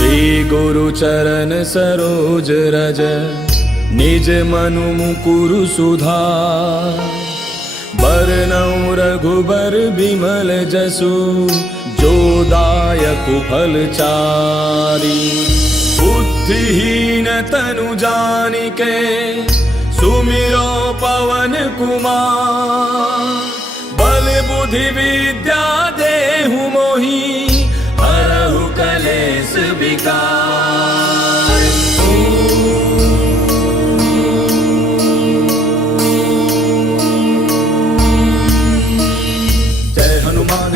श्री गुरु चरण सरोज रज निज मनु मुकुरु सुधार। बरनउँ रघुबर बिमल जसु जो दायक फलचारी। बुद्धिहीन तनु जानिके सुमिरो पवन कुमार। बल बुद्धि विद्या देहु मोहि हरहु कलेश विकार।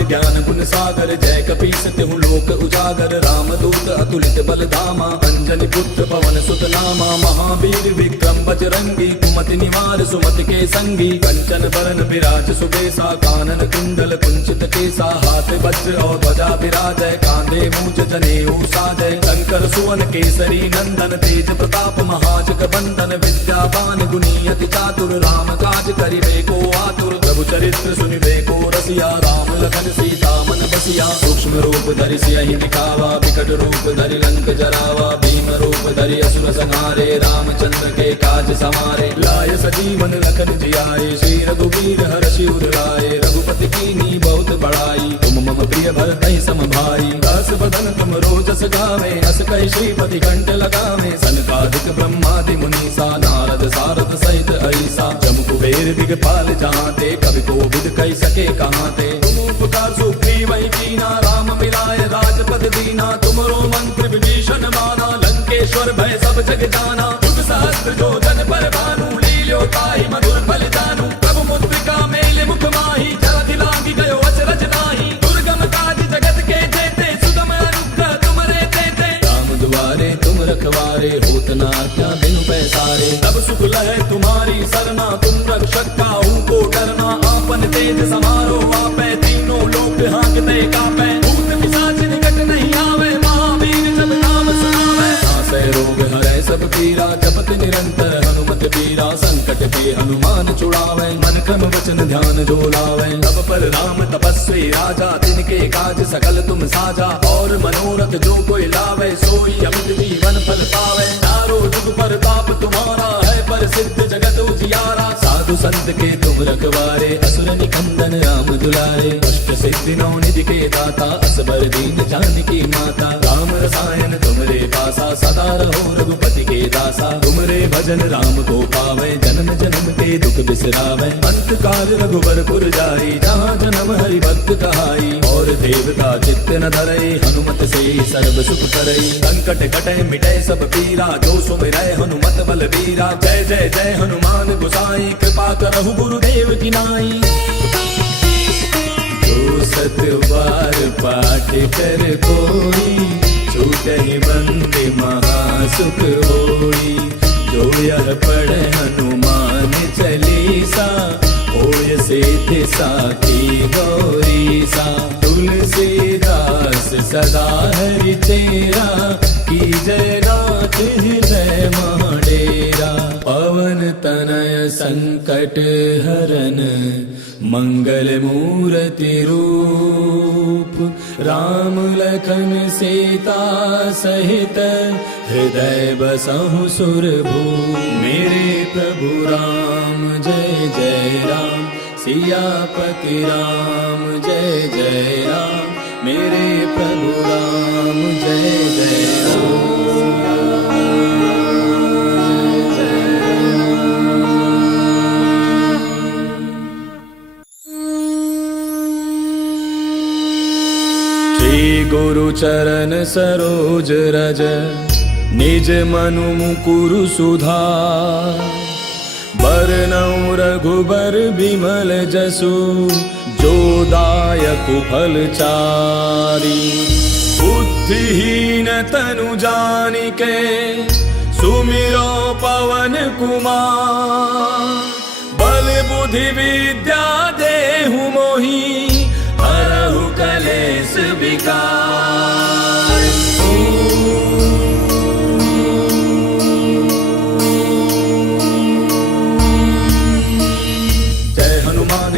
ज्ञान गुण सागर जय कपीस तिहु लोक उजागर। रामदूत अतुलित बल धामा अंजनी पुत्र पवन सुत नामा। महावीर विक्रम बजरंगी कुमति निवार सुमति के संगी। कंचन बरन विराज सुबेसा कानन कुंडल कुंचित केसा। हाथ वज्र और ध्वजा विराजय कांधे मूंज जनेऊ साजय। शंकर सुवन केसरी नंदन तेज प्रताप महाजग बंदन। विद्यावान गुणी अति चातुर राम काज करिबे को आतुर। प्रभु चरित्र सुनिबे को रसिया राम लखन सीता मन बसिया। सूक्ष्म रूप धरि सियहि दिखावा विकट रूप धरि लंक जरावा। भीम रूप धरि असुर संहारे रामचंद्र के काज समारे। लाय सजीवन लखन जियाए श्री रघुवीर हर्षि उर लाए। रघुपति कीन्ही बहुत बड़ाई तुम मम प्रिय भरतहि सम भाई। दास बदन तुम रोजस गावे अस कहि श्रीपति कंठ लगावे। सनकादिक ब्रह्मादि मुनीसा नारद सारद सहित ऐसा। जम कुबेर दिगपाल जहांते कवि कोविद कहि सके कहांते। उपकार सुग्रीवहि कीना राम मिलाय राजपद दीना। तुमरो मंत्र विभीषण माना लंकेश्वर भय सब जग जाना। युग सहस्त्र जो जन पर भानु लील्यो ताहि मधुर फल जानू। प्रभु मुद्रिका मेलि मुख माहि जलधि लांघि गयो अचरज नाही। दुर्गम काज जगत के जेते सुगम अनुग्रह तुमरे तेते। राम दुआरे तुम रखवारे होत न आज्ञा बिनु पैसारे। तब सुख लहै तुम्हारी सरना तुम रक्षक काहू को डरना। आपन तेज समारो आपै तीनों लोक हांकते कापै। भूत पिशाच निकट नहीं आवे महावीर जब नाम सुनावे। नासै रोग हरै सब पीरा जपत निरंतर हनुमत बीरा। संकट के हनुमान छुड़ावे मन क्रम वचन ध्यान जो लावे। तब पर राम तपस्वी राजा तिनके काज सकल तुम साजा। और मनोरथ जो कोई लावे सोई अमित जीवन फल पावे। चारों जुग परताप तुम्हारा है प्रसिद्ध जगत उजियारा। साधु संत के तुम रखवारे असुर निकंदन राम दुलारे। अष्ट सिद्धि नौ निधि के दाता असबर दीन जानकी माता। राम रसायन तुमरे पासा सदा रहो रघुपति के दासा। तुमरे भजन राम को पावे जन्म जन्म के दुख बिसरावे। अंत काल रघुबर पुर जाई जहाँ जन्म हरि भक्त कहाई। और देवता चित्त न धरई हनुमत से सर्व सुख करई। संकट कटै मिटै सब पीरा जो सुमिरै हनुमत बल बीरा। जय जय जय हनुमान गोसाई कृपा करहु गुरुदेव की नाई। जो सत बार पाठ कर कोई छूटहि बंदे महासुख होई। जो यह पढ़े हनुमान चालीसा होय सिद्धि साखी गौरीसा। तुलसीदास सदा हरि तेरा की जय नाथ हृदय महडेरा। पवन तनय संकट हरन मंगल मूर्ति रूप। राम लखन सीता सहित हृदय बसहु सुरभूप। मेरे प्रभु राम जय जय राम सियापति राम जय जय राम। मेरे प्रभु राम जय जय राम। श्री गुरु चरण सरोज रज निज मनु मुकुरु सुधार। बरनउँ रघुबर बिमल जसु जो दायक फलचारी। बुद्धिहीन तनु जानिके सुमिरो पवन कुमार। बल बुद्धि विद्या देहु मोहि हरहु कलेश विकार।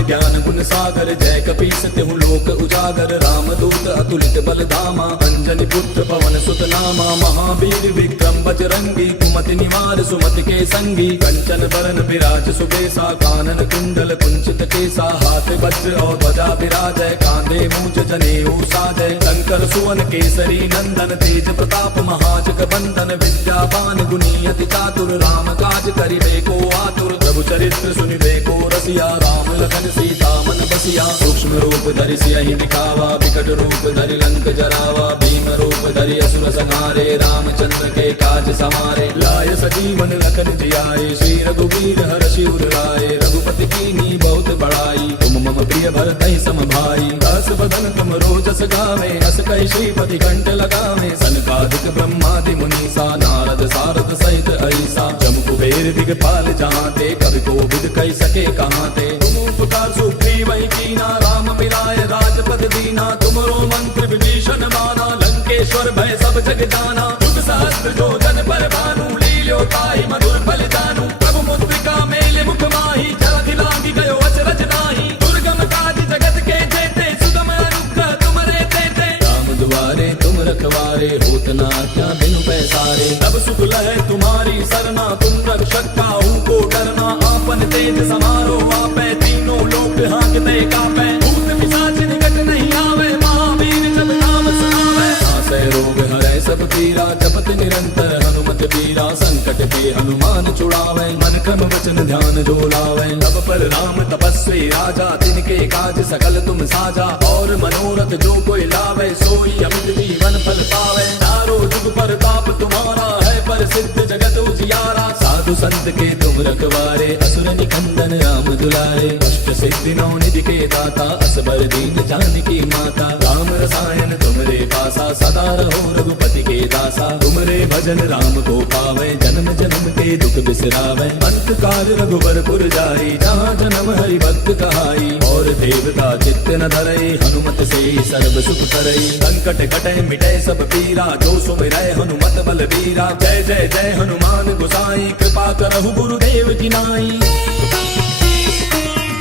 ज्ञान गुण सागर जय कपीस तिहु लोक उजागर रामदूत अतुलित बल धामा अंजनी पुत्र पवन सुत नामा महावीर विक्रम बजरंगी कुमति निवार सुमति के संगी कंचन बरन विराज सुबेसा कानन कुंडल कुंचित केसा हाथ वज्र और ध्वजा विराजय कांधे मूंज जनेऊ साजय शंकर सुवन केसरी नंदन तेज प्रताप महाजग बंदन विद्यावान गुणी अति चातुर राम काज करिबे को आतुर प्रभु चरित्र सुनिबे को रसिया राम लखन सीता मन बसिया सूक्ष्म रूप धरि सियहि दिखावा विकट रूप धरि लंक जरावा भीम रूप धरि असुर संहारे रामचंद्र के काज समारे लाय सजीवन लखन जियाए श्री रघुवीर हर्षि उर लाए रघुपति कीन्ही बहुत बड़ाई तुम मम प्रिय भरतहि सम भाई दस बदन तुम रोजस गावे अस कहि श्रीपति कंठ लगावे सनकादिक ब्रह्मादि मुनीसा नारद सारद सहित ऐसा जम कुबेर दिगपाल जहांते कवि कोविद कहि सके कहांते तुम उपकार सुग्रीव ही कीना राम मिलाय राजपद दीना तुमरो मंत्र विभीषण माना लंकेश्वर भय सब जग जाना युग सहस्त्र जो जन पर भानु लील्यो ताहि मधुर फल जानू प्रभु मुद्रिका मेले मुख माही जलधि लांघि गयो अचरज नाही दुर्गम काज जगत के जेते सुगम अनुग्रह तुमरे तेते राम दुआरे तुम रखवारे होत न आज्ञा बिनु पैसारे तब सुख लहै तुम्हारी सरना तुम रक्षक काहू को डरना आपन तेज समारो आपै तीनों लोक हांकते कापै भूत पिशाच निकट नहीं आवे महावीर जब नाम सुनावे नासै रोग हरै सब पीरा जपत निरंतर हनुमत पीरा संकट के हनुमान छुड़ावे मन क्रम वचन ध्यान जो लावे तब पर राम तपस्वी राजा तिनके काज सकल तुम साजा और मनोरथ जो कोई लावे सोई अमित जीवन फल पावे चारों जुग परताप तुम्हारा है प्रसिद्ध जगत उजियारा साधु संत के तुम रखवारे असुर निकंदन राम दुलारे अष्ट सिद्धि नौ निधि के दाता असबर दीन जानकी माता राम रसायन तुमरे पासा सदा रहो रघुपति के दासा तुमरे भजन राम को पावे जन्म जन्म के दुख बिसरावे अंत काल रघुबर पुर जाई जहाँ जन्म हरि भक्त कहाई और देवता चित्त न धरई हनुमत से सर्व सुख करई संकट कटे मिटे सब पीरा जो सुमिरै हनुमत बल वीरा जय जय जय हनुमान गोसाई कृपा करहु गुरुदेव की नाई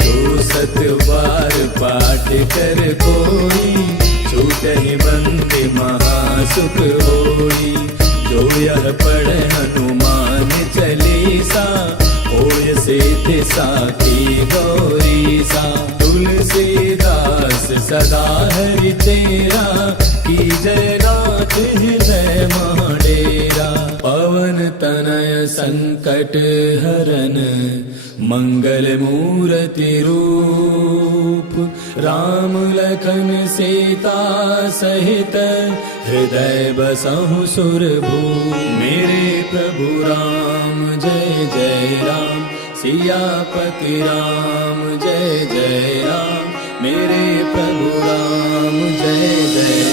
जो सत बार पाठ कर कोई छूटहि बंदे महासुख होई जो यह पढ़े हनुमान चालीसा होय सिद्धि साखी गौरीसा तुलसीदास सदा हरि तेरा की जय नाथ हृदय महाडेरा पवन तनय संकट हरन मंगल मूर्ति रूप राम लखन सीता सहित हृदय बसहु सुरभूप मेरे प्रभु राम जय जय राम सियापति राम जय जय राम मेरे प्रभु राम जय जय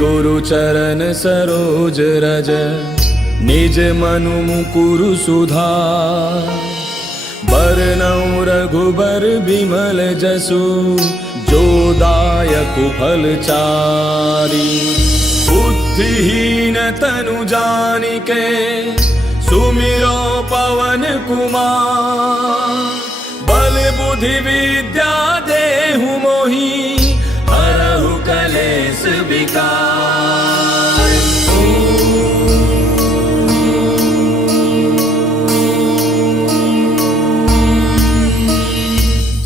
गुरु चरण सरोज रज निज मनु मुकुरु सुधार बरनउँ रघुबर बिमल जसु जो दायक फल चारी बुद्धिहीन तनु जानिके सुमिरो पवन कुमार बल बुद्धि विद्या देहु मोहि हरहु कलेश विकार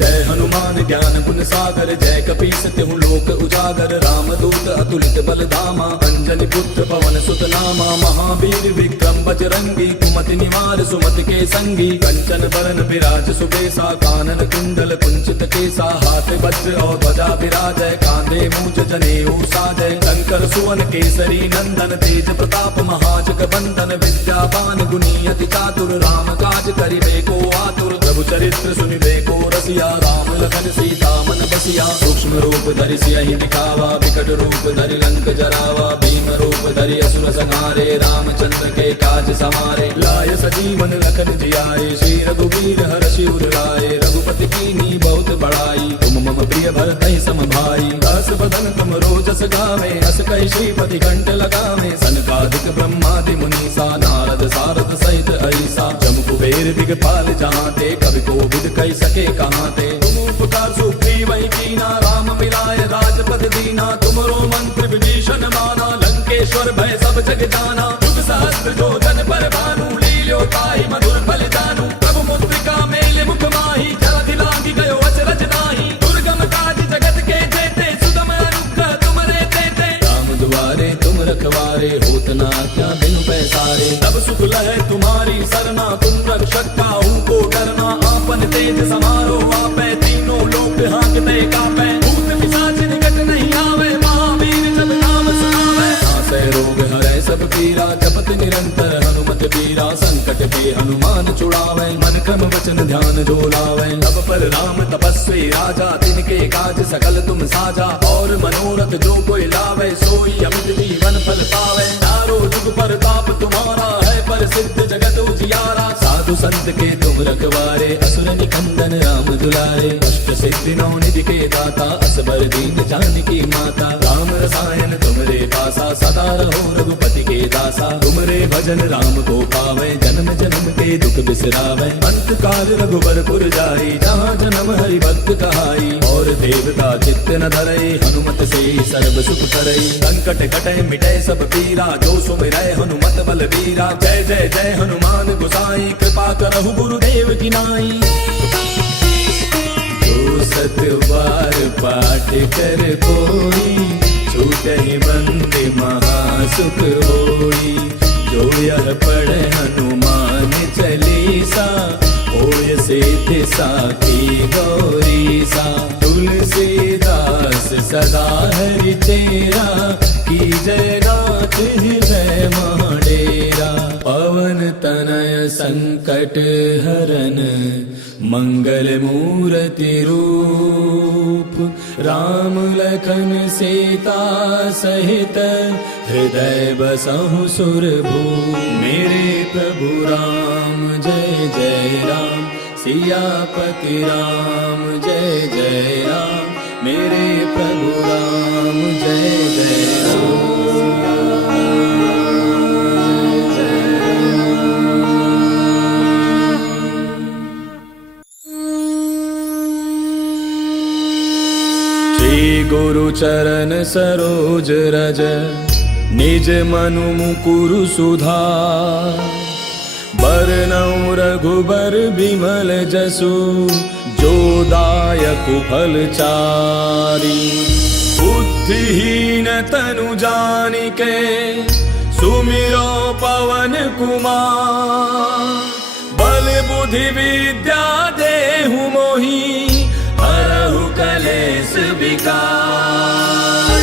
जय हनुमान ज्ञान गुण सागर जय कपीस तिहु लोक उजागर रामदूत अतुलित बल धामा अंजनी पुत्र पवन सुत नामा महावीर विक्रम बजरंगी कुमति निवार सुमति के संगी कंचन बरन विराज सुबेसा कानन कुंडल कुंचित केसा हाथ वज्र और ध्वजा विराजय कांधे मूंज जनेऊ साजय शंकर सुवन केसरी नंदन तेज प्रताप महाजग बंदन विद्यावान गुणी अति चातुर राम काज करिबे को आतुर प्रभु चरित्र सुनिबे को रसिया राम लखन सीता मन बसिया सूक्ष्म रूप धरि सियहि दिखावा विकट रूप धरि लंक जरावा भीम रूप धरि असुर संहारे रामचंद्र के काज समारे लाय सजीवन लखन जियाए श्री रघुवीर हर्षि उर लाए रघुपति कीन्ही बहुत बड़ाई तुम मम प्रिय भरतहि सम भाई दास बदन तुम रोजस गावे अस कहि श्रीपति कंठ लगावे सनकादिक ब्रह्मादि मुनीसा नारद सारद सहित ऐसा जम कुबेर दिगपाल जहाते कवि कोविद कहि सके कहाँ ते तुम उपकार सुग्रीव कीना राम मिलाए राजपद दीना तुमरो मंत्र विभीषण माना लंकेश्वर भय सब जग जाना युग सहस्त्र जो जन पर भानु लील्यो ताहि मधुर फल जानू प्रभु मुद्रिका मेल मुख माही जलधि लांघि गयो अचरज नाही दुर्गम काज जगत के जेते सुगम अनुग्रह तुमरे तेते राम दुआरे तुम रखवारे होत न क्या बिनु पैसारे तब सुख लहै तुम्हारी सरना तुम रक्षक काहू को डरना आपन तेज समारो आपै तीनों लोक हाँकते कापै भूत पिशाच निकट नहीं आवे महावीर जब नाम सुनावे नासै रोग हरै सब पीरा जपत निरंतर हनुमत पीरा संकट के हनुमान छुड़ावे मन क्रम वचन ध्यान जो लावे तब पर राम तपस्वी राजा तिनके काज सकल तुम साजा और मनोरथ जो कोई लावे सोई अमित जीवन फल पावे चारों जुग परताप तुम्हारा है प्रसिद्ध जगत उजियारा साधु संत के तुम रखवारे असुर निकंदन राम दुलारे अष्ट सिद्धि नौ निधि के दाता असबर दीन जानकी माता राम रसायन तुमरे पासा सदा रहो रघुपति के दासा तुमरे भजन राम को पावे जन्म जन्म के दुख बिसरावे अंत काल रघुबर पुर जाई जहाँ जन्म हरि भक्त कहाई और देवता चित्त न धरई हनुमत से सर्व सुख करई संकट कटे मिटे सब पीरा जो सुमिरै हनुमत बल वीरा जय जय जय हनुमान गोसाई कृपा करहु गुरुदेव की नाई जो सत बार पाठ कर कोई छूटहि बंदी महासुख होई जो यह पढ़े हनुमान चालीसा होय सिद्धि साखी गौरी सा तुलसीदास सदा हरि तेरा की जय नाथ हृदय महाडेरा पवन तनय संकट हरन मंगल मूर्ति रूप राम लखन सीता सहित हृदय बसहु सुरभूप मेरे प्रभु राम जय जय राम सियापति राम जय जय राम मेरे प्रभु राम जय जय राम गुरु चरण सरोज रज निज मनु मुकुरु सुधार बरनउँ रघुबर बिमल जसु जो दायक फल चारि बुद्धिहीन तनु जानिके सुमिरो पवन कुमार बल बुद्धि विद्या देहु मोहि हरहु कलेश विकार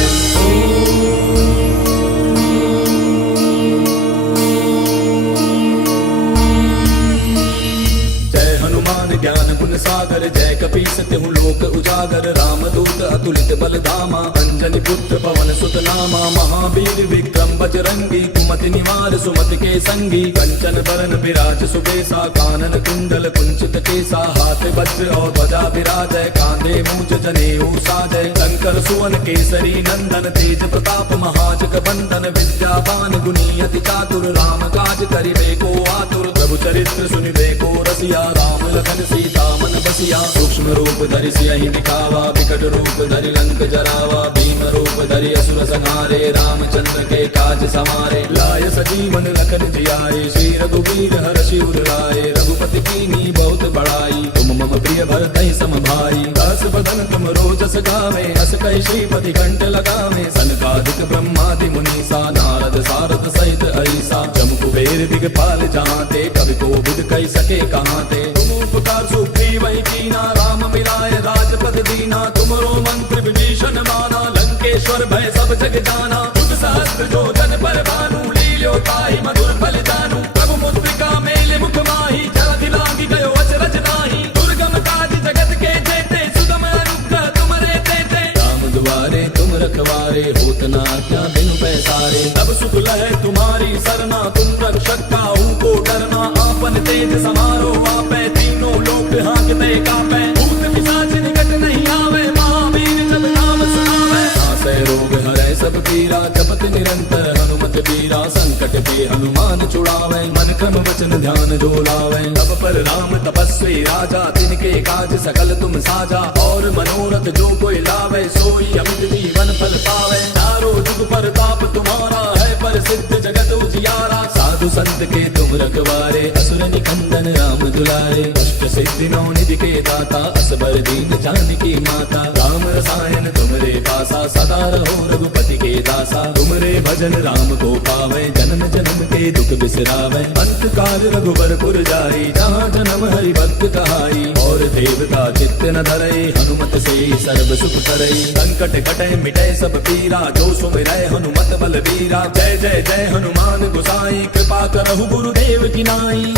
जय हनुमान ज्ञान गुण सागर जय कपीस तिहु लोक उजागर रामदूत अतुलित बल धामा अंजनी पुत्र पवन सुत नामा महावीर विक्रम बजरंगी कुमति निवार सुमति के संगी कंचन बरन विराज सुबेसा कानन कुंडल कुंचित केसा हाथ वज्र और ध्वजा विराजय कांधे मूज जनेऊ साजय शंकर सुवन केसरी नंदन तेज प्रताप महाजग बंदन विद्यावान गुणी अति चातुर राम काज करिबे को आतुर प्रभु चरित्र सुनिबे को रसिया राम लखन सीता मन बसिया सूक्ष्म रूप धरि सियहि दिखावा विकट रूप धरि लंक जरावा भीम रूप धरि असुर संहारे रामचंद्र के काज समारे लाय सजीवन लखन जियाए श्री रघुवीर हर्षि उर लाए रघुपति कीन्ही बहुत बड़ाई तुम मम प्रिय भरतहि सम भाई दास बदन तुम रोजस गावे अस कहि श्रीपति कंठ लगावे सनकादिक ब्रह्मादि मुनीसा नारद सारद सहित ऐसा जम कुबेर दिगपाल जहाते कवि कोविद कहि सके कहाँ ते तुम उपकार सुग्रीव कीना राम मिलाए राजपद दीना तुमरो मंत्र विभीषण माना लंकेश्वर भय सब जग जाना युग सहस्त्र जो जन पर भानु लील्यो ताहि मधुर फल जानू प्रभु मुद्रिका मेल मुख माही जलधि लांघि गयो अचरज नाही दुर्गम काज जगत के जेते सुगम अनुग्रह तुमरे तेते राम दुआरे तुम रखवारे होत न क्या बिनु पैसारे पैसारे। तब सुख लहे तुम्हारी सरना, तुम रक्षक काहू को डरना। आपन तेज समारो आपे, तीनों लोक हांकते कापे। भूत पिशाच निकट नहीं आवे, महावीर जब नाम सुनावे। नासै रोग हरै सब पीरा, जपत निरंतर हनुमत बीरा। संकट पे हनुमान छुड़ावे, मन क्रम वचन ध्यान जो लावे। तब पर राम तपस्वी राजा, तिनके काज सकल तुम साजा। और मनोरथ जो कोई लावे, सोई अमित जीवन फल पावे। चारों जुग परताप तुम्हारा है, प्रसिद्ध जगत उजियारा। साधु संत के तुम रखवारे, असुर निकंदन राम दुलारे। अष्ट सिद्धि नौ निधि के दाता, असबर दीन जानकी माता। राम रसायन तुमरे पासा, सदा रहो रघुपति के दासा। तुमरे भजन राम को पावे, जन्म जन्म के दुख बिसरावे। अंत काल रघुबरपुर जाई, जहाँ जन्म हरि भक्त कहाई। और देवता चित्त न धरई, हनुमत से सर्व सुख करई। संकट कटे मिटे सब पीरा, जो सुमिरै हनुमत बलबीरा। जय जय जय हनुमान गोसाई, कृपा करहु गुरुदेव की नाई।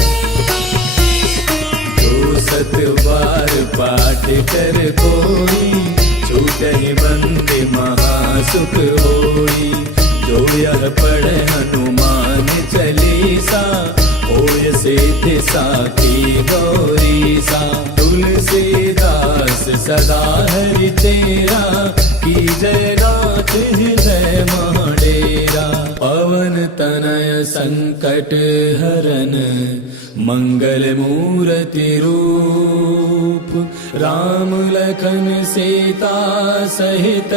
जो सत बार पाठ कर कोई, छूटहि बंदे महासुख होई। जो यह पढ़े हनुमान चालीसा, होय सिद्धि साखी गौरीसा। तुलसीदास सदा हरि तेरा, की जय नाथ हृदय महाडेरा। पवन तनय संकट हरन, मंगल मूर्ति रूप। राम लखन सीता सहित,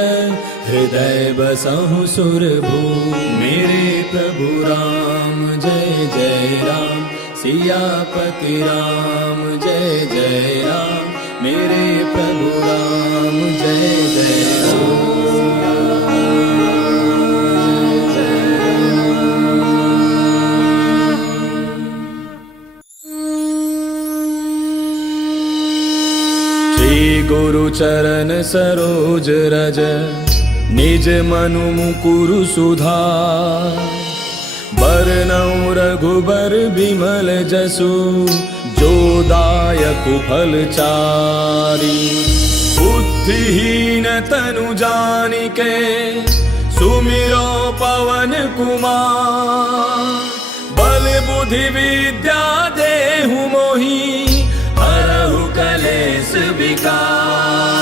हृदय बसहु सुरभूप। मेरे प्रभु राम जय जय राम, सियापति राम जय जय राम। मेरे प्रभु राम जय जय राम। श्री गुरु चरण सरोज रज, निज मनु मुकुरु सुधार। बरनउँ रघुबर बिमल जसु, जो दायक फल चारि। बुद्धिहीन तनु जानिके, सुमिरो पवन कुमार। बल बुद्धि विद्या देहु मोहि, हरहु कलेश विकार।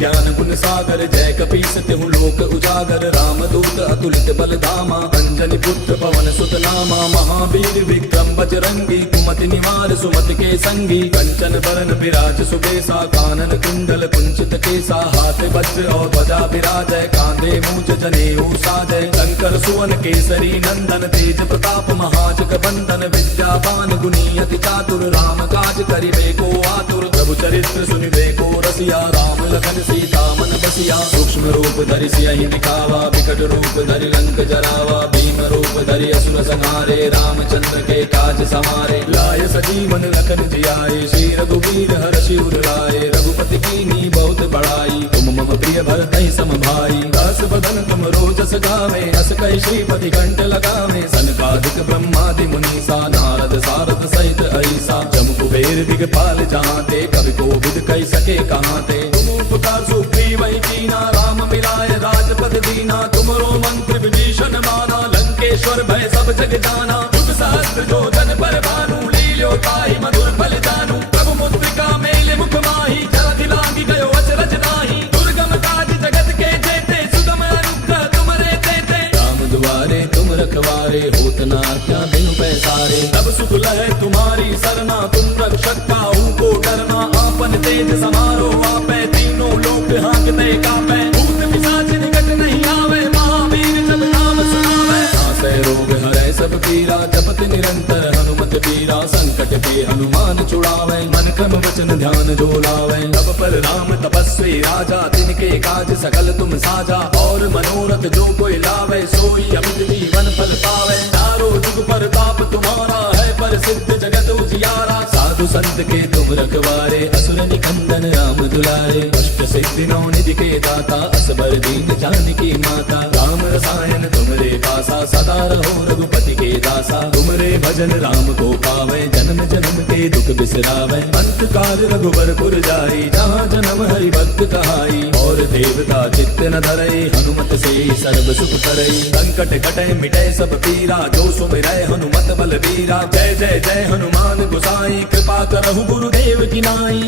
ज्ञान गुण सागर, जय कपीस तिहु लोक उजागर। राम दूत अतुलित बल धामा, अंजनी पुत्र पवन सुत नामा। महावीर विक्रम बजरंगी, कुमति निवार सुमति के संगी। कंचन बरन विराज सुबेसा, कानन कुंडल कुंचित केसा। हाथ वज्र और ध्वजा विराजय, कांधे मूंज जनेऊ साजय। शंकर सुवन केसरी नंदन, तेज प्रताप महाजग बंदन। विद्यावान गुणी अति चातुर, राम काज करिबे को आतुर। प्रभु चरित्र सुनिबे को रसिया, राम लखन सीता मन बसिया। सूक्ष्म रूप धरि सियहि दिखावा, विकट रूप धरि लंक जरावा। भीम रूप धरि असुर संहारे, रामचंद्र के काज समारे। लाय सजीवन लखन जियाए, श्री रघुवीर हर्षि उर लाए। रघुपति कीन्ही बहुत बड़ाई, तुम मम प्रिय भरतहि सम भाई। दास बदन तुम रोजस गावे, अस कहि श्रीपति कंठ लगावे। सनकादिक ब्रह्मादि मुनीसा, नारद सारद सहित ऐसा। जम कुबेर दिगपाल जहाँते, कवि कोविद कहि सके कहाँते। तुम उपकार सुग्रीव ही कीना, राम मिलाए राजपद दीना। तुमरो मंत्र विभीषण माना, लंकेश्वर भय सब जग जाना। युग सहस्त्र जो जन पर भानु, लील्यो ताहि मधुर फल जानू। प्रभु मुद्रिका मेले मुख माही, जलधि लांघि गयो अचरज नाही। दुर्गम काज जगत के जेते, सुगम अनुग्रह तुमरे तेते। राम दुआरे तुम रखवारे, होत न आज्ञा बिनु पैसारे। तब सुख लहे तुम्हारी सरना, तुम रक्षक काहू को डरना। आपन तेज समारो आपे, तीनों लोक हांकते कापे। भूत पिशाच निकट नहीं आवे, महावीर जब नाम सुनावे। नासै रोग हरै सब पीरा, जपत निरंतर हनुमत बीरा। संकट पे हनुमान छुड़ावे, मन क्रम वचन ध्यान जो लावे। तब पर राम तपस्वी राजा, तिनके काज सकल तुम साजा। और मनोरथ जो कोई लावे, सोई अमित जीवन फल पावे। चारों जुग परताप तुम्हारा है, प्रसिद्ध जगत उजियारा। साधु संत के तुम रखवारे, असुर निकंदन राम दुलारे। अष्ट सिद्धि नौ निधि के दाता, असबर दीन जानकी माता। राम रसायन तुमरे पासा, सदा रहो रघुपति के दासा। तुमरे भजन राम को पावे, जन्म जन्म के दुख बिसरावे। अंतकाल रघुबरपुर जाई, जहाँ जन्म हरि भक्त कहाई। और देवता चित्त न धरई, हनुमत से सर्व सुख करई। संकट कटे मिटे सब पीरा, जो सुमिरै हनुमत बलबीरा। जय जय जय हनुमान गोसाई, कृपा करहु गुरुदेव की नाई।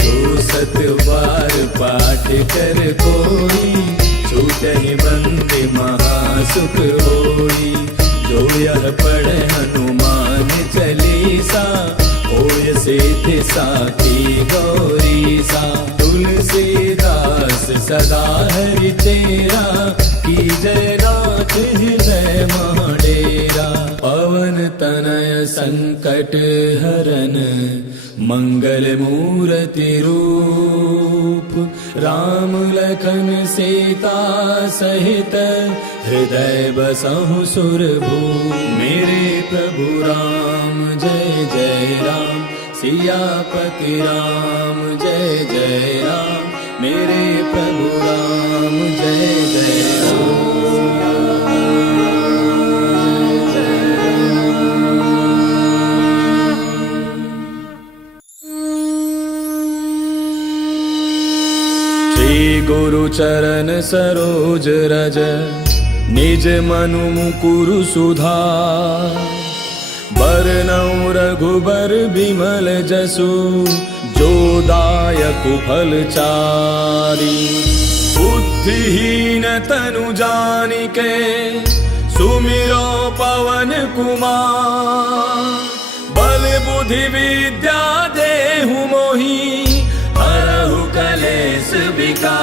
जो सत बार पाठ कर कोई, छूटहि बंदे महासुख होई। जो यह पढ़े हनुमान चालीसा, होय सिद्धि साखी गौरीसा। तुलसीदास सदा हरि तेरा, की जय नाथ हृदय महाडेरा। पवन तनय संकट हरन, मंगल मूर्ति रूप। राम लखन सीता सहित, हृदय बसहु सुरभूप। मेरे प्रभु राम जय जय राम, सियापति राम जय जय राम। मेरे प्रभु राम जय जय गुरु चरण सरोज रज, निज मनु मुकुरु सुधार। बरनउँ रघुबर बिमल जसु, जो दायक फल चारि। बुद्धिहीन तनु जानिके, सुमिरो पवन कुमार। बल बुद्धि विद्या देहु मोहि, हरहु कलेश विकार।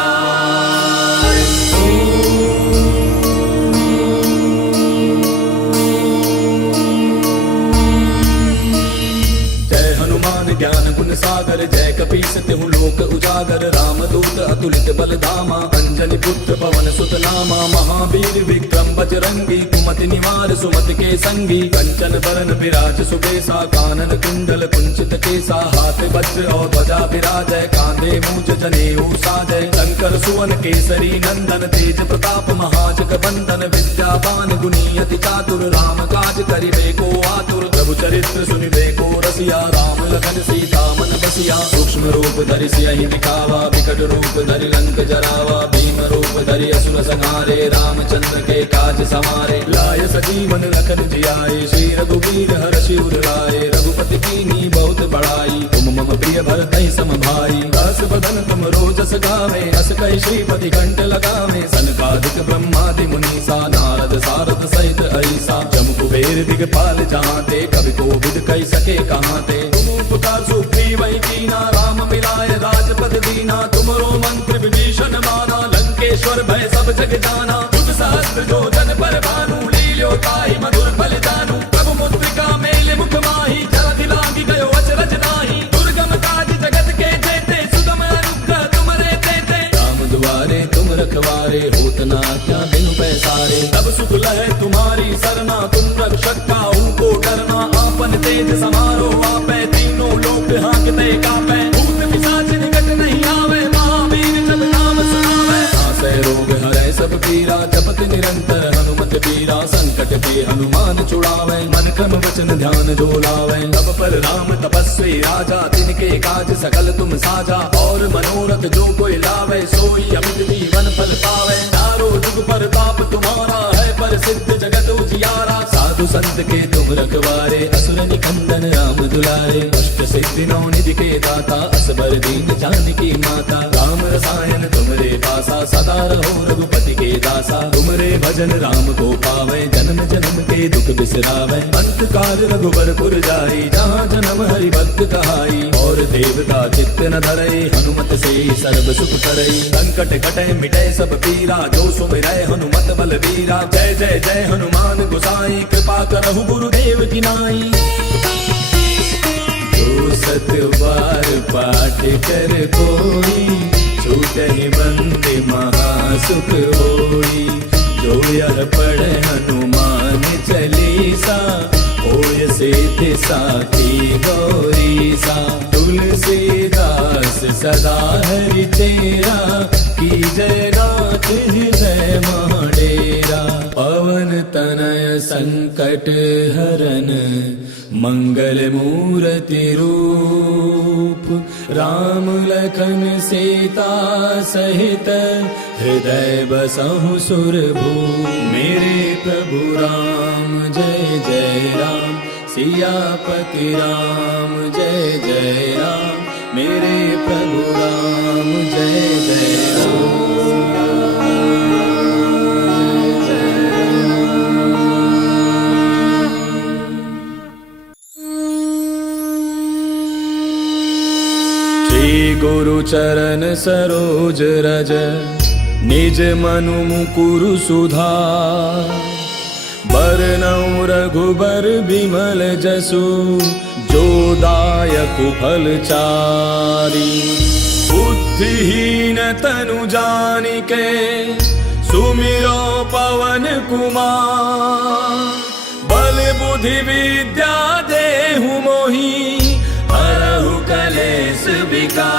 जय हनुमान ज्ञान गुण सागर, जय कपीस तिहु लोक उजागर। रामदूत अतुलित बल धामा, अंजनी पुत्र पवन सुत नामा। महावीर विक्रम बजरंगी, कुमति निवार सुमति के संगी। कंचन बरन विराज सुबेसा, कानन कुंडल कुंचित केसा। हाथ वज्र और ध्वजा विराजय, कांधे मूज जनेऊ साजय। शंकर सुवन केसरी नंदन, तेज प्रताप महाजग बंदन। विद्यावान गुणी अति चातुर, राम काज करिबे को आतुर। प्रभु चरित्र सुनिबे को रसिया, राम लखन सीता मन बसिया। सूक्ष्म रूप धरि सियहि दिखावा, विकट रूप धरि लंक जरावा। भीम रूप धरि असुर संहारे, रामचंद्र के काज समारे। लाय सजीवन लखन जियाए, श्री रघुवीर हर्षि उर लाए। रघुपति कीन्ही बहुत बड़ाई, तुम मम प्रिय भरतहि सम भाई। दास बदन तुम रोजस गावे, अस कहि श्रीपति कंठ लगावे। सनकादिक ब्रह्मादि मुनीसा, नारद सारद सहित ऐसा। जम कुबेर दिगपाल जहांते, कवि कोविद कहि सके कहांते। तुम उपकार सुग्रीव कीना, राम मिलाए राजपद दीना। तुमरो मंत्र विभीषण माना, लंकेश्वर भय सब जग जाना। युग सहस्त्र जो जन पर भानु, लील्यो ताहि मधुर फल जानू। प्रभु मुद्रिका मेल मुख माहि, जलधि लांघि गयो अचरज नाहि। दुर्गम काज जगत के जेते, सुगम अनुग्रह तुमरे तेते। राम दुआरे तुम रखवारे, होत न आज्ञा बिनु पैसारे। तब सुख लहै तुम्हारी सरना, तुम रक्षक काहू को डरना। आपन तेज समारो आपै, तीनों लोक हांकते कापै। भूत पिशाच निकट नहीं आवे, महावीर जब नाम सुनावे। नासै रोग हरै सब पीरा, जपत निरंतर हनुमत पीरा। संकट के हनुमान छुड़ावे, मन क्रम वचन ध्यान जो लावे। तब पर राम तपस्वी राजा, तिनके काज सकल तुम साजा। और मनोरथ जो कोई लावे, सोई अमित जीवन फल पावे। चारों जुग परताप तुम्हारा है, प्रसिद्ध जगत उजियारा। साधु संत के तुम रखवारे, असुर निकंदन राम दुलारे। अष्ट सिद्धि नौ निधि के दाता, असबर दीन जानकी माता। राम रसायन तुमरे पासा, सदा रहो रघुपति के दासा। तुमरे भजन राम को पावे, जन्म जन्म के दुख बिसरावे। अंतकाल रघुबरपुर जाई, जहाँ जन्म हरि भक्त कहाई। और देवता चित्त न धरई, हनुमत से सर्व सुख करई। संकट कटे मिटे सब पीरा, जो सुमिरै हनुमत बलबीरा। जय जय जय हनुमान गोसाई, कृपा करहु गुरुदेव की नाई। जो सत बार पाठ कर कोई, छूटहि बंदे महासुख होई। जो यह पढ़े हनुमान चालीसा, होय सिद्धि साखी गौरीसा। तुलसीदास सदा हरि तेरा, की जय नाथ हृदय महाडेरा। पवन तनय संकट संकट हरन मंगल मूर्ति रूप राम लखन सीता सहित हृदय बसहु सुरभूप। मेरे प्रभु राम जय जय राम सियापति राम जय जय राम। मेरे प्रभु राम जय जय राम। गुरु चरण सरोज रज निज मनु मुकुरु सुधार। बरनउँ रघुबर बिमल जसु जो दायक फल चारि। बुद्धिहीन तनु जानिके सुमिरो पवन कुमार। बल बुद्धि विद्या देहु मोहि हरहु कलेश विकार।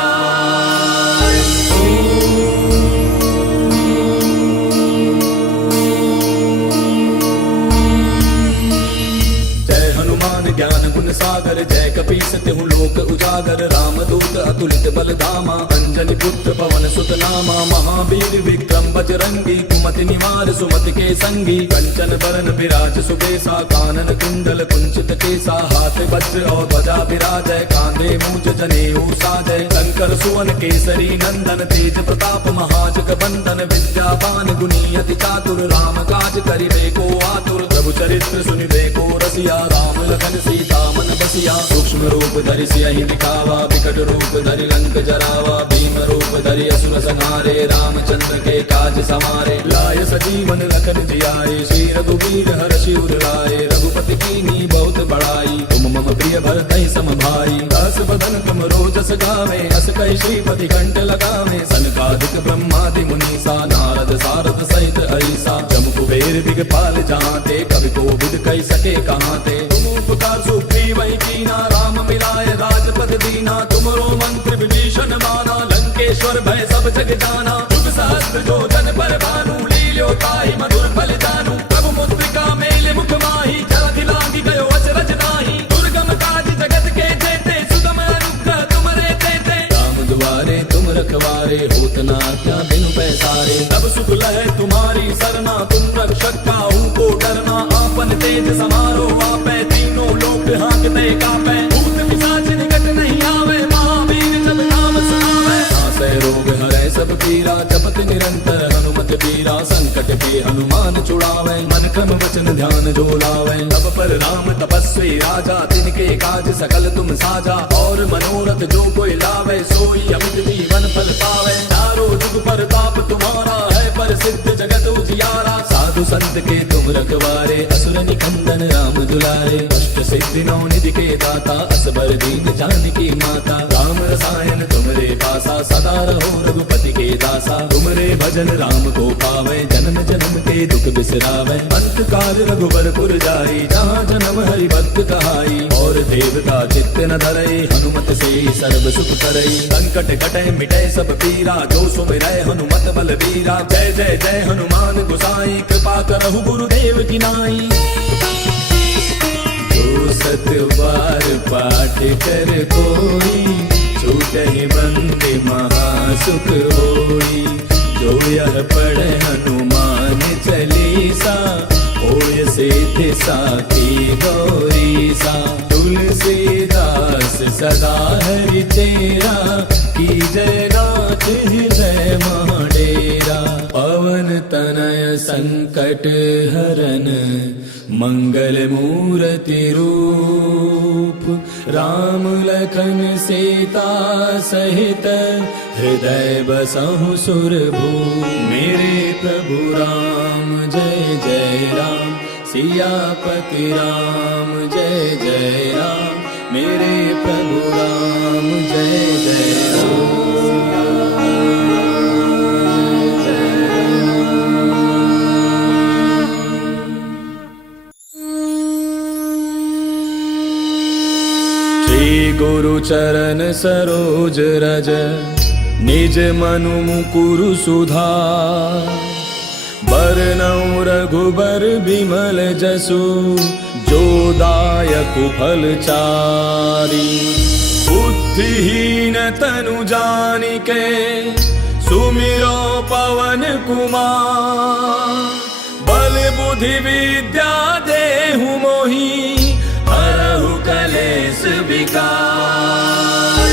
जय हनुमान ज्ञान गुण सागर जय कपीस तिहु लोक उजागर। रामदूत अतुलित बल धामा अंजनी पुत्र पवन सुत नामा। महावीर विक्रम बजरंगी कुमति निवार सुमति के संगी। कंचन बरन विराज सुबेसा कानन कुंडल कुंचित केसा। हाथ वज्र और ध्वजा विराजय कांधे मूज जनेऊ साजय। शंकर सुवन केसरी नंदन तेज प्रताप महाजग बंदन। विद्यावान गुणी अति चातुर राम काज करिबे को आतुर। प्रभु चरित्र सुनिबे को रसिया राम लखन सीता मन बसिया। सूक्ष्म रूप धरि सियहि दिखावा विकट रूप धरि लंक जरावा। भीम रूप धरि असुर संहारे रामचंद्र के काज समारे। लाय सजीवन लखन जियाए श्री रघुवीर हर्षि उर लाए। रघुपति कीन्ही बहुत बड़ाई तुम मम प्रिय भरतहि सम भाई। दास बदन तुम रोजस गावे अस कहि श्रीपति कंठ लगावे। सनकादिक ब्रह्मादि मुनीसा नारद सारद सहित ऐसा। जम कुबेर दिगपाल जहांते कवि कोविद कहि सके कहांते। तुम उपकार सुग्रीवहि कीना राम मिलाय राजपद दीना। तुमरो मंत्र विभीषण माना लंकेश्वर भय सब जग जाना। जुग सहस्त्र जो जन पर भानु लील्यो ताहि मधुर फल जानू। प्रभु मुद्रिका मेल मुख माहि जलधि लांघि गयो अचरज नाही। दुर्गम काज जगत के जेते सुगम अनुग्रह तुमरे तेते। राम दुआरे तुम रखवारे होत न आज्ञा बिनु पैसारे। तब सुख लहै तुम्हारी सरना तुम रक्षक काहू को डरना। आपन तेज समारो आपै तीनों लोक हांकते कापै। भूत पिशाच निकट नहीं आवे महावीर जब नाम सुनावे। नासै रोग हरै सब पीरा जपत निरंतर हनुमत बीरा। संकट के हनुमान छुड़ावे मन क्रम वचन ध्यान जो लावे। तब पर राम तपस्वी राजा तिनके काज सकल तुम साजा। और मनोरथ जो कोई लावे सोई अमित जीवन फल पावे। चारों जुग परताप तुम्हारा है प्रसिद्ध जगत उजियारा। साधु संत के तुम रखवारे असुर निकंदन राम दुलारे। अष्ट सिद्धि नौ निधि के दाता असबर दीन जानकी माता। राम रसायन तुमरे पासा सदा रहो रघुपति के दासा। तुमरे भजन राम को पावे जन्म जन्म के दुख बिसरावे। अंत काल रघुबर पुर जाई जहाँ जन्म हरि भक्त कहाई। और देवता चित्त न धरई हनुमत से सर्व सुख करई। संकट कटै मिटै सब पीरा जो सुमिरै हनुमत बलबीरा। जय जय जय हनुमान गोसाई कृपा करहु गुरुदेव की नाई। जो सत बार पाठ कर कोई छूटहि बंदे महासुख होई। जो यह पढ़े हनुमान चालीसा होय सिद्धि साखी गौरीसा। तुलसीदास सदा हरि तेरा की जय नाथ हृदय महाडेरा। पवन तनय संकट हरन मंगल मूर्ति रूप राम लखन सीता सहित हृदय बसहु सुरभूप। मेरे प्रभु राम जय जय राम सियापति राम जय जय राम। मेरे प्रभु राम जय जय राम। गुरु चरण सरोज रज निज मनु मुकुरु सुधार। बरनउँ रघुबर बिमल जसु जो दायक फलचारी। बुद्धिहीन तनु जानिके सुमिरो पवन कुमार। बल बुद्धि विद्या देहु मोहि हरहु कलेश विकार।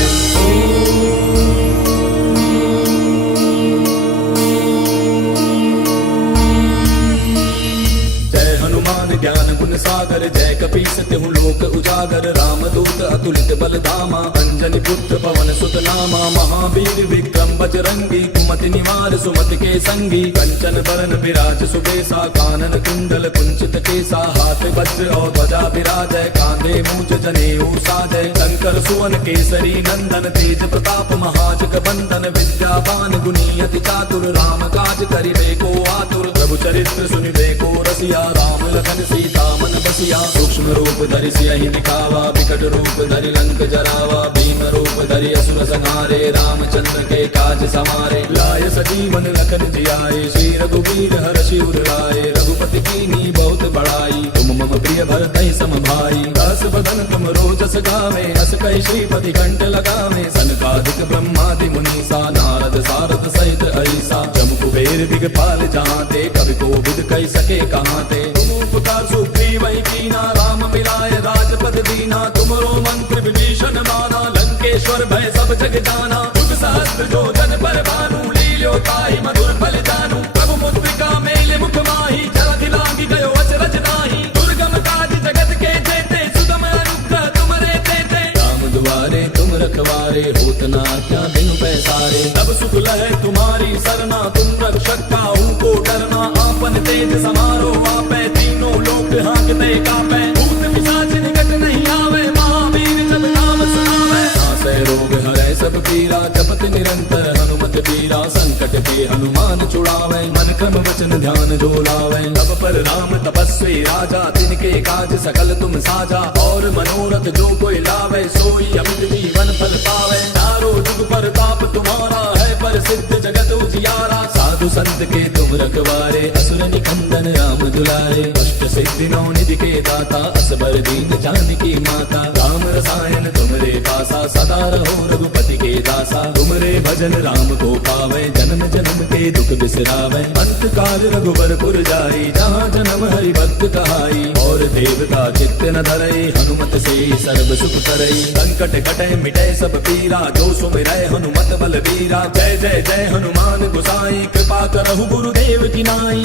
जय हनुमान ज्ञान गुण सागर, जय कपीस तिहु लोक उजागर। रामदूत अतुलित बल धामा, अंजनी पुत्र पवन सुत नामा। महावीर विक्रम बजरंगी, कुमति निवार सुमति के संगी। कंचन बरन विराज सुबेसा, कानन कुंडल कुंचित केसा। हाथ वज्र और ध्वजा विराजय, कांधे मूंज जनेऊ साजय। शंकर सुवन केसरी नंदन, तेज प्रताप महाजग बंदन। विद्यावान गुणी अति चातुर, राम काज करिबे को आतुर। प्रभु चरित्र सुनिबे को रसिया, राम लखन सीता मन बसिया। सूक्ष्म रूप धरि सियहि दिखावा, विकट रूप धरि लंक जरावा। भीम रूप धरि असुर संहारे, रामचंद्र के काज समारे। लाय सजीवन लखन जियाए, श्री रघुवीर हर्षि उर लाए। रघुपति कीन्ही बहुत बड़ाई, तुम मम प्रिय भरतहि सम भाई। दस बदन तुम रोजस गावे, अस कहि श्रीपति कंठ लगावे। सनकादिक ब्रह्मादि मुनीसा, नारद सारद सहित ऐसा। जम कुबेर दिगपाल जहांते, कवि कोविद कहि सके कहाते। तुम उपकार सुग्रीव ही कीना, राम मिलाए राजपद दीना। तुमरो मंत्र विभीषण माना, लंकेश्वर भय सब जग जाना। जुग सहस्त्र जो जन पर भानु, लील्यो ताहि मधुर फल जानू। प्रभु मुद्रिका मेले मुख माहि, जलधि लांघि गयो अचरज नाही। दुर्गम काज जगत के जेते, सुगम अनुग्रह तुमरे तेते। राम दुआरे तुम रखवारे, होत न आज्ञा बिनु पैसारे। तब सुख लहै तुम्हारी सरना, तुम रक्षक काहू को डरना। आपन तेज समारो आपै, तीनों लोक हांकते कापै। भूत पिशाच निकट नहीं आवे, महावीर जब नाम सुनावे। नासै रोग हरै सब पीरा, जपत निरंतर हनुमत पीरा। संकट के हनुमान छुड़ावे, मन क्रम वचन ध्यान जो लावे। तब पर राम तपस्वी राजा, तिनके काज सकल तुम साजा। और मनोरथ जो कोई लावे, सोई अमित जीवन फल पावे। चारों जुग परताप तुम्हारा है, प्रसिद्ध जगत उजियारा। साधु संत के तुम रखवारे, असुर निकंदन राम दुलारे। अष्ट सिद्धि नौ निधि के दाता, असबर दीन जानकी माता। राम रसायन तुमरे पासा, सदा रहो रघुपति के दासा। तुमरे भजन राम को पावे, जन्म जन्म के दुख बिसरावे। अंत काल रघुबर पुर जाई, जहाँ जन्म हरि भक्त कहाई। और देवता चित्त न धरई, हनुमत से सर्व सुख करई। संकट कटै मिटै सब पीरा, जो सुमिरै हनुमत बल बीरा। जय जय जय हनुमान गोसाई, कृपा करहु गुरुदेव की नाई।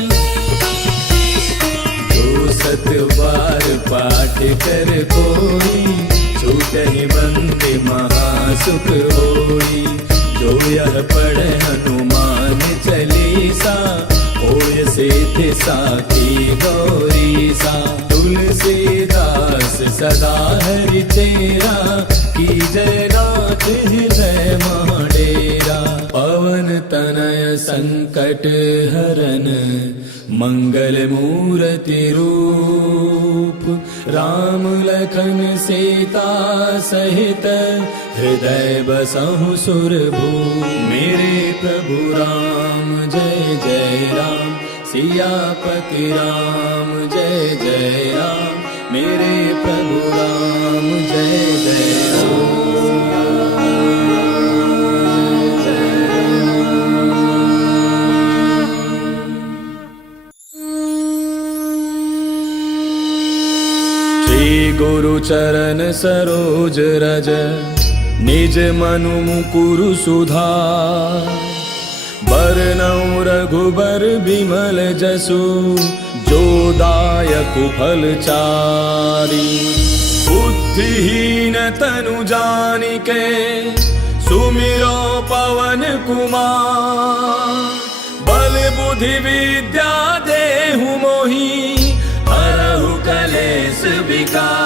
जो सत बार पाठ कर कोई, छूटहि बंदे महासुख होई। जो यह पढ़े हनुमान चालीसा, होय सिद्धि साखी गौरीसा। तुलसीदास सदा हरि तेरा, की जय नाथ हृदय डेरा। पवन तनय संकट हरन, मंगल मूर्ति रूप। राम लखन सीता सहित, हृदय बसहु सुरभूप। मेरे प्रभु राम जय जय राम, सियापति राम जय जय राम। मेरे प्रभु राम जय जय राम। गुरु चरण सरोज रज, निज मनु मुकुरु सुधार। बरनउँ रघुबर बिमल जसु, जो दायक फलचारी। बुद्धिहीन तनु जानिके, सुमिरो पवन कुमार। बल बुद्धि विद्या देहु मोहि, हरहु कलेश विकार।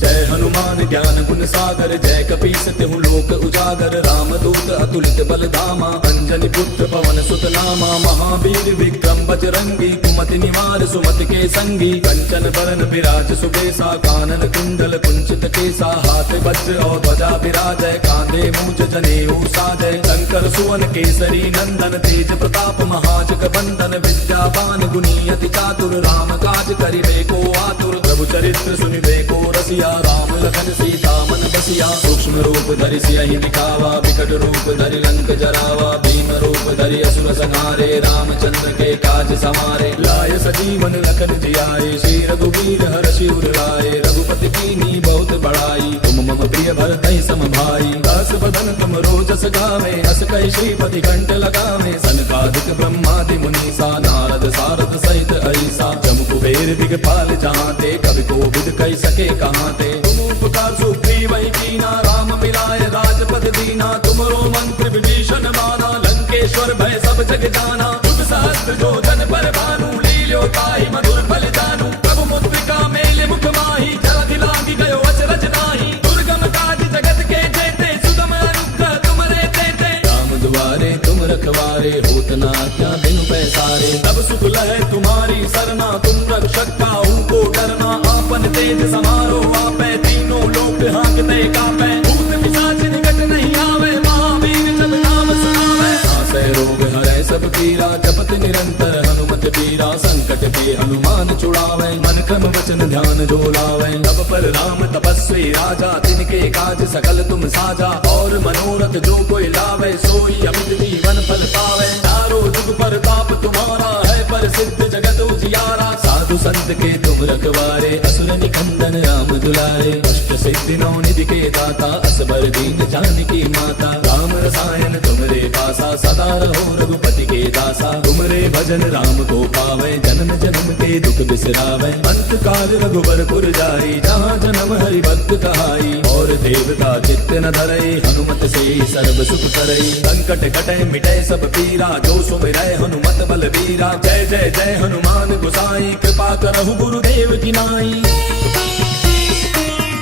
जय हनुमान ज्ञान गुण सागर, जय कपीस तिहु लोक उजागर। उजागर रामदूत अतुलित बल धामा अंजनी पुत्र पवन सुत नामा महावीर विक्रम बजरंगी कुमति निवार सुमति के संगी कंचन बरन विराज सुबेसा कानन कुंडल कुंचित केसा हाथ वज्र और ध्वजा विराजय कांधे मूज जनेऊ साजय शंकर सुवन केसरी नंदन तेज प्रताप महाजग बंदन विद्यावान गुणी अति चातुर राम काज करिबे को आतुर प्रभु चरित्र सुनिबे को रसिया राम लखन सीता मन बसिया सूक्ष्म रूप धरि सियहि दिखावा विकट रूप धरि लंक जरावा भीम रूप धरि असुर संहारे रामचंद्र के काज समारे लाय सजीवन लखन जियाए श्री रघुवीर हर्षि उर लाए रघुपति कीन्ही बहुत बड़ाई तुम मम प्रिय भरतहि सम भाई दास बदन तुम रोजस गावे हस कहि श्रीपति कंठ लगावे सनकादिक ब्रह्मादि मुनीसा नारद सारद सहित ऐसा जम कुबेर दिगपाल जहाते कवि कोविद कहि सके कहाँ ते तुम उपकार सुग्रीव कीना राम मिलाए राजपद दीना तुमरो मंत्र विभीषण माना लंकेश्वर भय सब जग जाना युग सहस्त्र जो जन पर भानु लील्यो ताहि मधुर फल जानू प्रभु मुद्रिका मेले मुख माही जलधि लांघि गयो अचरज नाही दुर्गम काज जगत के जेते सुगम अनुग्रह तुमरे तेते राम दुआरे तुम रखवारे होत न क्या बिनु पैसारे तब सुख लहै तुम्हारी सरना तुम रक्षक काहू को डरना आपन तेज समारो आपै तीनों लोक हाँकते कापै भूत पिशाच निकट नहीं आवे महावीर जब नाम सुनावे नासै रोग हरै सब पीरा जपत निरंतर हनुमत पीरा संकट के हनुमान छुड़ावे मन क्रम वचन ध्यान जो लावे तब पर राम तपस्वी राजा तिनके काज सकल तुम साजा और मनोरथ जो कोई लावे सोई अमित जीवन फल पावे चारों जुग परताप तुम्हारा है प्रसिद्ध जगत उजियारा साधु संत के तुम रखवारे असुर निकंदन राम दुलारे अष्ट सिद्धि नौ निधि के दाता असबर दीन जानकी माता राम रसायन तुमरे पासा सदा रहो रघुपति के दासा तुमरे भजन राम को पावे जन्म जन्म के दुख बिसरावे अंत काल रघुबर पुर जाई जहाँ जन्म हरि भक्त कहाई और देवता चित्त न धरई हनुमत से सर्व सुख करई संकट कटे मिटे सब पीरा जो सुमिरै हनुमत बल वीरा जय जय जय हनुमान गोसाई कृपा करहु गुरुदेव की नाई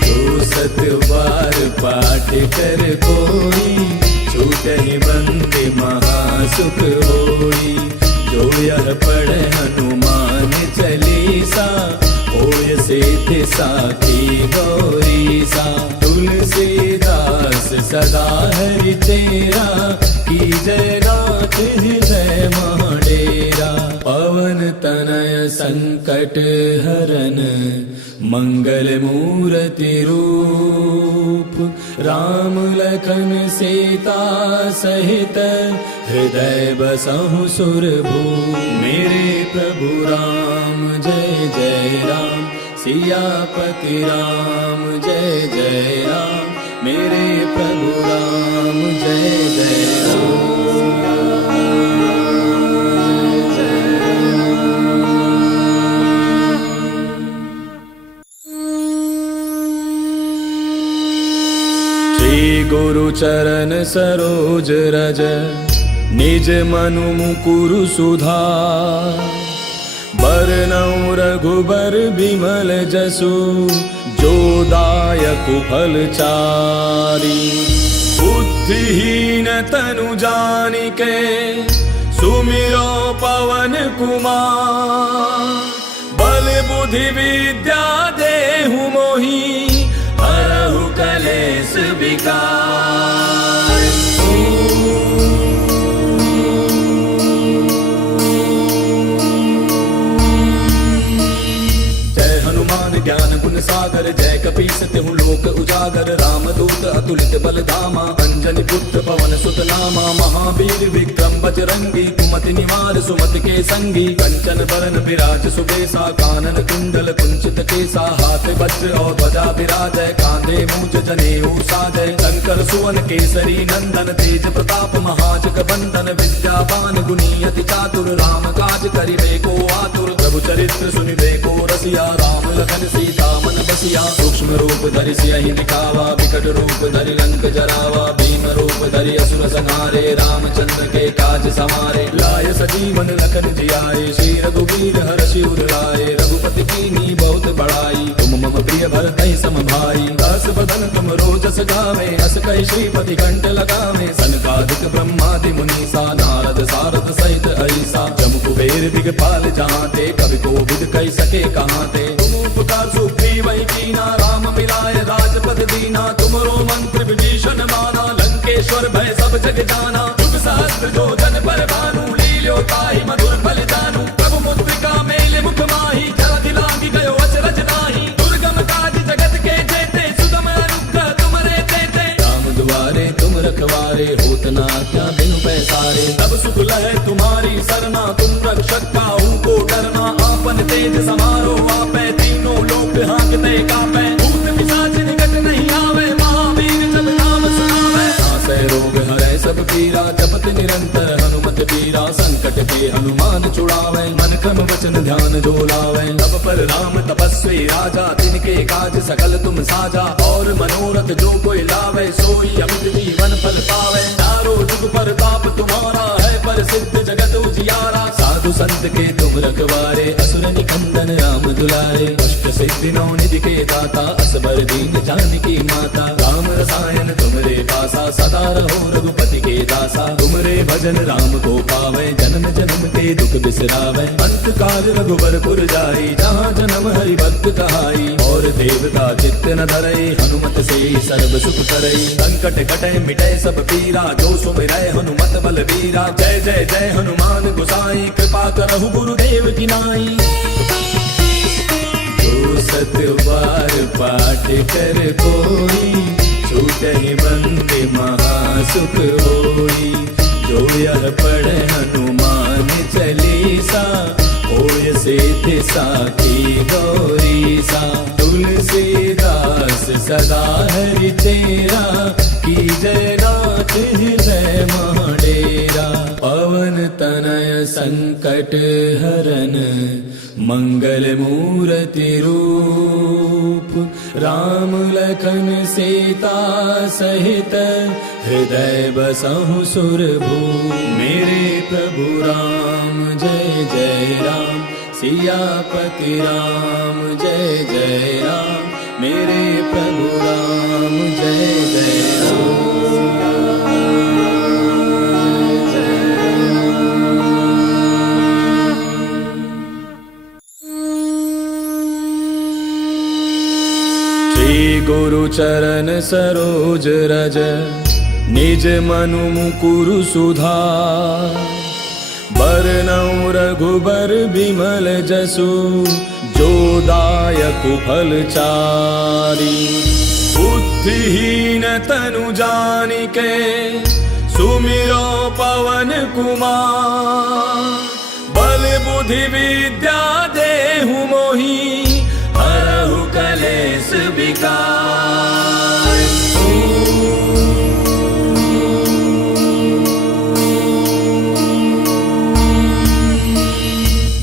जो सत बार पाठ कर कोई छूटहि बंदे महासुख होई जो यह पढ़े हनुमान चालीसा होय सिद्धि साखी गौरीसा तुलसीदास सदा हरि तेरा की जय नाथ हृदय महाडेरा पवन तनय संकट हरन मंगल मूर्ति रूप राम लखन सीता सहित हृदय बसहु सुरभूप मेरे प्रभु राम जय जय राम सियापति राम जय जय राम मेरे प्रभु राम जय जय राम गुरु चरण सरोज रज निज मनु मुकुरु सुधार बरनउँ रघुबर बिमल जसु जो दायक फल चारि बुद्धिहीन तनु जानिके सुमिरो पवन कुमार बल बुद्धि विद्या देहु मोहि हरहु कलेश विकार जय हनुमान ज्ञान गुण सागर जय कपीस तिहु लोक उजागर रामदूत अतुलित बल धामा अंजनी पुत्र पवन सुत नामा महावीर विक्रम बजरंगी कुमति निवार सुमति के संगी कंचन बरन विराज सुबेसा कानन कुंडल कुंचित केसा हाथ वज्र और ध्वजा विराजय कांधे मूज जनेऊ साजय शंकर सुवन केसरी नंदन तेज प्रताप महाजग बंदन विद्यावान गुणी अति चातुर राम काज करिबे को आतुर प्रभु चरित्र सुनिबे को रस रसिया राम लखन सीता मन बसिया। सूक्ष्म रूप धरि सियहि दिखावा, विकट रूप धरि लंक जरावा। भीम रूप धरि असुर संहारे, रामचंद्र के काज सवारे। लाय सजीवन लखन जियाए, श्री रघुवीर हर्षि उर लाए। रघुपति कीन्ही बहुत बड़ाई, तुम मम प्रिय भरतहि सम भाई। दास बदन तुम रोजस गावे, अस कहि श्रीपति कंठ लगावे। सनकादिक ब्रह्मादि मुनीसा, नारद सारद सहित ऐसा। जम कुबेर दिगपाल जहांते, कवि कोविद कहि सके कहांते। तुम उपकार सुग्रीव कीना, राम मिलाय राजपद दीना। तुमरो मंत्र विभीषण माना, लंकेश्वर भय सब जग जाना। युग सहस्त्र जो जन पर भानु, लील्यो ताहि मधुर फल जानू। प्रभु मुद्रिका मेल मुख माहि, जलधि लांघि गयो अचरज नाहि। दुर्गम काज जगत के जेते, सुगम अनुग्रह तुमरे तेते। राम दुआरे तुम रखवारे, होत न आज्ञा बिनु पैसारे। तब सुख लहै तुम्हारी सरना, तुम रक्षक काहू को डरना। आपन तेज समारो आपै, तीनों लोक हांकते कापै। भूत पिशाच निकट नहीं आवे, महावीर जब नाम सुनावे। नासै रोग हरै सब पीरा, जपत निरंतर हनुमत बीरा। संकट के हनुमान छुड़ावे, मन क्रम वचन ध्यान जो लावे। तब पर राम तपस्वी राजा, तिनके काज सकल तुम साजा। और मनोरथ जो कोई लावे, सोई अमित जीवन फल पावे। चारों जुग परताप तुम्हारा है, प्रसिद्ध जगत उजियारा। साधु संत के तुम रखवारे, असुर निकंदन राम दुलारे। अष्ट सिद्धि नौ निधि के दाता, असबर दीन जानकी माता। राम रसायन तुमरे पासा, सदा रहो रघुपति के दासा। तुमरे भजन राम को पावे, जन्म जन्म के दुख बिसरावे। अंत काल रघुबर पुर जाई, जहाँ जन्म हरि भक्त कहाई। और देवता चित्त न धरई, हनुमत से सर्व सुख करई। संकट कटै मिटै सब पीरा, जो सुमिरै हनुमत बलबीरा। जय जय जय हनुमान गोसाई, कृपा करहु गुरुदेव की नाई। जो सत बार पाठ कर कोई, छूटहि बंदे महासुख होई। जो यह पढ़े हनुमान चालीसा, होय सिद्धि साखी गौरीसा। तुलसीदास सदा हरि तेरा, की जय नाथ हृदय महडेरा। पवन तनय संकट हरन, मंगल मूर्ति रूप। राम लखन सीता सहित, हृदय बसहु सुरभूप। मेरे प्रभु राम जय जय राम, सियापति राम जय जय राम। मेरे प्रभु राम जय जय राम। गुरु चरण सरोज रज, निज मनु मुकुरु सुधार। बरनउँ रघुबर बिमल जसु, जो दायक फल चारि। बुद्धिहीन तनु जानिके, सुमिरो पवन कुमार। बल बुद्धि विद्या देहु मोहि, हरहु कलेश विकार।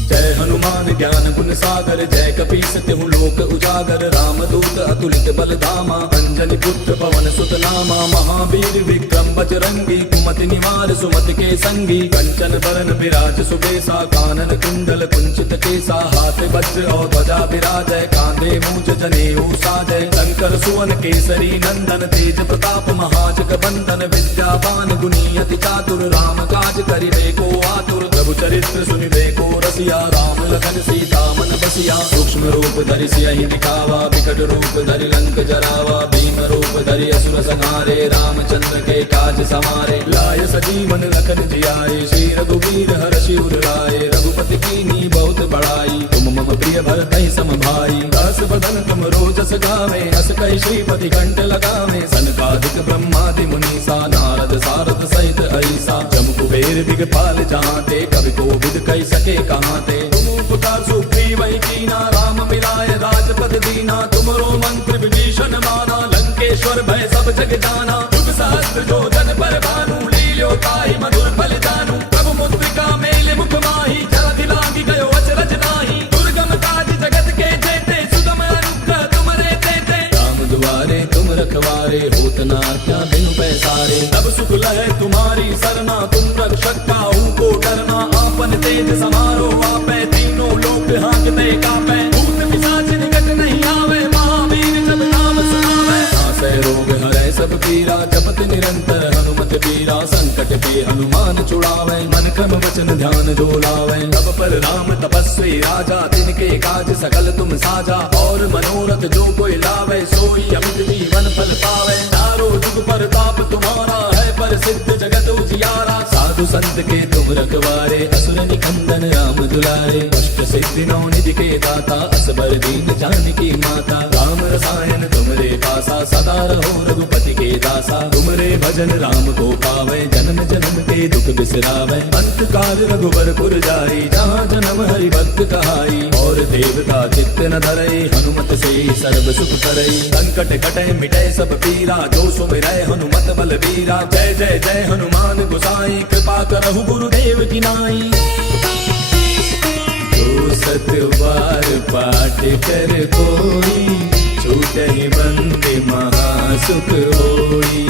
जय हनुमान ज्ञान गुण सागर, जय कपीस तिहु लोक उजागर। रामदूत अतुलित बल धामा, अंजनी पुत्र पवन सुत नामा। महावीर विक्रम बजरंगी, कुमति निवार सुमति के संगी। कंचन बरन विराज सुबेसा, कानन कुंडल कुंचित केसा। हाथ वज्र और ध्वजा विराजय, कांधे मूंज जनेऊ साजय। शंकर सुवन केसरी नंदन, तेज प्रताप महाजग बंदन। विद्यावान गुणी अति चातुर, राम काज करिबे को आतुर। प्रभु चरित्र सुनिबे को रसिया, राम लखन सीता मन बसिया। सूक्ष्म रूप धरि सियहि दिखावा, विकट रूप धरि लंक जरावा। भीम रूप धरि असुर संहारे, रामचंद्र के काज सवारे। लाय सजीवन लखन जियाए, श्री रघुवीर हर्षि उर लाए। रघुपति कीन्ही बहुत बड़ाई, तुम मम प्रिय भरतहि सम भाई। दास बदन तुम रोजस गावे, अस कहि श्रीपति कंठ लगावे। सनकादिक ब्रह्मादि मुनीसा, नारद सारद सहित ऐसा। जम कुबेर दिगपाल जहांते, कवि कोविद कहि सके कहांते। तुम उपकार सुग्रीव कीना, राम मिलाय राजपद दीना। तुमरो मंत्र विभीषण माना, लंकेश्वर भय सब जग जाना। युग सहस्त्र जो जन पर भानु, लील्यो ताहि मधुर फल जानू। प्रभु मुद्रिका मेल मुख माहि, जलधि लांघि गयो अचरज नाहि। दुर्गम काज जगत के हनुमान छुड़ावे मन क्रम वचन ध्यान जो लावे। तब पर राम तपस्वी राजा तिनके काज सकल तुम साजा। और मनोरथ जो कोई लावे सोई अमित जीवन फल पावे। चारों जुग परताप तुम्हारा है प्रसिद्ध जगत उजियारा। साधु संत के तुम रखवारे असुर निकंदन राम दुलारे। अष्ट सिद्धि नौ निधि के दाता असबर दीन जानकी माता। राम रसायन तुमरे पासा सदा रहो रघुपति के दासा। तुमरे भजन राम को पावे जन्म जन्म के दुख बिसरावे। अंत काल रघुबर पुर जाई जहाँ जन्म हरि भक्त कहाई। और देवता चित्त न धरई हनुमत से सर्व सुख करई। संकट कटे मिटे सब पीरा जो सुमिरै हनुमत बलबीरा। जय जय जय हनुमान गोसाई कृपा करहु गुरुदेव की नाई। जो सत बार पाठ कर कोई छूटहि बंदे महासुख होई।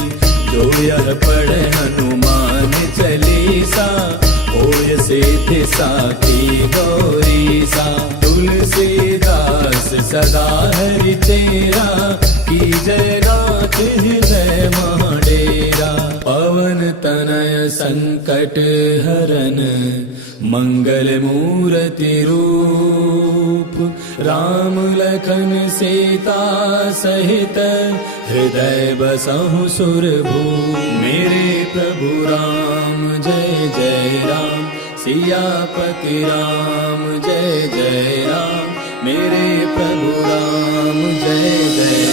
जो यह पढ़े हनुमान चालीसा होय सिद्धि साखी गौरीसा। तुलसीदास सदा हरि तेरा की जय नाथ हृदय महाडेरा। पवन तनय संकट हरन मंगल मूर्ति रूप। राम लखन सीता सहित हृदय बसहु सुरभूप। मेरे प्रभु राम जय जय राम सियापति राम जय जय राम। मेरे प्रभु राम जय जय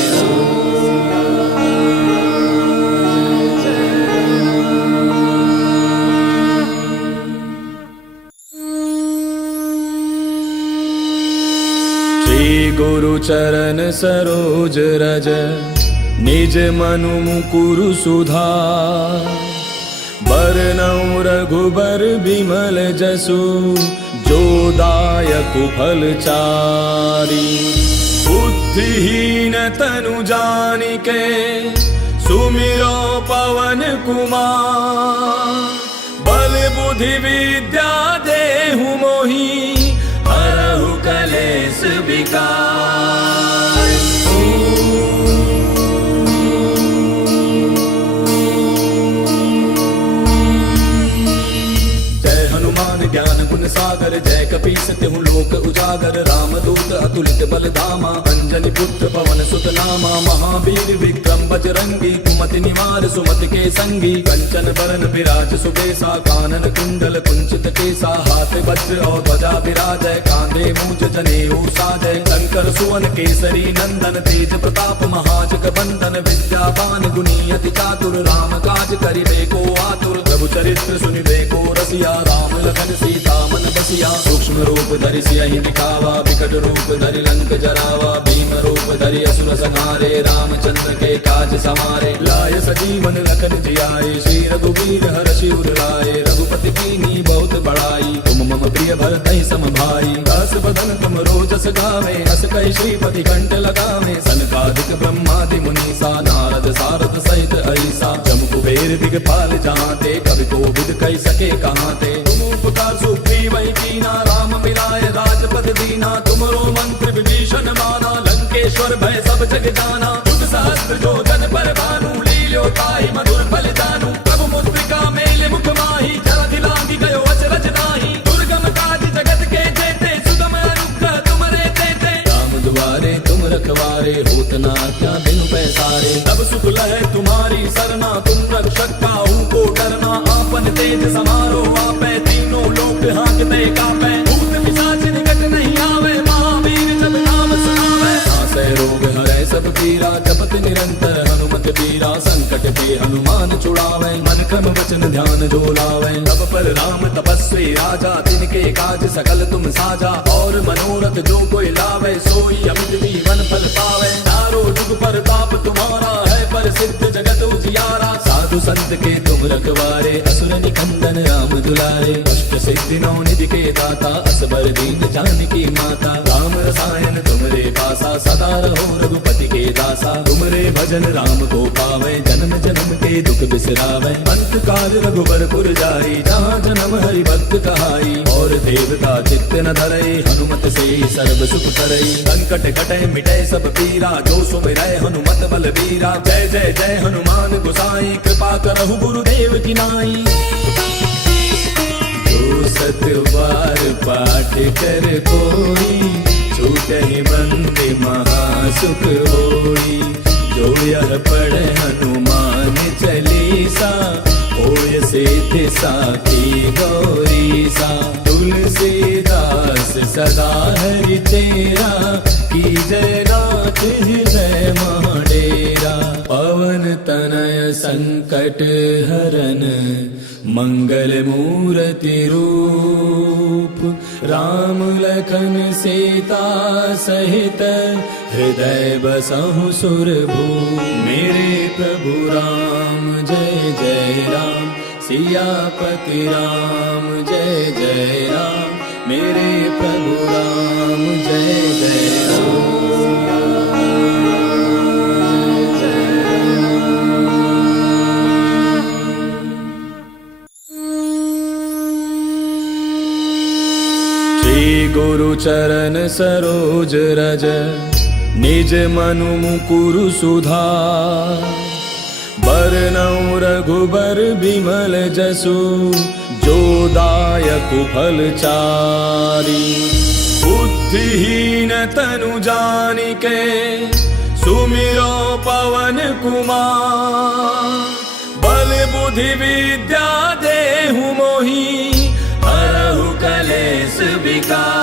गुरु चरण सरोज रज निज मनु मुकुरु सुधार। बरनउँ रघुबर बिमल जसु जो दायक फल चारि। बुद्धिहीन तनु जानिके सुमिरो पवन कुमार। बल बुद्धि विद्या देहु मोहि हरहु कलेश विकार। जय हनुमान ज्ञान गुण सागर जय कपीस तिहु लोक उजागर। राम दूत अतुलित बल धामा अंजनी पुत्र पवन सुत नामा। महावीर विक्रम बजरंगी कुमति निवार सुमति के संगी। कंचन बरन विराज सुबेसा कानन कुंडल कुंचित केसा। हाथ वज्र और ध्वजा विराजय कांधे मूंज जनेऊ साजय। शंकर सुवन केसरी नंदन तेज प्रताप महाजग बंदन। विद्यावान गुणी अति चातुर राम काज करिबे को आतुर। प्रभु चरित्र सुनिबे को रसिया राम लखन सीता मन बसिया। सूक्ष्म रूप धरि सियहि दिखावा विकट रूप धरि लंक जरावा। भीम रूप धरि असुर संहारे रामचंद्र के काज समारे। लाय सजीवन लखन जियाए श्री रघुवीर हर्षि उर लाए। रघुपति कीन्ही बहुत बड़ाई तुम मम प्रिय भरतहि सम भाई। दास बदन तुम रोजस गावे हस कहि श्रीपति कंठ लगावे। सनकादिक ब्रह्मादि मुनीसा नारद सारद सहित ऐसा। जम कुबेर दिगपाल जहांते कवि कोविद कहि सके कहांते। तुम उपकार सुग्रीव कीना राम मिलाए राजपद दीना। तुमरो मंत्र विभीषण माना लंकेश्वर भय सब जग जाना। युग सहस्त्र जो जन पर भानु लील्यो ताहि मधुर फल जानू। प्रभु मुद्रिका मेल मुख माहि जलधि लांघि गयो अचरज नाहि। दुर्गम काज जगत के जेते सुगम अनुग्रह तुमरे तेते। राम दुआरे तुम रखवारे होत न क्या बिनु पैसारे। तब सुख लहै तुम्हारी सरना तुम रक्षक काहू को डरना। आपन तेज समारो आपै तीनों लोक हांकते कापै। भूत पिशाच निकट नहीं आवे महावीर जब नाम सुनावे। नासै रोग हरै सब पीरा जपत निरंतर हनुमत बीरा। संकट के हनुमान छुड़ावे मन क्रम वचन ध्यान जो लावे। तब पर राम तपस्वी राजा तिनके काज सकल तुम साजा। और मनोरथ जो कोई लावे सोई अमित जीवन फल पावे। चारों जुग परताप तुम्हारा है प्रसिद्ध जगत उजियारा। साधु संत के तुम रखवारे असुर निकंदन राम दुलारे। अष्ट सिद्धि नौ निधि के दाता असबर दीन जानकी माता। राम रसायन तुमरे पासा सदा रहो रघुपति के दासा। तुमरे भजन राम को पावे जन्म जन्म के दुख बिसरावे। अंत काल रघुबर पुर जाई जहाँ जन्म हरि भक्त कहाई। और देवता चित्त न धरई हनुमत से सर्व सुख करई। संकट कटे मिटे सब पीरा जो सुमिरै हनुमत बलबीरा। जय जय जय हनुमान गोसाई कृपा करहु गुरुदेव की नाई। जो सत बार पाठ कर कोई छूटहि बंदी महासुख होई। जो यह पढ़े हनुमान चालीसा होय सिद्धि साखी गौरीसा। तुलसीदास सदा हरि तेरा कीजय नाथ हृदय महाडेरा। पवन तनय संकट हरन मंगल मूर्ति रूप। राम लखन सीता सहित हृदय बसहु सुरभूप। मेरे प्रभु राम जय जय राम सियापति राम जय जय राम। मेरे प्रभु राम जय जय राम। गुरु चरण सरोज रज निज मनु मुकुरु सुधार। बरनउँ रघुबर बिमल जसु जो दायक फल चारि। बुद्धिहीन तनु जानिके सुमिरो पवन कुमार। बल बुद्धि विद्या देहु मोहि हरहु कलेश विकार।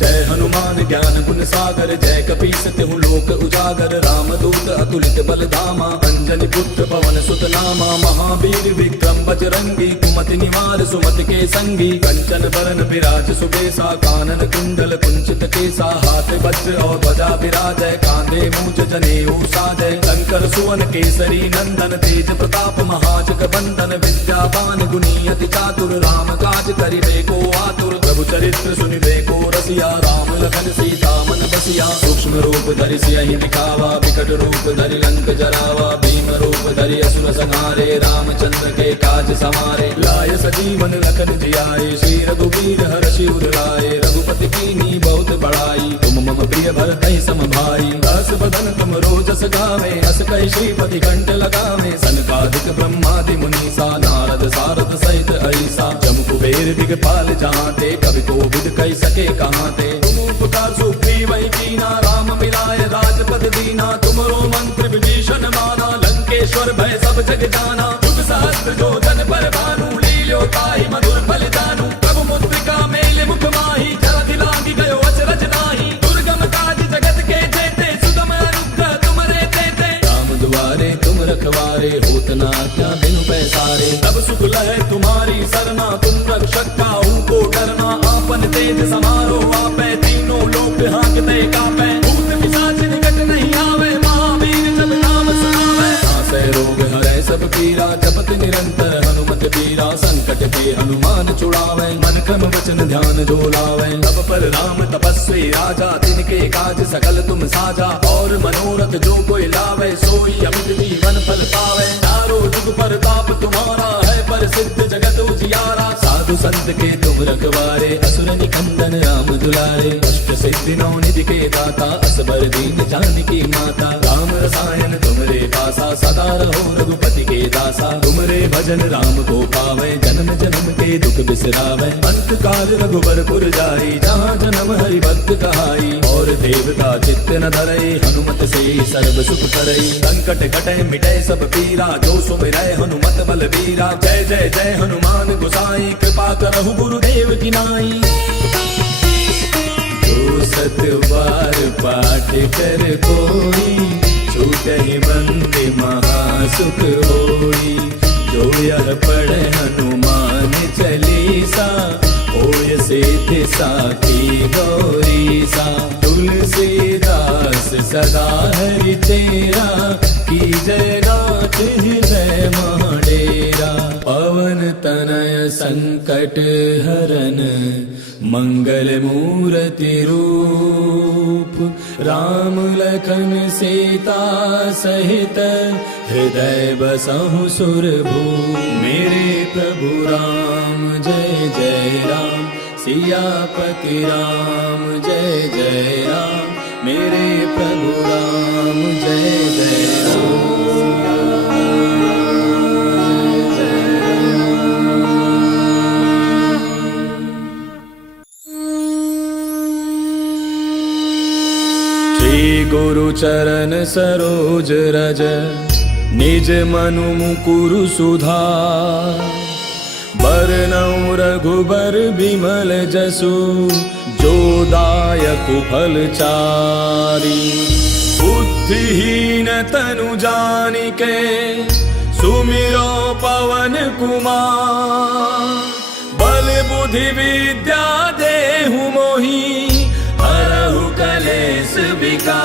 जय हनुमान ज्ञान गुण सागर जय कपीस तिहु लोक उजागर। रामदूत अतुलित बल धामा अंजनी पुत्र पवन सुत नामा। महावीर विक्रम बजरंगी कुमति निवार सुमति के संगी। कंचन बरन विराज सुबेसा कानन कुंडल कुंचित केसा। हाथ वज्र और ध्वजा विराजय कांधे मूज जनेऊ साजय। शंकर सुवन केसरी नंदन तेज प्रताप महाजग बंदन। विद्यावान गुणी अति चातुर राम काज करिबे को आतुर। प्रभु चरित्र सुनिबे को रसिया राम लखन सीता मन बसिया। सूक्ष्म रूप धरि सियहि दिखावा विकट रूप धरि लंक जरावा। भीम रूप धरि असुर संहारे रामचंद्र के काज समारे। लाय सजीवन लखन जियाए श्री रघुवीर हर्षि उर लाए। रघुपति कीन्ही बहुत बड़ाई तुम मम प्रिय भरतहि सम भाई। दस बदन तुम रोजस गावे अस कहि श्रीपति कंठ लगावे। सनकादिक ब्रह्मादि मुनीसा नारद सारद सहित ऐसा। जम कुबेर दिगपाल जहांते कवि कोविद कहि सके कहांते। तुम उपकार सुग्रीवहि कीना राम मिलाय राजपद दीना। तुमरो मंत्र विभीषण माना लंकेश्वर भय सब जग जाना। युग सहस्त्र जो जन पर भानु लील्यो ताहि मधुर फल जानू। प्रभु मुद्रिका मेल मुख माहि जलधि लांघि गयो अचरज नाही। दुर्गम काज जगत के जेते सुगम अनुग्रह तुमरे तेते। राम दुआरे तुम रखवारे होत न आज्ञा बिनु पैसारे। तब सुख लहै तुम्हारी सरना तुम रक्षक काहू को डरना। आपन तेज समारो आपै तीनों लोक हांकते कापै। भूत पिशाच निकट नहीं आवे महावीर जब नाम सुनावे। नासै रोग हरै सब पीरा जपत निरंतर हनुमत बीरा। संकट के हनुमान छुड़ावे मन क्रम वचन ध्यान जो लावे। तब पर राम तपस्वी राजा तिनके काज सकल तुम साजा। और मनोरथ जो कोई लावे सोई अमित जीवन फल पावे। चारों जुग परताप तुम्हारा है प्रसिद्ध जगत उजियारा। साधु संत के तुम रखवारे असुर निकंदन राम दुलारे। अष्ट सिद्धि नौ निधि के दाता असबर दीन जानकी माता। राम रसायन तुमरे पासा सदा रहो रघुपति के दासा। तुमरे भजन राम को पावे जन्म जन्म के दुख बिसरावे। अंत काल रघुबर पुर जाई जहाँ जन्म हरि भक्त कहाई। और देवता चित्त न धरई हनुमत से सर्व सुख करई। संकट कटे मिटे सब पीरा जो सुमिरै हनुमत बलबीरा। जय जय जय हनुमान गोसाई कृपा करहु गुरुदेव की नाई। जो सत बार पाठ कर कोई छूटहि बंदी महासुख होई। जो यह पढ़े हनुमान चालीसा होय सिद्धि साखी गौरीसा। तुलसीदास सदा हरि तेरा कीजय नाथ हृदय महाडेरा। पवन तनय संकट हरन मंगल मूर्ति रूप। राम लखन सीता सहित हृदय बसहु सुरभू। मेरे प्रभु राम जय जय राम, सियापति राम जय जय राम। मेरे प्रभु राम जय जय राम। गुरु चरण सरोज रज, निज मनु मुकुरु सुधार। बरनउँ रघुबर बिमल जसु, जो दायक फल चारि। बुद्धिहीन तनु जानिके, सुमिरो पवन कुमार। बल बुद्धि विद्या देहु मोहि, हरहु कलेस विकार।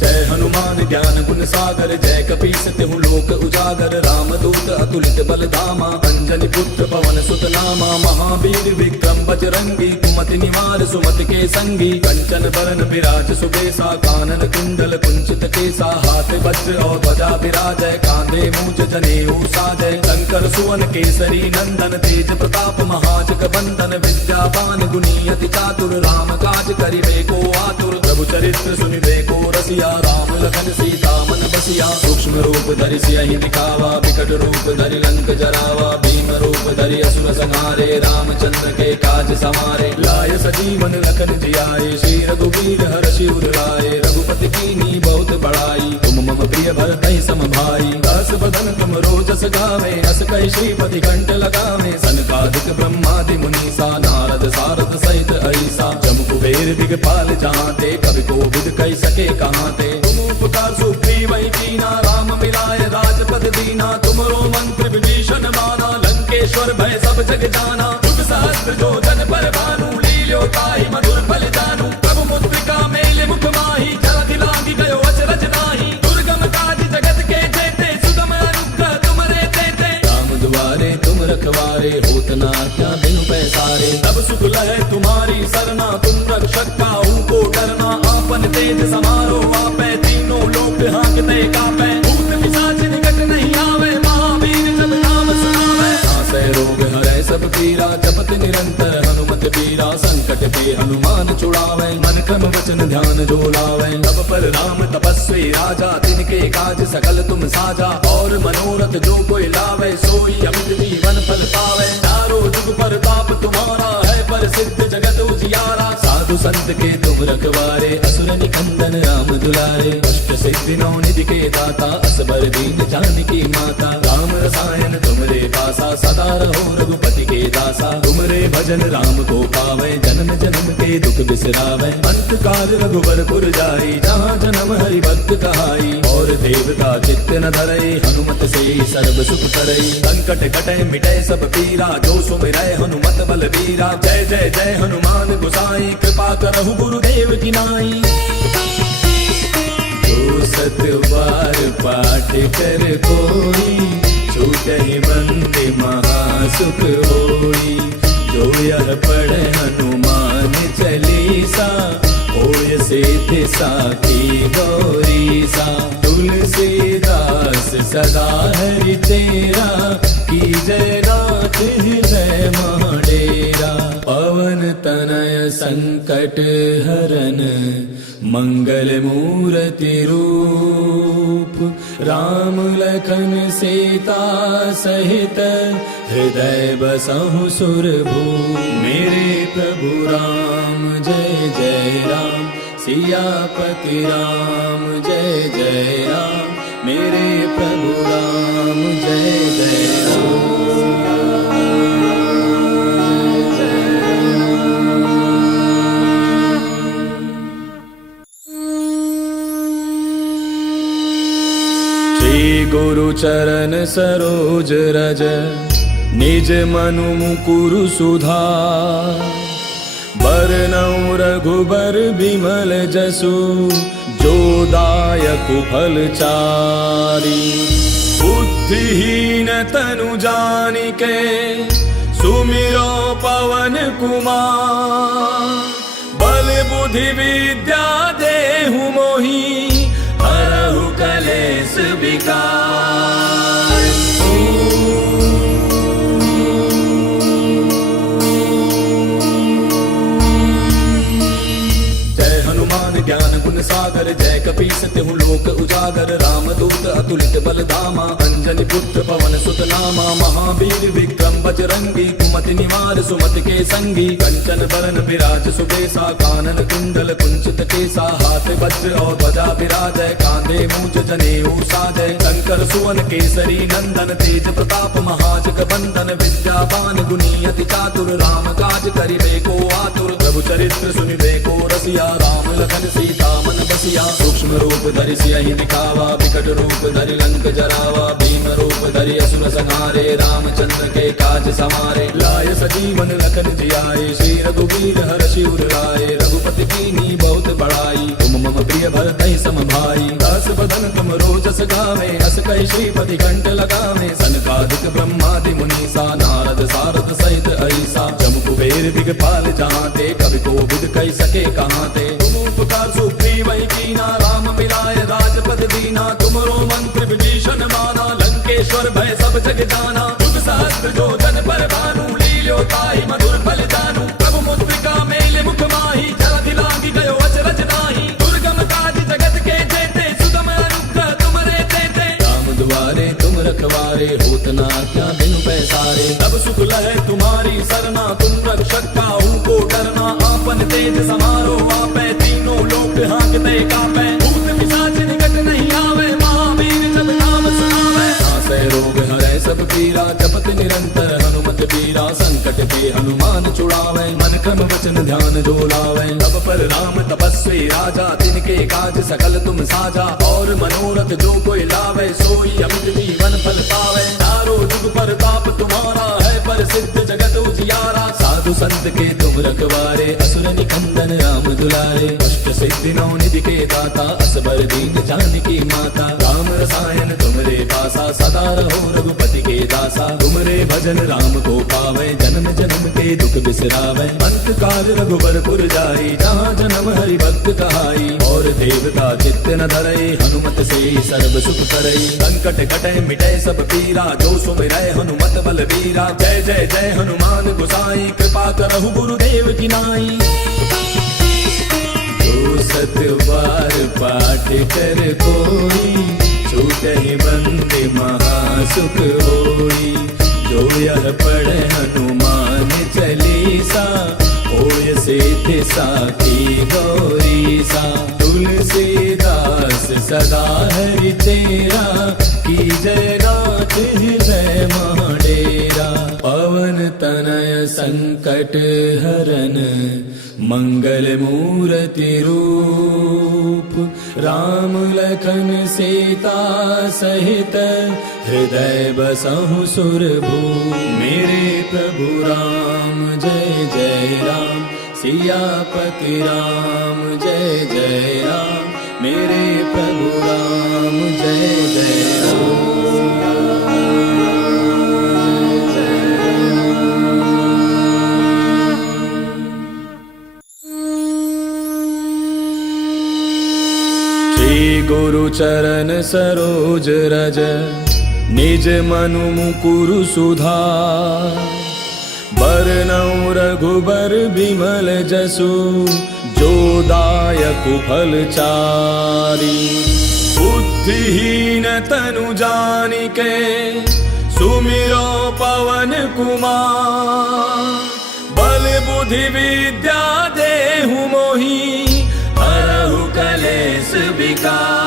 जय हनुमान ज्ञान गुण सागर, जय कपीस तिहु लोक उजागर। रामदूत अतुलित बल धामा, अंजनी पुत्र पवन सुत नामा। महावीर विक्रम बजरंगी, कुमति निवार सुमति के संगी। कंचन बरन विराज सुबेसा, कानन कुंडल कुंचित केसा। हाथ वज्र और ध्वजा विराजय, कांधे मूंज जनेऊ साजय। शंकर सुवन केसरी नंदन, तेज प्रताप महाजग बंदन। विद्यावान गुणी अति चातुर, राम काज करिबे को आतुर। प्रभु चरित्र सुनिबे को रसिया, राम लखन सीता मन बसिया। सूक्ष्म रूप धरि सियहि दिखावा, विकट रूप धरि लंक जरावा। भीम रूप धरि असुर संहारे, रामचंद्र के काज समारे। लाय सजीवन लखन जियाए, श्री रघुवीर हर्षि उर लाए। रघुपति कीन्ही बहुत बड़ाई, तुम मम प्रिय भरतहि सम भाई। दास बदन तुम रोजस गावे, अस कहि श्रीपति कंठ लगावे। सनकादिक ब्रह्मादि मुनीसा, नारद सारद सहित ऐसा। जम कुबेर दिगपाल जहांते, कवि कोविद कहि सके कहांते। तुम उपकार सुग्रीव कीना, राम मिलाय राजपद दीना। तुमरो मंत्र विभीषण माना, लंकेश्वर भय सब जग जाना। जुग सहस्त्र जो जन पर भानु, लील्यो ताहि मधुर फल जानू। प्रभु मुद्रिका मेले मुख माहि, जलधि लांघि गयो अचरज नाहि। दुर्गम काज जगत के जेते, सुगम अनुग्रह तुमरे तेते। राम दुआरे तुम रखवारे, होत न आज्ञा बिनु पैसारे। तब सुख लहै तुम्हारी सरना, तुम रक्षक काहू को डरना। आपन तेज समारो आपै, तीनों लोक हांकते कापै। भूत पिशाच निकट नहीं आवे, महावीर जब नाम सुनावे। नासै रोग हरै सब पीरा, जपत निरंतर हनुमत बीरा। संकट ते हनुमान छुड़ावे, मन क्रम वचन ध्यान जो लावे। तब पर राम तपस्वी राजा, तिनके काज सकल तुम साजा। और मनोरथ जो कोई लावे, सोई अमित जीवन फल पावे। चारों जुग परताप तुम्हारा है, प्रसिद्ध जगत उजियारा। साधु संत के तुम रखवारे, असुर निकंदन राम दुलारे। अष्ट सिद्धि नौ निधि के दाता, असबर दीन जानकी माता। राम रसायन तुमरे पासा, सदा रहो रघुपति के दासा। तुमरे भजन राम को पावे, जन्म जन्म के दुख बिसरावे। अंत काल रघुबर पुर जाई, जहाँ जन्म हरि भक्त कहाई। और देवता चित्त न धरई, हनुमत से सर्व सुख करई। संकट कटै मिटै सब पीरा, जो सुमिरै हनुमत बल बीरा। जय जय जय हनुमान गोसाई, कृपा करहु गुरुदेव की नाई। जो सत बार पाठ कर कोई, छूटहि बंदे महासुख होई। जो यह पढ़े हनुमान चालीसा, होय सिद्धि साखी गौरीसा। तुलसीदास सदा हरि तेरा, की जय नाथ हृदय डेरा। पवन तनय संकट हरन, मंगल मूर्ति रूप। राम लखन सीता सहित, हृदय बसहु सुरभू। मेरे प्रभु राम जय जय राम, सियापति राम जय जय राम। मेरे प्रभु राम जय जय राम। गुरु चरण सरोज रज, निज मनु मुकुरु सुधार। बरनउँ रघुबर बिमल जसु, जो दायक फल चारि। बुद्धिहीन तनु जानिके सुमिरो पवन कुमार। बल बुद्धि विद्या देहु मोहि हरहु कलेश विकार। जय हनुमान ज्ञान गुण सागर, जय कपीस तिहु लोक उजागर। रामदूत अतुलित बल धामा, अंजनी पुत्र पवन सुत नामा। महावीर विक्रम बजरंगी, कुमति निवार सुमति के संगी। कंचन बरन विराज सुबेसा, कानन कुंडल कुंचित केसा। हाथ वज्र और ध्वजा विराजय, कांधे मूंज जनेऊ साजय। शंकर सुवन केसरी नंदन, तेज प्रताप महाजग बंदन। विद्यावान गुणी अति चातुर, राम काज करिबे को आतुर। प्रभु चरित्र सुनिबे को रसिया, राम लखन सीता मन बसिया। सूक्ष्म रूप धरि सियहि दिखावा, विकट रूप धरि लंक जरावा। भीम रूप धरि असुर संहारे, रामचंद्र के काज समारे। लाय सजीवन लखन जियाए, श्री रघुवीर हर्षि उर लाए। रघुपति कीन्ही बहुत बड़ाई, तुम मम प्रिय भरतहि सम भाई। दास बदन तुम रोजस गावे, अस कहि श्रीपति कंठ लगावे। सनकादिक ब्रह्मादि मुनीसा, नारद सारद सहित अहिसा। जम कुबेर दिगपाल जहांते, कवि कोविद कहि सके कहांते। तुम उपकार सुग्रीव कीना, राम मिलाए राजपद दीना। तुमरो मंत्र विभीषण माना, लंकेश्वर भय सब जग जाना। युग सहस्त्र जो जन पर भानु, लील्यो ताहि मधुर फल जानू। प्रभु मुद्रिका मेले मुख माहि, जलधि लांघि गयो अचरज नाहि। दुर्गम काज जगत के जेते, सुगम अनुग्रह तुमरे तेते। राम दुआरे तुम रखवारे, होत न आज्ञा बिनु पैसारे। तब सुख लहै तुम्हारी सरना, तुम रक्षक काहू को डरना। आपन तेज समारो आपै, तीनों लोक हाँकते कापै। भूत पिशाच निकट नहीं आवे, महावीर जब नाम सुनावे। नासै रोग हरै सब पीरा, जपत निरंतर हनुमत बीरा। संकट के हनुमान छुड़ावे, मन क्रम वचन ध्यान जो लावे। तब पर राम तपस्वी राजा, तिनके काज सकल तुम साजा। और मनोरथ जो कोई लावे, सोई अमित जीवन फल पावे। चारों जुग परताप तुम्हारा है, प्रसिद्ध जगत उजियारा। साधु संत के तुम रखवारे, असुर निकंदन राम दुलारे। अष्ट सिद्धि नौ निधि के दाता, असबर दीन जानकी माता। राम रसायन तुमरे पासा, सदा रहो रघुपति के दासा। तुमरे भजन राम को पावे, जन्म जन्म के दुख बिसरावे। अंत काल रघुबर पुर जाई, जहाँ जन्म हरि भक्त कहाई। और देवता चित्त न धरई, हनुमत से सर्व सुख करई। संकट कटै मिटै सब पीरा, जो सुमिरै हनुमत बल बीरा। जय जय जय हनुमान गोसाई, कृपा करहु गुरुदेव की नाई। जो सत बार पाठ कर कोई, छूटहि बंदि महासुख होई। जो यह पढ़े हनुमान चालीसा, होय सिद्धि साखी गौरीसा। तुलसीदास सदा हरि तेरा, की जय नाथ हृदय महाडेरा। पवन तनय संकट हरन, मंगल मूर्ति रूप। राम लखन सीता सहित, हृदय बसहु सुरभूप। मेरे प्रभु राम जय जय राम, सियापति राम जय जय राम। मेरे प्रभु राम जय जय राम। गुरु चरण सरोज रज, निज मनु मुकुरु सुधार। बरनउँ रघुबर बिमल जसु, जो दायक फल चारि। बुद्धिहीन तनु जानिके, सुमिरो पवन कुमार। बल बुद्धि विद्या देहु मोहि, हरहु कलेश विकार।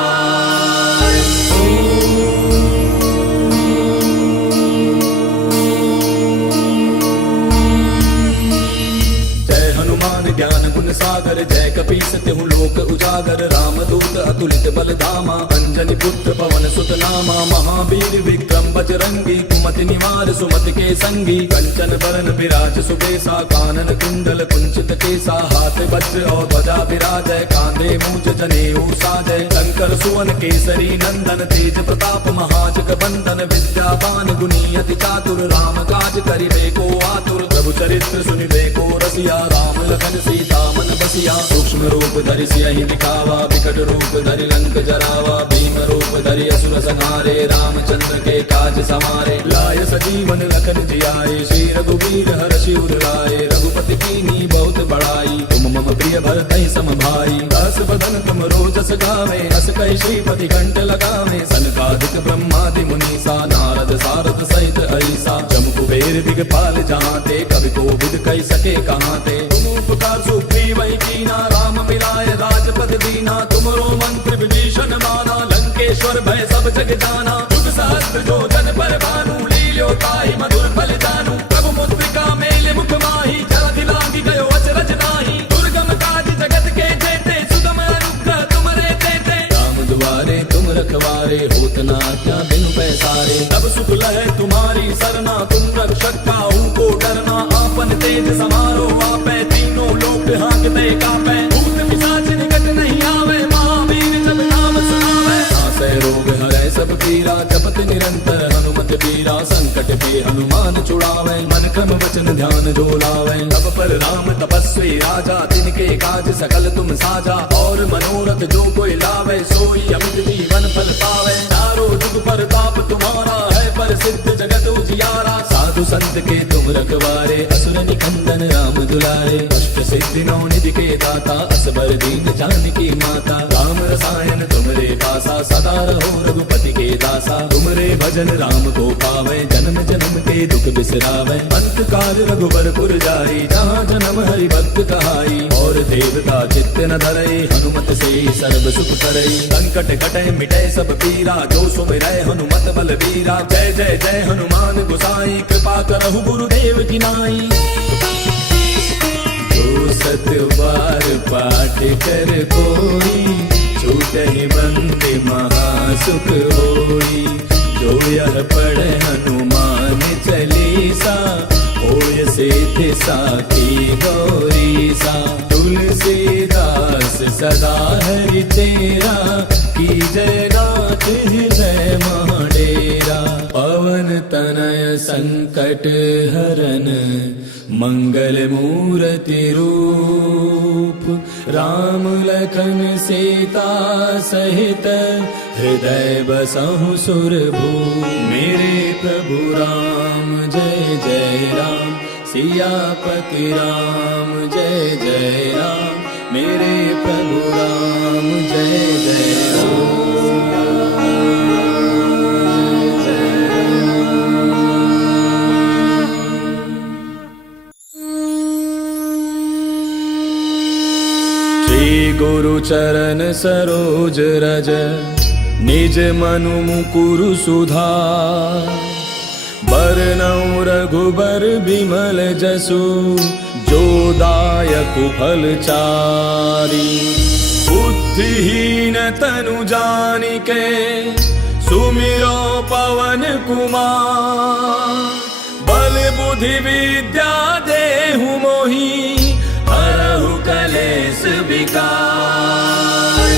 जय हनुमान ज्ञान गुण गुण सागर जय कपीस तिहु लोक उजागर रामदूत अतुलित बल धामा अंजनी पुत्र पवन सुत नामा महावीर विक्रम बजरंगी कुमति निवार सुमति के संगी कंचन बरन विराज सुबेसा कानन कुंडल कुंचित केसा हाथ वज्र और ध्वजा विराजय कांधे मूज जनेऊ साजय शंकर सुवन केसरी नंदन तेज प्रताप महाजग बंदन विद्यावान गुणी अति चातुर राम काज करिबे को आतुर प्रभु चरित्र सुनिबे को रसिया राम लखन सीता मन बसिया सूक्ष्म रूप धरि सियहि दिखावा विकट रूप धरि लंक जरावा भीम रूप धरि असुर संहारे रामचंद्र के काज समारे लाय सजीवन लखन जियाए श्री रघुवीर हर्षि उर लाए रघुपति कीन्ही बहुत बड़ाई तुम मम प्रिय भरतहि सम भाई दस बदन तुम रोजस गावे अस कहि श्रीपति कंठ लगावे सनकादिक ब्रह्मादि मुनीसा नारद सारद सहित ऐसा जम कुबेर दिगपाल जहांते कवि कोविद कहि सके कहांते तुम उपकार सुग्रीवहि कीना राम मिलाय राजपद दीना तुमरो मंत्र विभीषण माना लंकेश्वर भय सब जग जाना युग सहस्त्र जो जन पर भानु लील्यो ताहि मधुर फल जानू प्रभु मुद्रिका मेल मुख माहि जलधि लांघि गयो अचरज नाही दुर्गम काज जगत के जेते सुगम अनुग्रह तुमरे तेते राम दुआरे तुम रखवारे होत न आज्ञा बिनु पैसारे तब सुख लहै तुम्हारी सरना तुम रक्षक काहू को डरना आपन तेज समारो आपै तीनों लोक हांकते कापै भूत पिशाच निकट नहीं आवे महावीर जब नाम सुनावे नासै रोग हरै सब पीरा जपत निरंतर हनुमत बीरा संकट पे हनुमान छुड़ावे मन क्रम वचन ध्यान जो लावे तब पर राम तपस्वी राजा तिनके काज सकल तुम साजा और मनोरथ जो कोई लावे सोई अमित जीवन फल पावे चारों जुग परताप तुम्हारा है प्रसिद्ध जगत उजियारा साधु संत के तुम रखवारे असुर निकंदन राम दुलारे अष्ट सिद्धि नौ निधि के दाता असबर दीन जानकी माता राम रसायन तुमरे पासा सदा रहो रघुपति के दासा तुमरे भजन राम को पावे जन्म जन्म के दुख बिसरावे अंत काल रघुबर पुर जाई जहाँ जन्म हरि भक्त कहाई और देवता चित्त न धरई हनुमत से सर्व सुख करई संकट कटै मिटै सब पीरा जो सुमिरै हनुमत बल बीरा जय जय जय हनुमान गोसाई कृपा करहु गुरुदेव की नाई जो सत बार पाठ कर कोई छूटहि बंदे महासुख होई जो यह पढ़े हनुमान चालीसा होय सिद्धि साखी गौरीसा तुलसीदास सदा हरि तेरा की जय नाथ हृदय महाडेरा पवन तनय संकट हरन मंगल मूर्ति रूप राम लखन सीता सहित हृदय बसहु सुरभूप मेरे प्रभु राम जय जय राम सियापति राम जय जय राम मेरे प्रभु राम जय जय राम गुरु चरण सरोज रज निज मनु मुकुरु सुधार बरनउँ रघुबर बिमल जसु जो दायक फल चारी बुद्धिहीन तनु जानिके सुमिरो पवन कुमार बल बुद्धि विद्या देहु मोहि हरहु कलेश विकार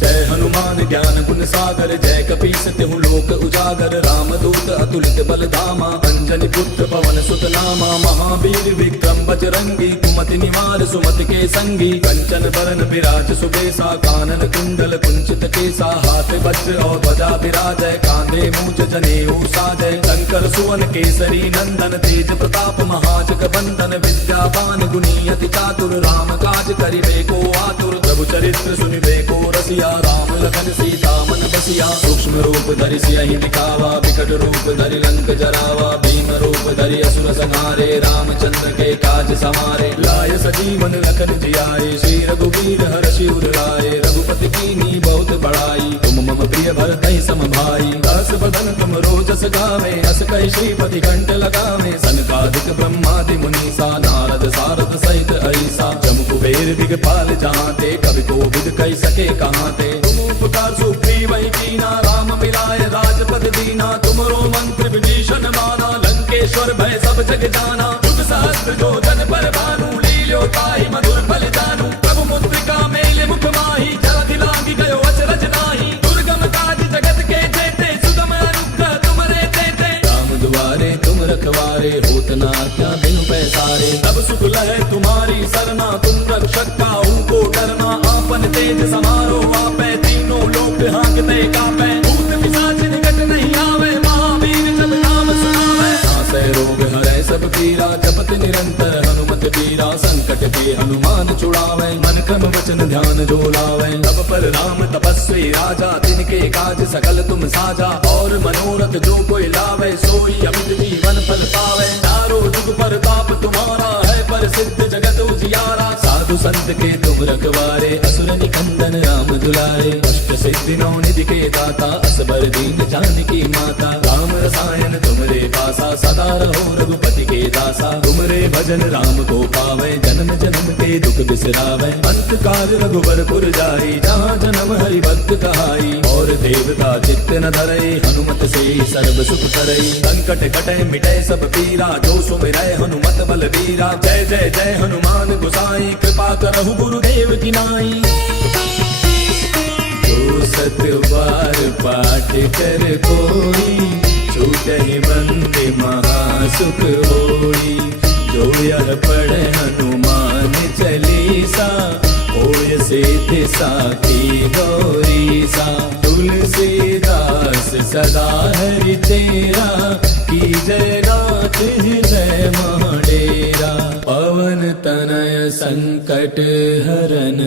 जय हनुमान ज्ञान गुण सागर जय कपीस तिहु लोक उजागर रामदूत अतुलित बल धामा अंजनी पुत्र पवन सुत नामा महावीर विक्रम बजरंगी कुमति निवार सुमति के संगी कंचन बरन विराज सुबेसा कानन कुंडल कुंचित केसा हाथ वज्र और ध्वजा विराजय कांधे मूज जनेऊ साजय शंकर सुवन केसरी नंदन तेज प्रताप महाजग बंदन विद्यावान गुणी अति चातुर राम काज करिबे को आतुर प्रभु चरित्र सुनिबे को रसिया राम लखन सीता मन बसिया सूक्ष्म रूप धरि सियहि दिखावा विकट रूप धरि लंक जरावा भीम रूप धरि असुर संहारे रामचंद्र के काज समारे लाय सजीवन लखन जियाए श्री रघुवीर हर्षि उर लाए रघुपति कीन्ही बहुत बड़ाई तुम मम प्रिय भरतहि सम भाई दस बदन तुम रोज जस गावे, अस कहि श्रीपति कंठ लगावे। सनकादिक ब्रह्मादि मुनीसा, नारद सारद सहित ऐसा। जम कुबेर दिगपाल जहाँते, कवि कोविद कहि सके कहाँते। तुम उपकार सुग्रीव ही कीना, राम मिलाय राजपद दीना। तुमरो मंत्र विभीषण माना, लंकेश्वर भय सब जग जाना। युग सहस्त्र जो जन पर भानु, लील्यो ताहि मधुर फल जानू। प्रभु मुद्रिका मेले मुख माही, जलधि लांघि गयो अचरज नाही। दुर्गम काज जगत के जेते, सुगम अनुग्रह तुमरे तेते। राम दुआरे तुम रखवारे, होत न आज्ञा बिनु पैसारे। तब सुख लहै तुम्हारी सरना, तुम रक्षक काहू को डरना। आपन तेज समारो आपै, तीनों लोक हांकते कापै। भूत पिशाच निकट नहीं आवे, महावीर जब नाम सुनावे। नासै रोग हरै सब पीरा, जपत निरंतर हनुमत बीरा। संकट के हनुमान छुड़ावे, मन क्रम वचन ध्यान जो लावे। तब पर राम तपस्वी राजा, तिनके काज सकल तुम साजा। और मनोरथ जो कोई लावे, सोई अमित जीवन फल पावे। चारों जुग परताप तुम्हारा है, प्रसिद्ध जगत उजियारा। साधु संत के तुम रखवारे, असुर निकंदन राम दुलारे। अष्ट सिद्धि नौ निधि के दाता, असबर दीन जानकी माता। राम रसायन तुमरे पासा, सदा रहो रघुपति के दासा। तुमरे भजन राम को पावे, जन्म जन्म के दुख बिसरावे। अंत काल रघुबरपुर जाई, जहाँ जन्म हरि भक्त कहाई। और देवता चित्त न धरई, हनुमत से सर्व सुख करई। संकट कटै मिटै सब पीरा, जो सुमिरै हनुमत बल बीरा। जय जय जय हनुमान गोसाई, कृपा करहु गुरुदेव की नाई। जो सत बार पाठ कर कोई, छूटहि बंदे महासुख होई। जो यह पढ़े हनुमान चालीसा, होय सिद्धि साखी गौरीसा। तुलसीदास सदा हरि तेरा, की जय नाथ हृदय महाडेरा। पवन तनय संकट हरन,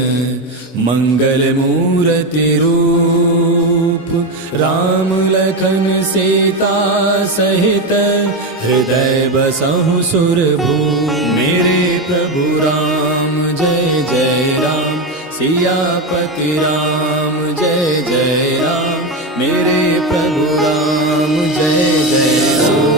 मंगल मूर्ति रूप। राम लखन सीता सहित, हृदय बसहु सुरभूप। मेरे प्रभु राम जय जय राम, सियापति राम जय जय राम। मेरे प्रभु राम जय जय राम।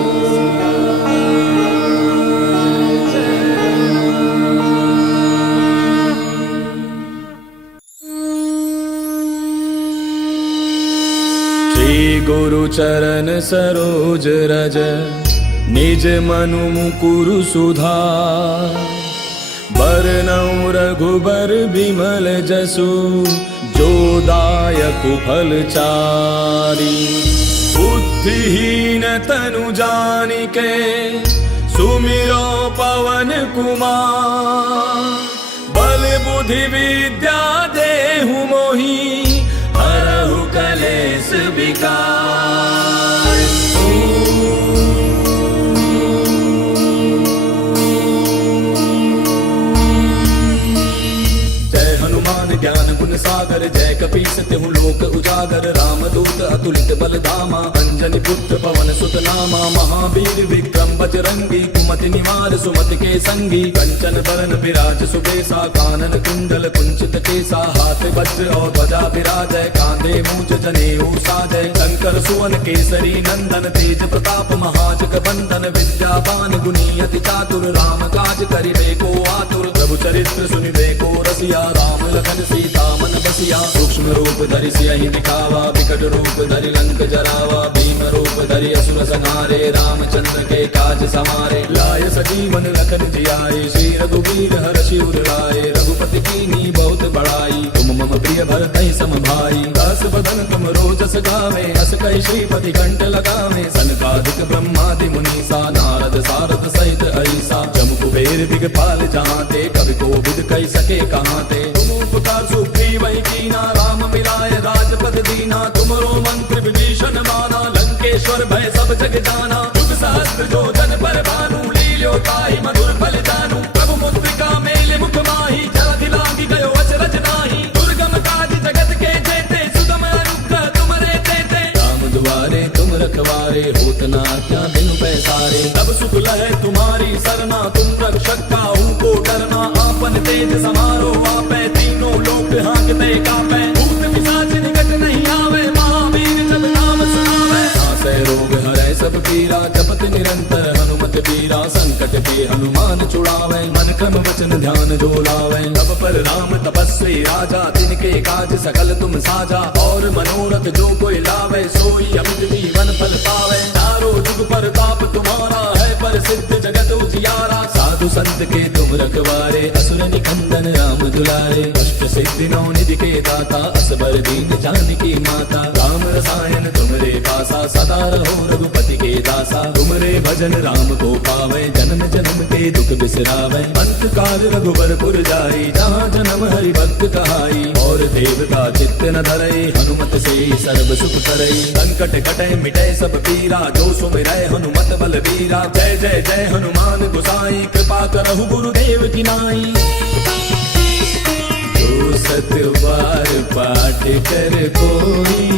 गुरु चरण सरोज रज, निज मनु मुकुरु सुधार। बरनउँ रघुबर बिमल जसु, जो दायक फल चारि। बुद्धिहीन तनु जानिके, सुमिरो पवन कुमार। बल बुद्धि विद्या देहु मोहि, हरहु कलेश विकार। जय हनुमान ज्ञान गुण सागर, जय कपीस तिहु लोक उजागर। रामदूत अतुलित बल धामा, अंजनी पुत्र पवन सुत नामा। महावीर विक्रम बजरंगी, कुमति निवार सुमति के संगी। कंचन बरन विराज सुबेसा, कानन कुंडल कुंचित केसा। हाथ वज्र और ध्वजा विराजय, कांधे मूंज जनेऊ साजय। शंकर सुवन केसरी नंदन, तेज प्रताप महाजग बंदन। विद्यावान गुणी अति चातुर, राम काज करिबे को आतुर। प्रभु चरित्र सुनिबे को रसिया, राम लखन सीता मन बसिया। सूक्ष्म रूप धरि सियहि दिखावा, विकट रूप धरि लंक जरावा। भीम रूप धरि असुर संहारे, रामचंद्र के काज समारे। लाय सजीवन लखन जियाए, श्री रघुवीर हर्षि उर लाए। रघुपति कीन्ही बहुत बड़ाई, तुम मम प्रिय भरतहि सम भाई। दास बदन तुम रोजस गावे, अस कहि श्रीपति कंठ लगावे। सनकादिक ब्रह्मादि मुनीसा, नारद सारद सहित ऐसा। जम कुबेर दिगपाल जहाँते, कवि कोविद कहि सके कहाँते। तुम उपकार सुग्रीव ही कीना, राम मिलाय राजपद दीना। तुमरो मंत्र विभीषण माना, लंकेश्वर भय सब जग जाना। युग सहस्त्र जो जन पर भानु, लील्यो ताहि मधुर फल जानू। प्रभु मुद्रिका मेले मुख माही, जलधि लांघि गयो अचरज नाही। दुर्गम काज जगत के जेते, सुगम अनुग्रह तुमरे तेते। राम दुआरे तुम रखवारे, होत न आज्ञा बिनु पैसारे। तब सुख लहै तुम्हारी सरना, तुम रक्षक काहू को डरना। आपन तेज समारो आपै, तीनों लोक हांकते कापै। भूत पिशाच निकट नहीं आवे, महावीर जब नाम सुनावे। नासै रोग हरै के हनुमान छुड़ावे, मन क्रम वचन ध्यान जो लावे। तब पर राम तपस्वी राजा, तिनके काज सकल तुम साजा। और मनोरथ जो कोई लावे, सोई अमित जीवन फल पावे। चारों जुग पर ताप तुम्हारा है, पर सिद्ध जगत उजियारा। साधु संत के तुम रखवारे, असुर निकंदन राम दुलारे। अष्ट सिद्धि नौ निधि के दाता, असबर दीन जानकी माता। राम रसायन तुमरे पासा, सदा रहो रघुपति के दासा। तुमरे भजन राम को पावे, जन्म जन्म के दुख बिसरावे। अंत काल रघुबरपुर जाई, जहाँ जन्म हरि भक्त कहाई। और देवता चित्त न धरई, हनुमत से सर्व सुख करई। संकट कटे मिटे सब पीरा, जो सुमिरै हनुमत बल बीरा। जय जय जय हनुमान गोसाई, कृपा करहु गुरुदेव की नाई। जो सत बार पाठ कर कोई,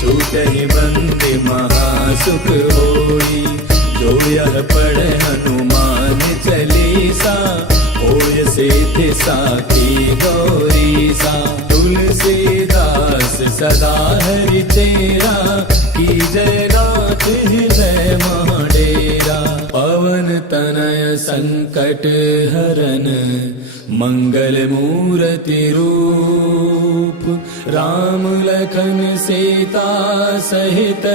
छूटहि बंदे महासुख होई। जो यह पढ़े हनुमान चालीसा, होय सिद्धि साखी गौरीसा। तुलसीदास सदा हरि तेरा, की जय नाथ हृदय महाडेरा। पवन तनय संकट हरन, मंगल मूर्ति रूप। राम लखन सीता सहित,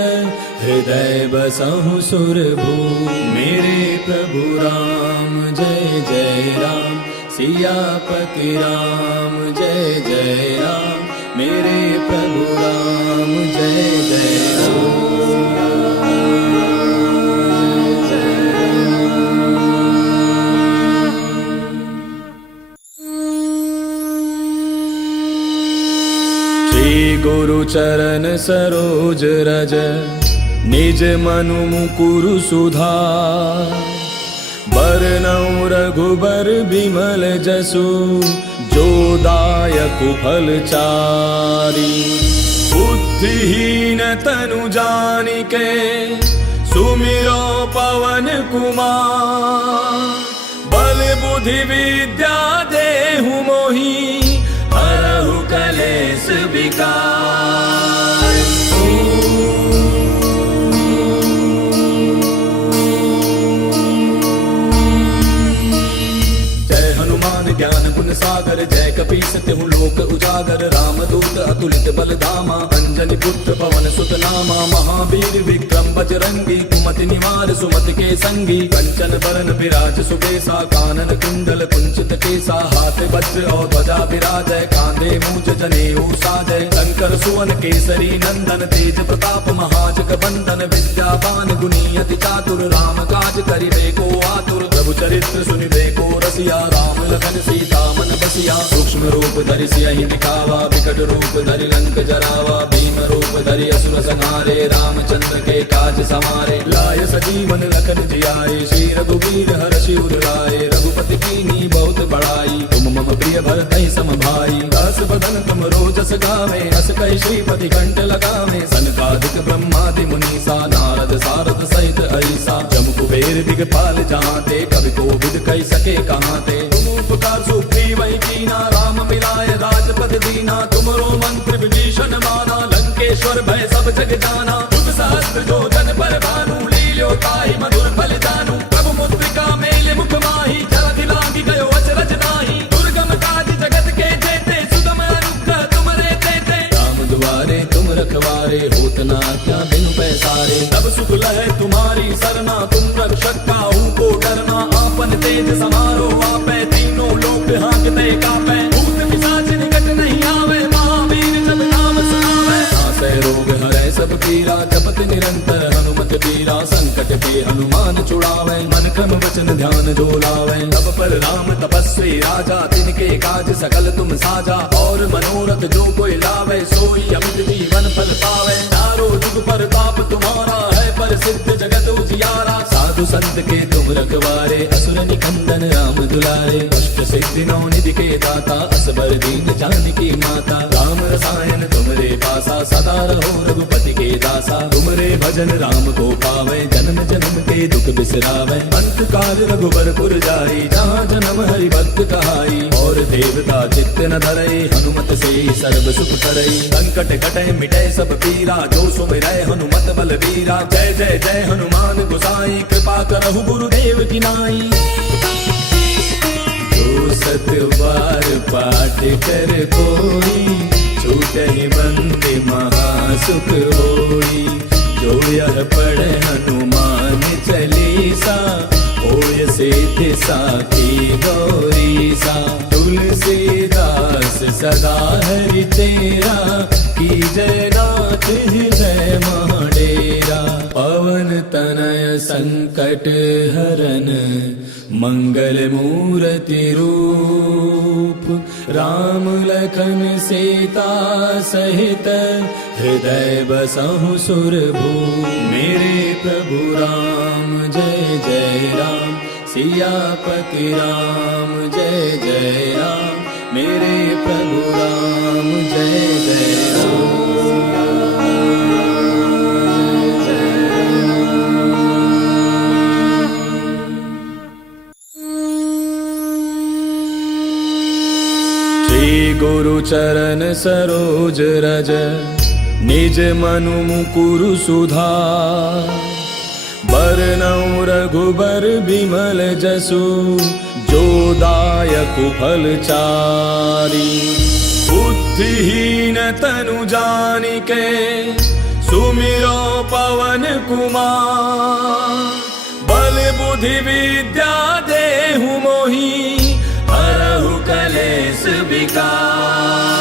हृदय बसहु सुरभूप। मेरे प्रभु राम जय जय राम, सियापति राम जय जय राम। मेरे प्रभु राम जय जय राम। गुरु चरण सरोज रज, निज मनु मुकुरु सुधार। बरनउँ रघुबर बिमल जसु, जो दायक फल चारि। बुद्धिहीन तनु जानिके, सुमिरो पवन कुमार। बल बुद्धि विद्या देहु मोहि, हरहु कलेश विकार। जय हनुमान ज्ञान गुण सागर, जय कपीस तिहु लोक उजागर। रामदूत अतुलित बल धामा, अंजनी पुत्र पवन सुत नामा। महावीर विक्रम बजरंगी, कुमति निवार सुमति के संगी। कंचन बरन विराज सुबेसा, कानन कुंडल कुंचित केसा। हाथ वज्र और ध्वजा विराजय, कांधे मूज जनेऊ साजय। शंकर सुवन केसरी नंदन, तेज प्रताप महाजग बंदन। विद्यावान गुणी अति चातुर, राम काज करिबे को आतुर। प्रभु चरित्र सुनिबे को रसिया, राम लखन सीता मन बसिया। सूक्ष्म रूप धरि सियहि दिखावा, विकट रूप धरि लंक जरावा। भीम रूप धरि असुर संहारे, रामचंद्र के काज समारे। लाय सजीवन लखन जियाए, श्री रघुवीर हर्षि उर लाए। रघुपति कीन्ही बहुत बड़ाई, तुम मम प्रिय भरतहि सम भाई। दास बदन तुम रोजस गावे, अस कहि श्रीपति कंठ लगावे। सनकादिक ब्रह्मादि मुनीसा, नारद सारद सहित ऐसा। जम कुबेर दिगपाल जहाँते, कवि कोविद कहि सके कहाँते। तुम उपकार सुग्रीवहि कीना, राम मिलाय राजपद दीना। तुमरो मंत्र विभीषण माना, लंकेश्वर भय सब जग जाना। जुग सहस्त्र जो जन पर भानु, लील्यो ताहि मधुर फल जानू। प्रभु मुद्रिका मेलि मुख माहि, जलधि लांघि गयो अचरज नाहि। दुर्गम काज जगत के जेते, सुगम अनुग्रह तुमरे तेते। राम दुआरे तुम रखवारे, होत न आज्ञा बिनु पैसारे। तब सुख लहै तुम्हारी सरना, तुम रक्षक काहू को डरना। आपन तेज समारो आपै, तीनों लोक हाँकते कापै। भूत पिशाच निकट नहीं आवे, महावीर जब नाम सुनावे। नासै रोग हरै सब पीरा, जपत निरंतर हनुमत बीरा। संकट के हनुमान छुड़ावे, मन क्रम वचन ध्यान जो लावे। तब पर राम तपस्वी राजा, तिनके काज सकल तुम साजा। और मनोरथ जो कोई लावे, सोई अमित जीवन फल पावे। चारों जुग पर ताप तुम्हारा है, पर सिद्ध जगत उजियारा। साधु संत के तुम रखवारे, असुर निकंदन राम दुलारे। अष्ट सिद्धि नौ निधि के दाता, असबर दीन जानकी माता। राम रसायन तुमरे पासा, सदा रहो रघुपति के दासा। तुमरे भजन राम को पावे, जन्म जन्म के दुख बिसरावे। अंत काल रघुबरपुर जाई, जहाँ जन्म हरि भक्त कहाई। और देवता चित्त न धरई, हनुमत से सर्व सुख करई। संकट कटे मिटे सब पीरा, जो सुमिरै हनुमत बल बीरा। जय जय जय हनुमान गोसाई, कृपा करहु गुरुदेव गुरुदेव की नाई। जो 7 बार पाठ कर कोई, छूटहि बंदे महासुख होई। जो यह पढ़े हनुमान चालीसा, होय सिद्धि साखी गौरीसा। तुलसीदास सदा हरि तेरा, की जय नाथ हृदय महाडेरा। पवन तनय संकट हरन, मंगल मूर्ति रूप। राम लखन सीता सहित, हृदय बसहु सुरभूप। मेरे प्रभु राम जय जय राम, सियापति राम जय जय राम। मेरे प्रभु राम जय जय राम। श्री गुरु चरण सरोज रज, निज मनु मुकुरु सुधार। बरनउँ रघुबर बिमल जसु, जो दायक फल चारि। बुद्धिहीन तनु जानिके, सुमिरो पवन कुमार। बल बुद्धि विद्या देहु मोहि, हरहु कलेश विकार।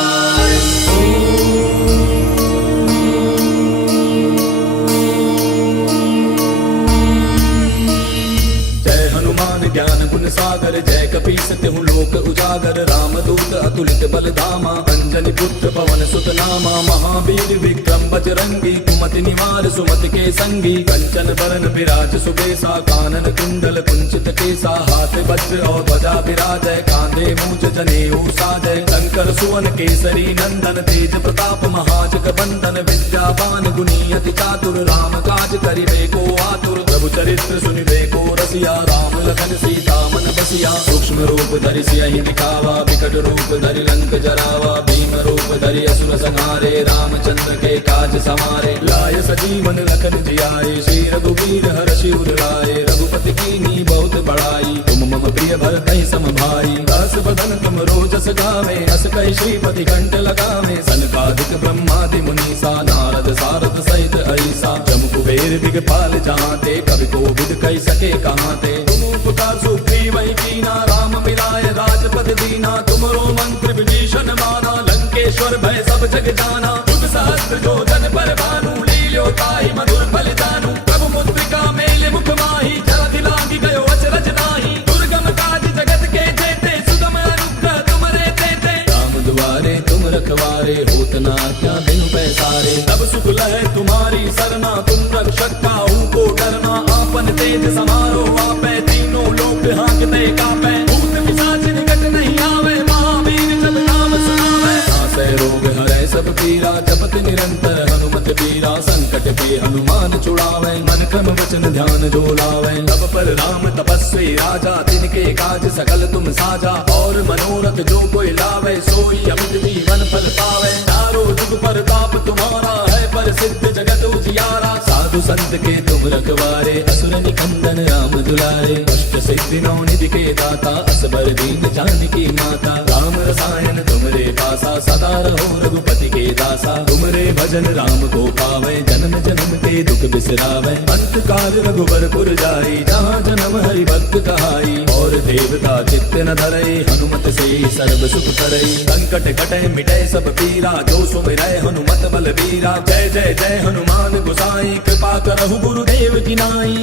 ज्ञान गुण सागर, जय कपीस तिहु लोक उजागर। रामदूत अतुलित बल धामा, अंजनी पुत्र पवन सुत नामा। महावीर विक्रम बजरंगी, कुमति निवार सुमति के संगी। कंचन बरन विराज सुबेसा, कानन कुंडल कुंचित केसा। हाथ वज्र और ध्वजा विराजय, कांधे मूंज जनेऊ साजय। शंकर सुवन केसरी नंदन, तेज प्रताप महाजग बंदन। विद्यावान गुणी अति चातुर, राम काज करिबे को आतुर। प्रभु चरित्र सुनिबे को रसिया, राम लखन सीता मन बसिया। सूक्ष्म रूप धरि सियहि दिखावा, विकट रूप धरि लंक जरावा। भीम रूप धरि असुर संहारे, रामचंद्र के काज समारे। लाय सजीवन लखन जियाए, श्री रघुवीर हर्षि उर लाए। रघुपति कीन्ही बहुत बड़ाई, तुम मम प्रिय भरतहि सम भाई। दास बदन तुम रोजस गावे, अस कहि श्रीपति कंठ लगावे। सनकादिक ब्रह्मादि मुनीसा, नारद सारद सहित ऐसा। जम कुबेर दिगपाल जहांते, कवि कोविद कहि सके कहांते। तुम उपकार सुग्रीव कीना, राम मिलाय राजपद दीना। तुमरो मंत्र विभीषण माना, लंकेश्वर भय सब जग जाना। युग सहस्त्र जो जन पर भानु, लील्यो ताहि मधुर फल जानू। प्रभु मुद्रिका मेले मुख माहि, जलधि लांघि गयो अचरज नाहि। दुर्गम काज जगत के जेते, सुगम अनुग्रह तुमरे तेते। राम दुआरे तुम रखवारे, होत न आज्ञा बिनु पैसारे। तब सुख लहै तुम्हारी सरना, तुम रक्षक काहू को डरना। आपन तेज समारो आपै, तीनों लोक हांकते कापै। भूत पिशाच निकट नहीं आवे, महावीर जब नाम सुनावे। नासै रोग हरै सब पीरा, जपत निरंतर हनुमत बीरा। संकट पे हनुमान छुड़ावे, मन क्रम वचन ध्यान जो लावे। तब पर राम तपस्वी राजा, तिनके काज सकल तुम साजा। और मनोरथ जो कोई लावे, सोई अमित जीवन फल पावे। चारों जुग परताप तुम्हारा है, प्रसिद्ध जगत उजियारा। साधु संत के तुम रखवारे, असुर निकंदन राम दुलारे। अष्ट सिद्धि नौ निधि के दाता, असबर दीन जानकी माता। राम रसायन तुमरे पासा, सदा रहो रघुपति के दासा। तुमरे भजन राम को पावे, जन्म जन्म के दुख बिसरावे। अंत काल रघुबर पुर जाई, जहाँ जन्म हरि भक्त कहाई। और देवता चित्त न धरई, हनुमत से सर्व सुख करई। संकट कटै मिटै सब पीरा, जो सुमिरै हनुमत बल बीरा। जय जय जय हनुमान गोसाई, कृपा करहु गुरुदेव की नाई।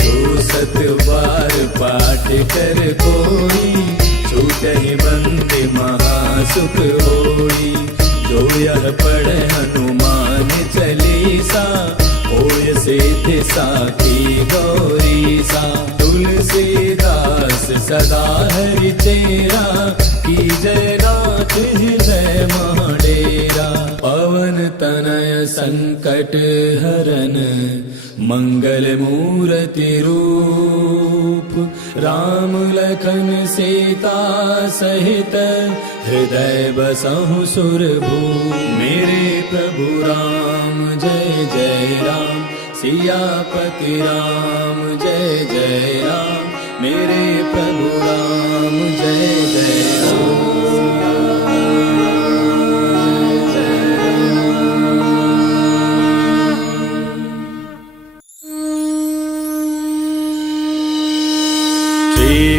जो 7 बार पाठ कर कोई, छूटहि बंदे महासुख होई। जो यह पढ़े हनुमान चालीसा, होय सिद्धि साखी गौरीसा। तुलसीदास सदा हरि तेरा, की जय नाथ हृदय महाडेरा। पवन तनय संकट हरन, मंगल मूर्ति रूप। राम लखन सीता सहित, हृदय बसहु सुरभूप। मेरे प्रभु राम जय जय राम, सियापति राम जय जय राम, मेरे प्रभु राम जय जय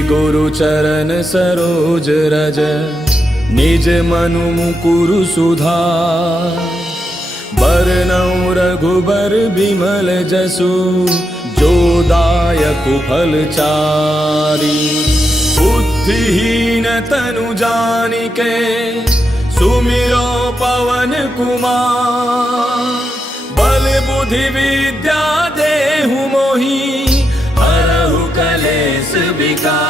गुरु चरण सरोज रज, निज मनु मुकुरु सुधार। बरनउँ रघुबर बिमल जसु, जो दायक फलचारी। बुद्धिहीन तनु जानिके, सुमिरो पवन कुमार। बल बुद्धि विद्या देहु मोहि, हरहु कलेश विकार।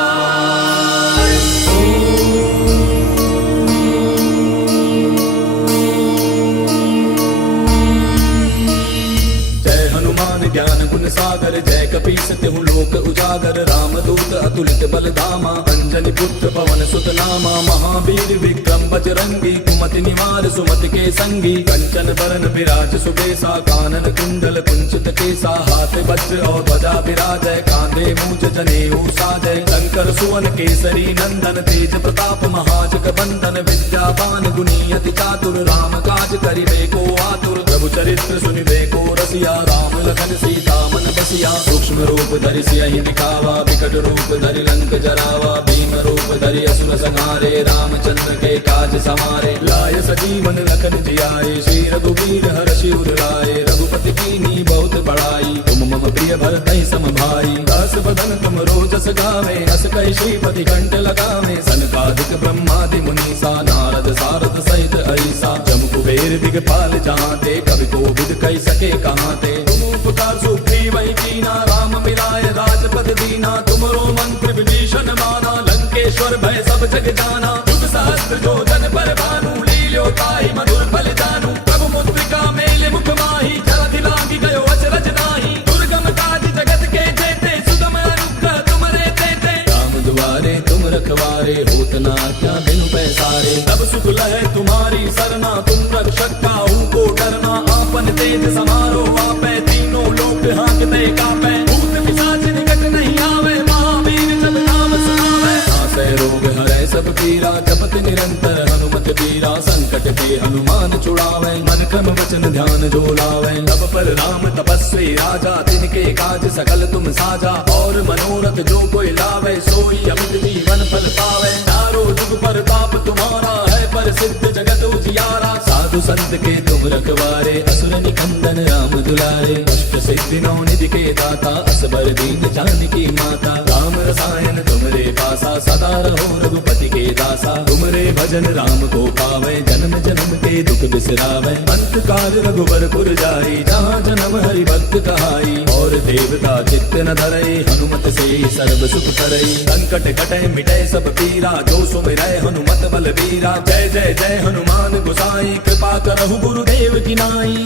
जय हनुमान ज्ञान गुण सागर, जय कपीस तिहु लोक उजागर। रामदूत अतुलित बल धामा, अंजनी पुत्र पवन सुत नामा। महावीर विक्रम बजरंगी, कुमति निवार सुमति के संगी। कंचन बरन विराज सुबेसा, कानन कुंडल कुंचित केसा। हाथ वज्र और ध्वजा विराजय, कांधे मूज जनेऊ साजय। शंकर सुवन केसरी नंदन, तेज प्रताप महाजग बंदन। विद्यावान गुणी अति चातुर, राम काज करिबे को आतुर। प्रभु चरित्र सुनिबे को रसिया, राम लखन सीता मन बसिया। सूक्ष्म रूप धरि सियहि दिखावा, विकट रूप धरि लंक जरावा। भीम रूप धरि असुर संहारे, रामचंद्र के काज समारे। लाय सजीवन लखन जियाए, श्री रघुवीर हर्षि उर लाए। रघुपति कीन्ही बहुत बड़ाई, तुम मम प्रिय भरतहि सम भाई। दास बदन तुम रोजस गावे, अस कहि श्रीपति कंठ लगावे। सनकादिक ब्रह्मादि मुनीसा, नारद सारद सहित अहिसा। जम कुबेर दिगपाल जहांते, कवि कोविद कहि सके कहांते। तुम उपकार सुग्रीव कीना, राम मिलाय राजपद दीना। तुमरो मंत्र विभीषण माना, लंकेश्वर भय सब जग जाना। युग सहस्त्र जो जन पर भानु, लील्यो ताहि मधुर फल जानू। प्रभु मुद्रिका मेले मुख माहि, जलधि लांघि गयो अचरज नाहि। दुर्गम काज जगत के जेते, सुगम अनुग्रह तुमरे तेते। राम दुआरे तुम रखवारे, होत न आज्ञा बिनु पैसारे। तब सुख लहै तुम्हारी सरना, तुम रक्षक काहू को डरना। आपन तेज समारो आपै, तीनों लोक हाँकते कापै। भूत पिशाच निकट नहीं आवे, महावीर जब नाम सुनावे। नासै रोग हरै सब पीरा, जपत निरंतर हनुमत बीरा। संकट के हनुमान छुड़ावे, मन क्रम वचन ध्यान जो लावे। तब पर राम तपस्वी राजा, तिनके काज सकल तुम साजा। और मनोरथ जो कोई लावे, सोई अमित जीवन फल पावे। चारों जुग परताप तुम्हारा है, प्रसिद्ध जगत उजियारा। साधु संत के तुम रखवारे, असुर निकंदन राम दुलारे। अष्ट सिद्धि नौ निधि के दाता, असबर दीन जानकी माता। राम रसायन तुमरे पासा, सदा रहो रघुपति के दासा। तुमरे भजन राम को पावे, जन्म जन्म के दुख बिसरावे। अंत काल रघुबर पुर जाई, जहाँ जन्म हरि भक्त कहाई। और देवता चित्त न धरई, हनुमत से सर्व सुख करई। संकट कटै मिटै सब पीरा, जो सुमिरै हनुमत बल बीरा। जय जय जय हनुमान गोसाई, कृपा करहु गुरुदेव की नाई।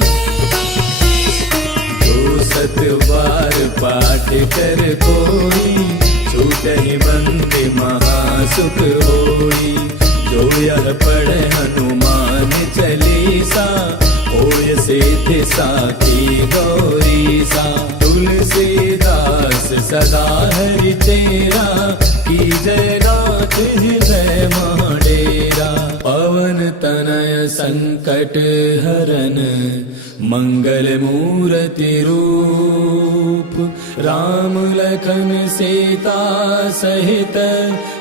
जो सत बार पाठ कर कोई, छूटहि बंदि महासुख होई। जो यह पढ़े हनुमान चालीसा, होय सिद्धि साखी गौरीसा। तुलसीदास सदा हरि तेरा, की जय नाथ हृदय डेरा। पवन तनय संकट हरन, मंगल मूर्ति रूप। राम लखन सीता सहित,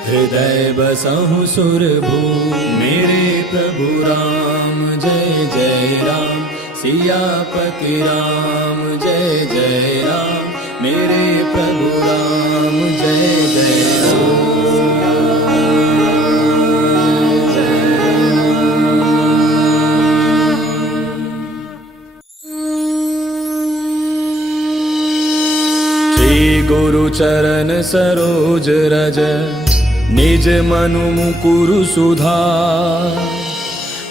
हृदय बसहु सुरभूप। मेरे प्रभु राम जय जय राम, सियापति राम जय जय राम। मेरे प्रभु राम जय जय राम। गुरु चरण सरोज रज, निज मनु मुकुरु सुधार।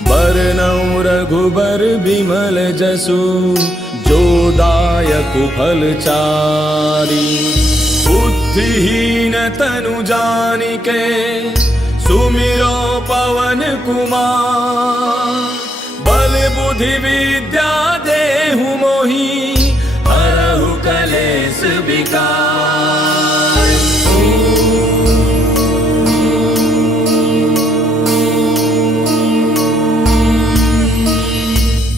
बरनउँ रघुबर बिमल जसु, जो दायक फलचारी। बुद्धिहीन तनु जानिके, सुमिरो पवन कुमार। बल बुद्धि विद्या देहु मोहि, हरहु कलेस विकार।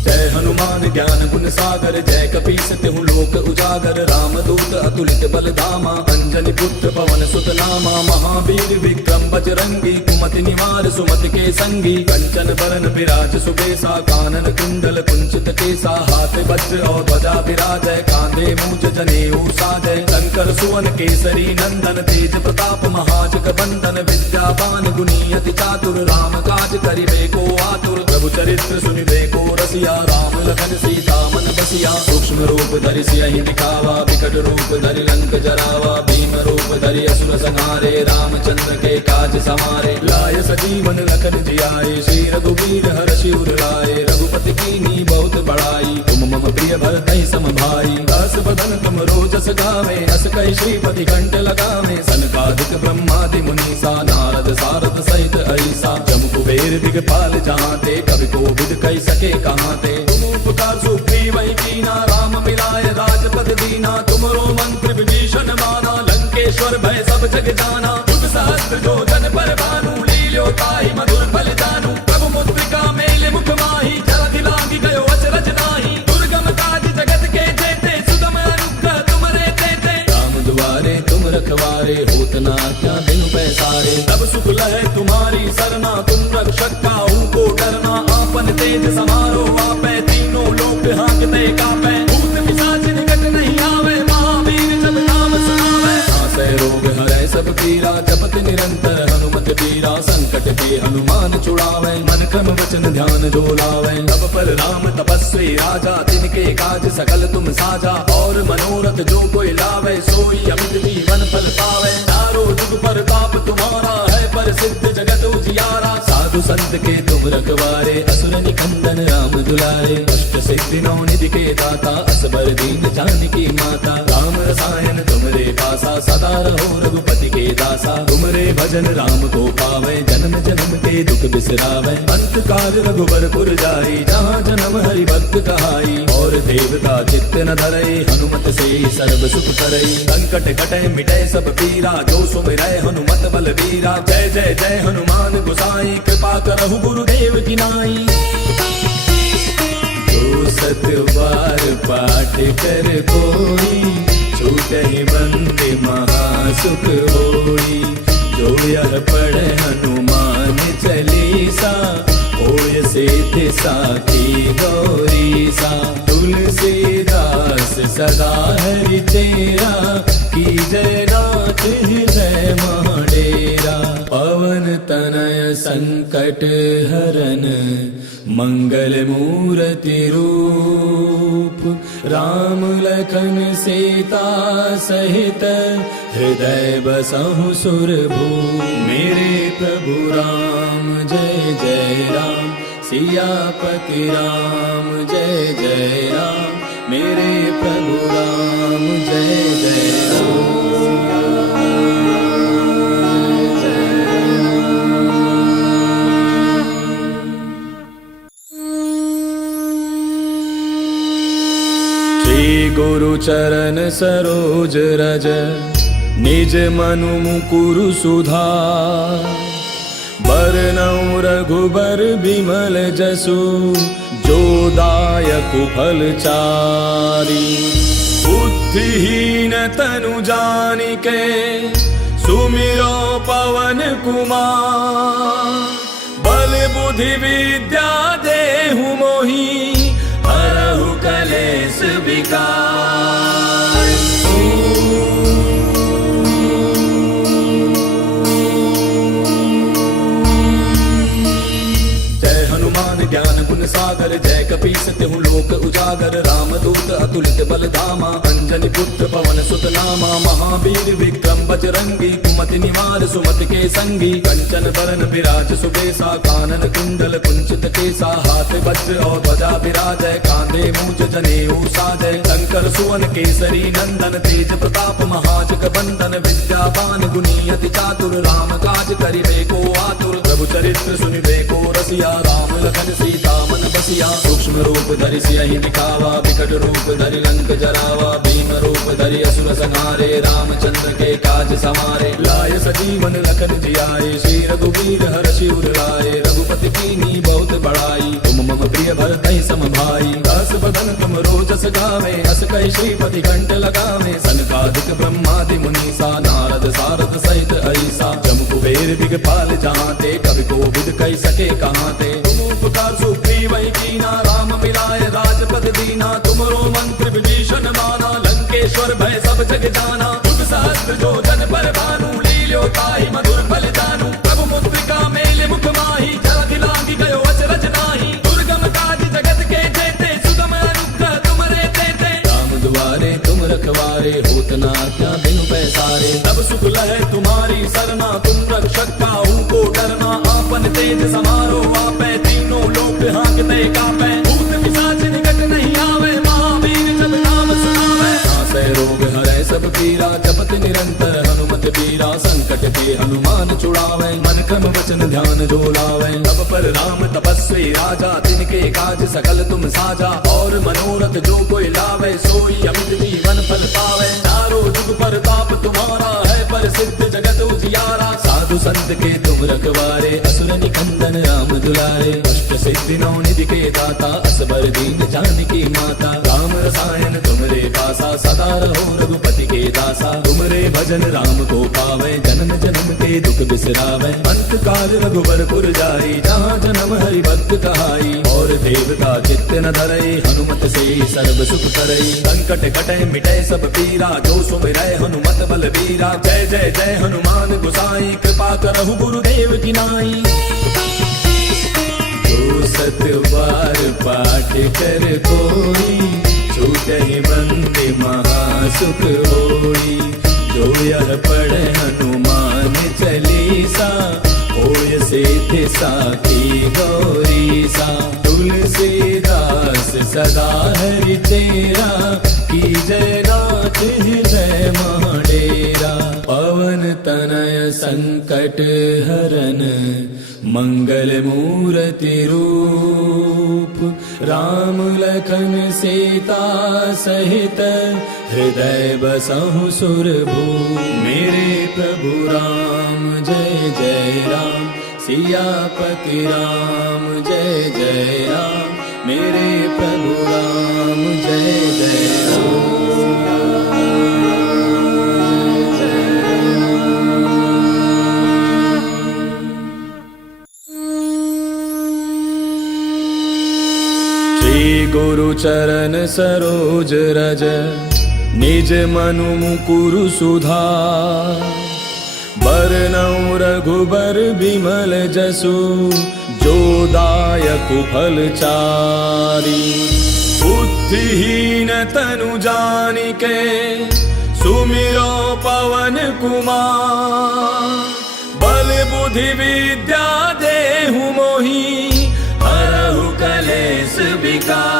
जय हनुमान ज्ञान गुण सागर, जय कपीस तिहु लोक उजागर। रामदूत अतुलित बल धामा, अंजनी पुत्र पवन सुत नामा। महावीर विक्रम बजरंगी, कुमति निवार सुमति के संगी। कंचन बरन विराज सुबेसा, कानन कुंडल कुंचित केसा। हाथ वज्र और ध्वजा विराजय, कांधे मूज जनेऊ साजय। शंकर सुवन केसरी नंदन, तेज प्रताप महाजग बंदन। विद्यावान गुणी अति चातुर, राम काज करिबे को आतुर। प्रभु चरित्र सुनिबे को रसिया, राम लखन सीता मन बसिया। सूक्ष्म रूप धरि सियहि दिखावा, विकट रूप धरि लंक जरावा। भीम रूप धरि असुर संहारे, रामचंद्र के काज समारे। लाय सजीवन लखन जियाए, श्री रघुवीर हर्षि उर लाए। रघुपति कीन्ही बहुत बड़ाई, तुम मम प्रिय भरतहि सम भाई। दास बदन तुम रोजस गावे, अस कहि श्रीपति कंठ लगावे। सनकादिक ब्रह्मादि मुनीसा, नारद सारद सहित अहिसा। जम कुबेर दिगपाल जहांते, कवि कोविद कहि सके कहांते। तुम उपकार सुग्रीव ही कीना, राम मिलाय राजपद दीना। तुमरो मंत्र विभीषण माना, लंकेश्वर भय सब जग जाना। युग सहस्त्र जो जन पर भानु, लील्यो ताहि मधुर फल जानू। प्रभु मुद्रिका मेल मुख माहि, जलधि लांघि गयो अचरज नाहि। दुर्गम काज जगत के जेते, सुगम अनुग्रह तुमरे तेते। राम दुआरे तुम रखवारे, होत न आज्ञा बिनु पैसारे। तब सुख लहै तुम्हारी सरना, तुम रक्षक काहू को डरना। आपन तेज समारो आपै, तीनों लोक हांकते कापै। भूत पिशाच निकट नहीं आवे, महावीर जब नाम सुनावे। नासै रोग हरै सब पीरा, जपत निरंतर हनुमत बीरा। संकट के हनुमान छुड़ावे, मन क्रम वचन ध्यान जो लावे। तब पर राम तपस्वी राजा, तिनके काज सकल तुम साजा। और मनोरथ जो कोई लावे, सोई अमित जीवन फल पावे। चारों जुग परताप तुम्हारा है, प्रसिद्ध जगत उजियारा। साधु संत के तुम रखवारे, असुर निकंदन राम दुलारे। अष्ट सिद्धि नौ निधि के दाता, असबर दीन जानकी माता। राम रसायन तुमरे पासा, सदा रहो रघुपति के दासा। तुमरे भजन राम को पावे, जन्म जन्म के दुख बिसरावे। अंत काल रघुबर पुर जाई, जहाँ जन्म हरि भक्त कहाई। और देवता चित्त न धरई, हनुमत से सर्व सुख करई। संकट कटै मिटै सब पीरा, जो सुमिरै हनुमत बलबीरा। जय जय जय हनुमान गोसाई, कृपा करहु गुरुदेव की नाई। जो सत बार पाठ कर कोई, छूटहि बंदे महासुख होई। जो यह पढ़े हनुमान चालीसा, होय सिद्ध साखी गौरीसा। तुलसीदास सदा हरि तेरा, की जय नाथ हृदय महाडेरा। पवन तनय संकट हरन, मंगल मूर्ति रूप। राम लखन सीता सहित, हृदय बसहु सुरभूप। मेरे प्रभु राम जय जय राम, सियापति राम जय जय राम। मेरे प्रभु राम जय जय राम। गुरु चरण सरोज रज, निज मनु मुकुरु सुधार। बरनउँ रघुबर बिमल जसु, जो दायक फल चारि। बुद्धिहीन तनु जानिके, सुमिरो पवन कुमार। बल बुद्धि विद्या देहु मोहि, हरहु कलेस विकार। जय हनुमान ज्ञान गुण सागर, जय कपीस तिहु लोक उजागर। रामदूत अतुलित बल धामा, अंजनी पुत्र पवन सुत नामा। महावीर विक्रम बजरंगी, कुमति निवार सुमति के संगी। कंचन बरन विराज सुबेसा, कानन कुंडल कुंचित केसा। हाथ वज्र और ध्वजा विराजय, कांधे मूज जनेऊ साजय। शंकर सुवन केसरी नंदन, तेज प्रताप महाजग बंदन। विद्यावान गुणी अति चातुर, राम काज करिबे को आतुर। प्रभु चरित्र सुनिबे को रसिया, राम लखन सीता मन बसिया। सूक्ष्म रूप धरि सियहि दिखावा, विकट रूप धरि लंक जरावा। भीम रूप धरि असुर संहारे, रामचंद्र के काज समारे। लाय सजीवन लखन जियाए, श्री रघुवीर हर्षि उर लाए। रघुपति कीन्ही बहुत बड़ाई, तुम मम प्रिय भरतहि सम भाई। दास बदन तुम रोजस गावे, अस कहि श्रीपति कंठ लगावे। सनकादिक ब्रह्मादि मुनीसा, नारद सारद सहित ऐसा। जम कुबेर दिगपाल जहाँते, कवि कोविद कहि सके कहाँते। तुम उपकार सुग्रीव ही कीना, राम मिलाय राजपद दीना। तुमरो मंत्र विभीषण माना, लंकेश्वर भय सब जग जाना। युग सहस्त्र जो जन पर भानु, लील्यो ताहि मधुर फल जानू। प्रभु मुद्रिका मेलि मुख माहि, जलधि लांघि गयो अचरज नाहि। दुर्गम काज जगत के जेते, सुगम अनुग्रह तुमरे तेते। राम दुआरे तुम रखवारे, होत न आज्ञा बिनु पैसारे। तब सुख लहै तुम्हारी सरना, तुम रक्षक काहू को डरना। आपन तेज समारो आपै, तीनों लोक हांकते कापै। भूत पिशाच निकट नहीं आवे, महावीर जब नाम सुनावे। नासै रोग हरै सब पीरा, जपत निरंतर हनुमत बीरा। संकट के हनुमान छुड़ावे, मन क्रम वचन ध्यान जो लावे। तब पर राम तपस्वी राजा, तिनके काज सकल तुम साजा। और मनोरथ जो कोई लावे, सोई अमित जीवन फल पावे। चारों जुग परताप तुम्हारा है, प्रसिद्ध जगत उजियारा। साधु संत के तुम रखवारे, असुर निकंदन राम दुलारे। अष्ट सिद्धि नौ निधि के दाता, असबर दीन जानकी माता। राम रसायन तुमरे पासा, सदा रहो रघुपति के दासा। तुमरे भजन राम को पावे, जन्म जन्म के दुख बिसरावे। अंत काल रघुबर पुर जाई, जहाँ जन्म हरि भक्त कहाई। और देवता चित्त न धरई, हनुमत से सर्व सुख करई। संकट कटै मिटै सब पीरा, जो सुमिरै हनुमत बल बीरा। जय जय जय हनुमान गोसाई, कृपा करहु गुरुदेव की नाई। जो सत बार पाठ कर कोई, छूटहि बंदे महासुख होई। जो यह पढ़े हनुमान चालीसा, होय सिद्धि साखी गौरीसा। तुलसीदास सदा हरि तेरा, की जय नाथ हृदय महाडेरा। पवन तनय संकट हरन, मंगल मूर्ति रूप। राम लखन सीता सहित, हृदय बसहु सुरभूप। मेरे प्रभु राम जय जय राम, सियापति राम जय जय राम। मेरे प्रभु राम जय जय राम। गुरु चरण सरोज रज, निज मनु मुकुरु सुधार। बरनउँ रघुबर बिमल जसु, जो दायक फल चारि। बुद्धिहीन तनु जानिके, सुमिरो पवन कुमार। बल बुद्धि विद्या देहु मोहि, हरहु कलेश विकार।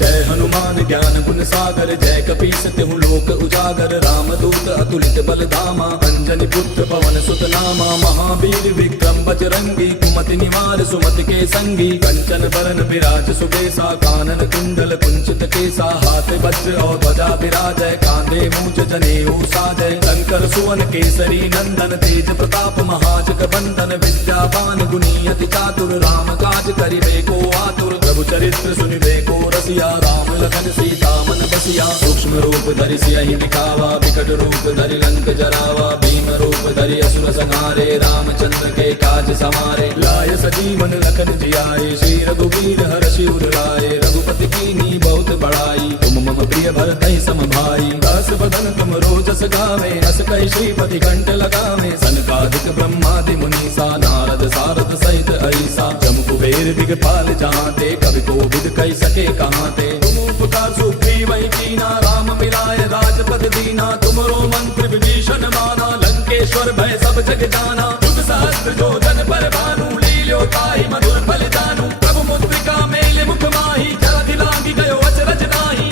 जय हनुमान ज्ञान गुण सागर, जय कपीस तिहु लोक उजागर। रामदूत अतुलित बल धामा, अंजनी पुत्र पवन सुत नामा। महावीर विक्रम बजरंगी, कुमति निवार सुमति के संगी। कंचन बरन विराज सुबेसा, कानन कुंडल कुंचित केसा। हाथ वज्र और ध्वजा विराजय, कांधे मूंज जनेऊ साजय। शंकर सुवन केसरी नंदन, तेज प्रताप महाजग बंदन। विद्यावान गुणी अति चातुर, राम काज करिबे को आतुर। प्रभु चरित्र सुनिबे को रसिया, राम लखन सीता मन बसिया। सूक्ष्म रूप धरि सियहि दिखावा, विकट रूप धरि लंक जरावा। भीम रूप धरि असुर संहारे, रामचंद्र के काज समारे। लाय सजीवन लखन जियाए, श्री रघुवीर हर्षि उर लाए। रघुपति कीन्ही बहुत बड़ाई, तुम मम प्रिय भरतहि सम भाई। दास बदन तुम रोजस गावे, अस कहि श्रीपति कंठ लगावे। सनकादिक ब्रह्मादि मुनीसा, नारद सारद सहित ऐसा। जम कुबेर दिगपाल जहाँते, कवि कोविद कहि सके कहाँते। तुम उपकार सुग्रीव ही कीना, राम मिलाय राजपद दीना। तुमरो मंत्र विभीषण माना, लंकेश्वर भय सब जग जाना। युग सहस्त्र जो जन पर भानु, लील्यो ताहि मधुर फल जानू। प्रभु मुद्रिका मेलि मुख माहि, जलधि लांघि गयो अचरज नाहि।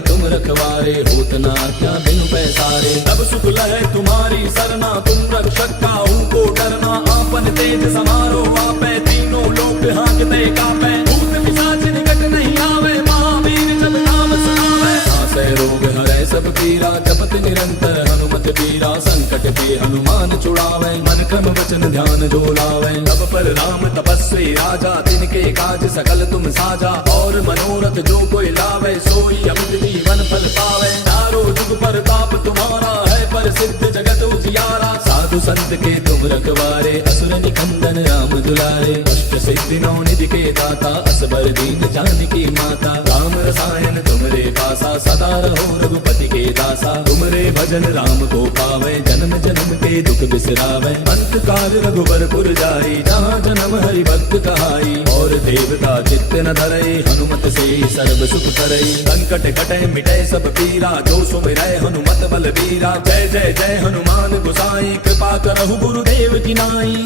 तुम रखवारे, होत ना क्या बिनु पैसारे। तब सुख लहे तुम्हारी सरना, तुम रक्षक काहू को डरना। आपन तेज समारो आपे, तीनों लोक हाँकते कापे। भूत पिशाच निकट नहीं आवे, महावीर जब नाम सुनावे। नासै रोग हरै सब पीरा, जपत निरंतर हनुमत पीरा। संकट पे हनुमान छुड़ावे, मन क्रम वचन ध्यान जो लावे। तब पर राम तपस्वी राजा, तिनके काज सकल तुम साजा। और मनोरथ जो कोई लावे, सोई अमित जीवन फल पावे। चारों जुग परताप तुम्हारा है, पर सिद्ध जगत उजियारा। साधु संत के तुम रखवारे, असुर निकंदन राम दुलारे। अष्ट सिद्धि नौ निधि के दाता, असबर दीन जानकी माता। राम रसायन तुमरे पासा, सदा रहो रघुपति के दासा। तुमरे भजन राम को पावे, जन्म जन्म के दुख बिसरावे। अंत काल रघुबरपुर जाई, जहाँ जन्म हरि भक्त कहाई। और देवता चित्त न धरई, हनुमत से सर्व सुख करई। संकट कटे मिटे सब पीरा, जो सुमिरै हनुमत बल बीरा। जय जय जय हनुमान गोसाई, कृपा करहु गुरुदेव की नाई।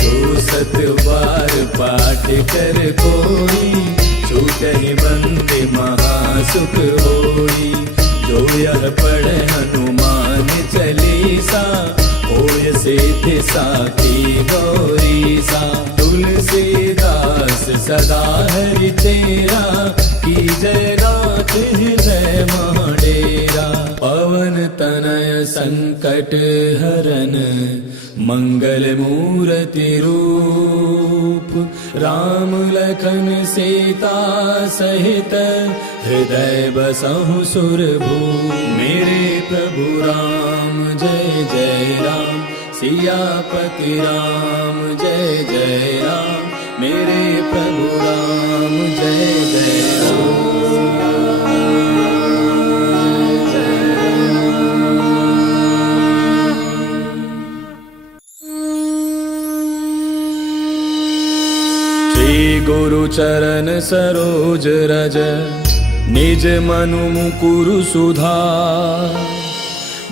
जो सत बार पाठ कर कोई, छूटहि बंदे महासुख होई। जो यह पढ़े हनुमान चालीसा, होय सिद्धि साखी गौरीसा। तुलसीदास सदा हरि तेरा, की जय नाथ हृदय महाडेरा। पवन तनय संकट हरन, मंगल मूर्ति रूप। राम लखन सीता सहित, हृदय बसहु सुरभूप। मेरे प्रभु राम जय जय राम, सियापति राम जय जय राम। मेरे प्रभु राम जय जय राम। गुरु चरण सरोज रज, निज मनु मुकुरु सुधार।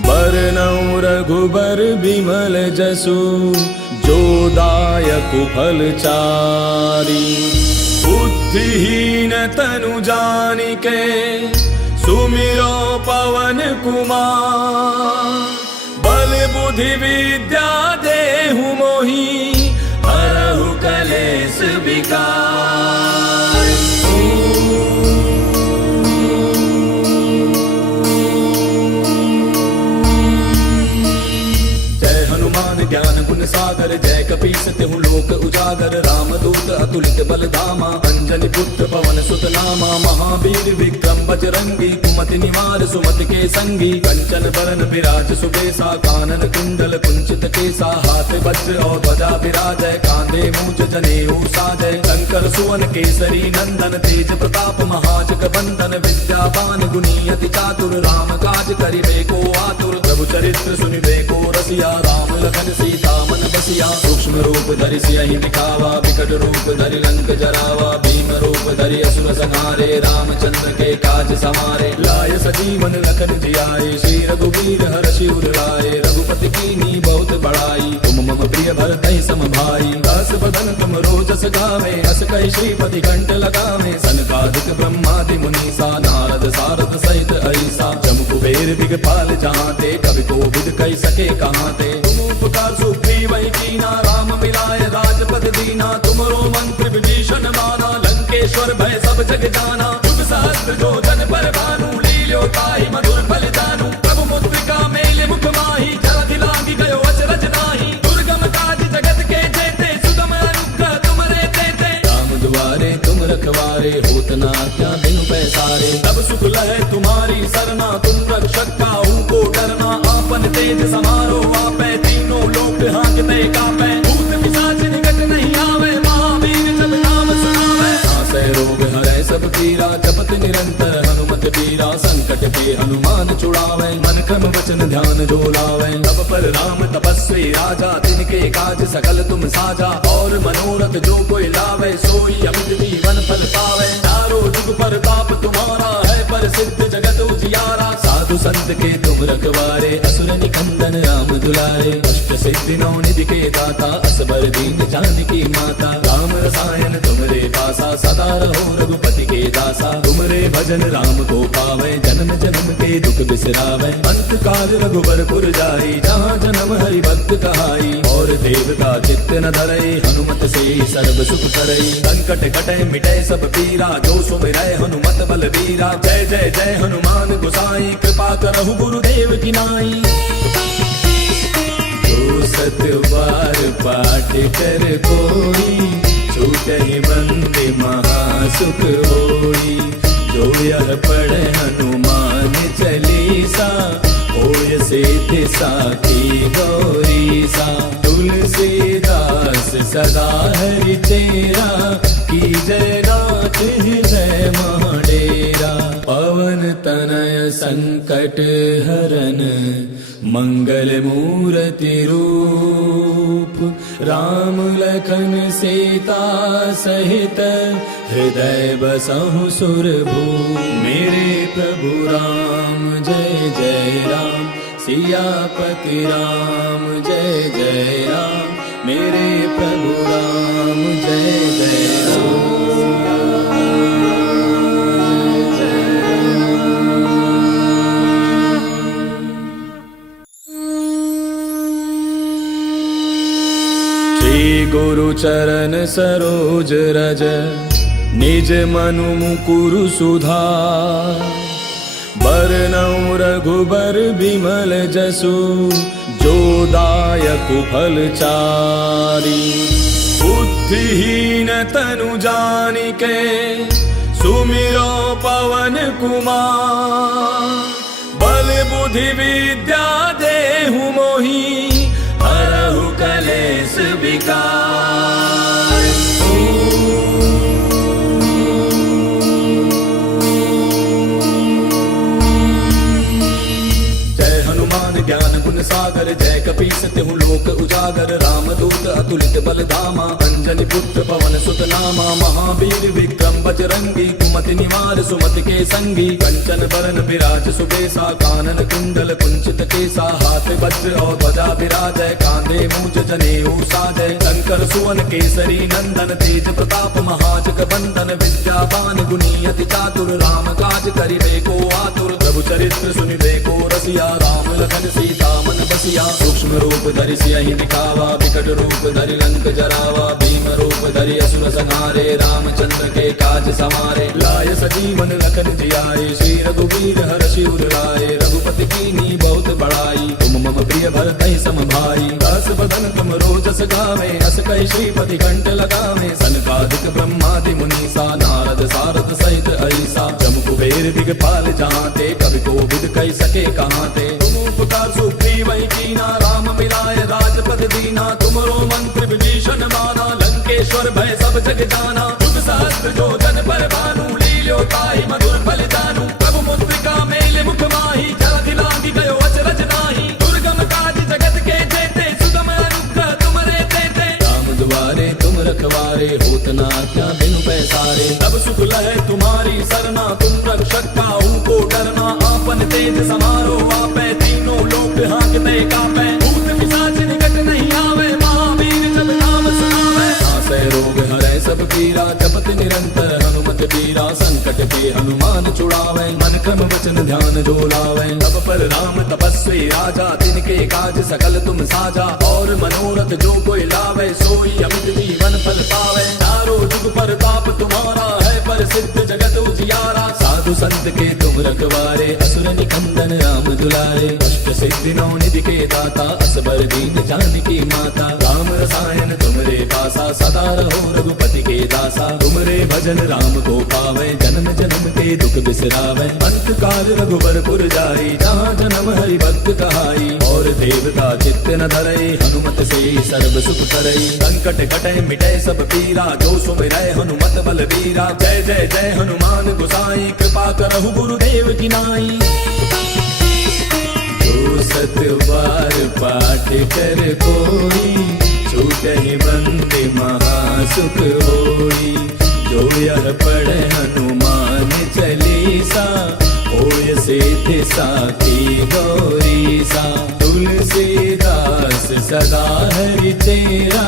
बरनउँ रघुबर बिमल जसु, जो दायक फल चारि। बुद्धिहीन तनु जानिके, सुमिरो पवन कुमार। बल बुद्धि विद्या देहु मोहि, हरहु कलेश विकार। जय हनुमान ज्ञान गुण सागर, जय कपीस तिहु लोक उजागर। रामदूत अतुलित बल धामा, अंजनी पुत्र पवन सुत नामा। महावीर विक्रम बजरंगी, कुमति निवार सुमति के संगी। कंचन बरन विराज सुबेसा, कानन कुंडल कुंचित केसा। हाथ वज्र और ध्वजा विराजय, कांधे मूज जनेऊ साजय। शंकर सुवन केसरी नंदन, तेज प्रताप महाजग बंदन। विद्यावान गुणी अति चातुर, राम काज करिबे को आतुर। प्रभु चरित्र सुनिबे को रसिया, राम लखन सीता मन बसिया। सूक्ष्म रूप धरि सियहि दिखावा, विकट रूप धरि लंक जरावा। भीम रूप धरि असुर संहारे, रामचंद्र के काज समारे। लाय सजीवन लखन जियाए, श्री रघुवीर हर्षि उर लाए। रघुपति कीन्ही बहुत बड़ाई, तुम मम प्रिय भरतहि सम भाई। दास बदन तुम रोजस गावे, अस कहि श्रीपति कंठ लगावे। सनकादिक ब्रह्मादि मुनीसा, नारद सारद सहित ऐसा। जम कुबेर दिगपाल जहाँते, कवि कोविद कहि सके कहाँते। तुम उपकार सुग्रीवहि कीना, राम मिलाय राजपद दीना। तुमरो मंत्र विभीषण माना, लंकेश्वर भय सब जग जाना। युग सहस्त्र जो जन पर भानु, लील्यो ताहि मधुर फल जानू। प्रभु मुद्रिका मेलि मुख माहि, जलधि लांघि गयो अचरज नाहि। दुर्गम काज जगत के जेते, सुगम अनुग्रह तुमरे तेते। राम दुआरे तुम रखवारे, होत ना क्या बिनु पैसारे। तब सुख लहे तुम्हारी सरना, तुम रक्षक काहू को डरना। आपन तेज समारो आपे, तीनों लोक हाँकते कापे। भूत पिशाच निकट नहीं आवे, महावीर जब नाम सुनावे। नासै रोग हरै सब पीरा, जपत निरंतर हनुमत पीरा। संकट पे हनुमान छुड़ावे, मन क्रम वचन ध्यान जो लावे। तब पर राम तपस्वी राजा, तिनके काज सकल तुम साजा। और मनोरथ जो कोई लावे, सोई अमित जीवन फल पावे। चारों जुग परताप तुम्हारा है, पर सिद्ध जगत उजियारा। साधु साधु संत के तुम रखवारे, असुर निकंदन राम दुलारे। अष्ट सिद्धि नौ निधि के दाता, असबर दीन जानकी माता। राम रसायन तुमरे पासा, सदा रहो रघुपति के दासा। तुमरे भजन राम को पावे, जन्म जन्म के दुख बिसरावे। अंत काल रघुबरपुर जाई, जहाँ जन्म हरि भक्त कहाई। और देवता चित्त न धरई, हनुमत से सर्व सुख करई। संकट कटे मिटे सब पीरा, जो सुमिरै हनुमत बलबीरा। जय जय जय हनुमान गोसाई, कृपा करहु गुरुदेव की नाई। जो सत बार पाठ कर कोई, छूटहि बंदे महासुख होई। जो यह पढ़े हनुमान चालीसा, होय सिद्धि साखी गौरीसा। तुलसीदास सदा हरि तेरा, की जय नाथ हृदय महाडेरा। पवन तनय संकट हरन, मंगल मूर्ति रूप। राम लखन सीता सहित, हृदय बसहु सुरभूप। मेरे प्रभु राम जय जय राम, सियापति राम जय जय राम। मेरे प्रभु राम जय जय राम। गुरु चरण सरोज रज, निज मनु मुकुरु सुधार। बरनउँ रघुबर बिमल जसु, जो दायक फल चारि। बुद्धिहीन तनु जानिके, सुमिरो पवन कुमार। बल बुद्धि विद्या देहु मोहि, हरहु कलेश विकार। जय हनुमान ज्ञान गुण सागर, जय कपीस तिहु लोक उजागर। राम दूत अतुलित बल धामा, अंजनी पुत्र पवन सुत नामा। महावीर विक्रम बजरंगी, कुमति निवार सुमति के संगी। कंचन बरन विराज सुबेसा, कानन कुंडल कुंचित केसा। हाथ वज्र और ध्वजा विराजय, कांधे मूंज जनेऊ साजय। शंकर सुवन केसरी नंदन, तेज प्रताप महाजग बंदन। विद्यावान गुणी अति चातुर, राम काज करिबे को आतुर। प्रभु चरित्र सुनिबे को रसिया, राम लखन सीता मन बसिया। सूक्ष्म रूप धरि सियहि दिखावा, विकट रूप धरि लंक जरावा। भीम रूप धरि असुर संहारे, रामचंद्र के काज समारे। लाय सजीवन लखन जियाए, श्री रघुवीर हर्षि उर लाए। रघुपति कीन्ही बहुत बड़ाई, तुम मम प्रिय भरतहि सम भाई। दस बदन तुम रोजस गावे, अस कहि श्रीपति कंठ लगावे। सनकादिक ब्रह्मादि मुनीसा, नारद सारद सहित ऐसा। जम कुबेर दिगपाल जहाँते, कवि कोविद कहि सके कहाँते। तुम उपकार सुग्रीव कीना, राम मिलाय राजपद दीना। तुमरो मंत्र विभीषण माना, लंकेश्वर भय सब जग जाना। युग सहस्त्र जो जन पर भानु, लील्यो ताहि मधुर फल जानू। प्रभु मुद्रिका मेले मुख माहि, जलधि लांघि गयो अचरज नाहि। दुर्गम काज जगत के जेते, सुगम अनुग्रह तुमरे तेते। राम दुआरे तुम रखवारे, होत न आज्ञा बिनु पैसारे। तब सुख लहै तुम्हारी सरना, तुम रक्षक काहू को डरना। आपन तेज समारो आपै, तीनों लोक हांकते कापै। भूत पिशाच निकट नहीं आवे, महावीर जब नाम सुनावे। नासै रोग हरै सब पीरा, जपत निरंतर हनुमत बीरा। संकट के हनुमान छुड़ावे, मन क्रम वचन ध्यान जो लावे। तब पर राम तपस्वी राजा, तिनके काज सकल तुम साजा। और मनोरथ जो कोई लावे, सोई अमित जीवन फल पावे। चारों जुग परताप तुम्हारा है, प्रसिद्ध जगत उजियारा। साधु संत के तुम रखवारे, असुर निकंदन राम दुलारे। अष्ट सिद्धि नौ निधि के दाता, असबर दीन जानकी माता। राम रसायन तुमरे पासा, सदा रहो रघुपति के दासा। तुमरे भजन राम को पावे, जन्म जन्म के दुख बिसरावे। अंत काल रघुबरपुर जाई, जहाँ जन्म हरि भक्त कहाई। और देवता चित्त न धरई, हनुमत से सर्व सुख करई। संकट कटे मिटे सब पीरा, जो सुमिरै हनुमत बलबीरा। जय जय जय हनुमान गोसाई, कृपा करहु गुरुदेव की नाई। जो सत बार पाठ कर कोई, छूटहि बंदे महासुख होई। जो यह पढ़े हनुमान चालीसा, होय सिद्धि साखी गौरी सा। तुलसीदास सदा हरि तेरा,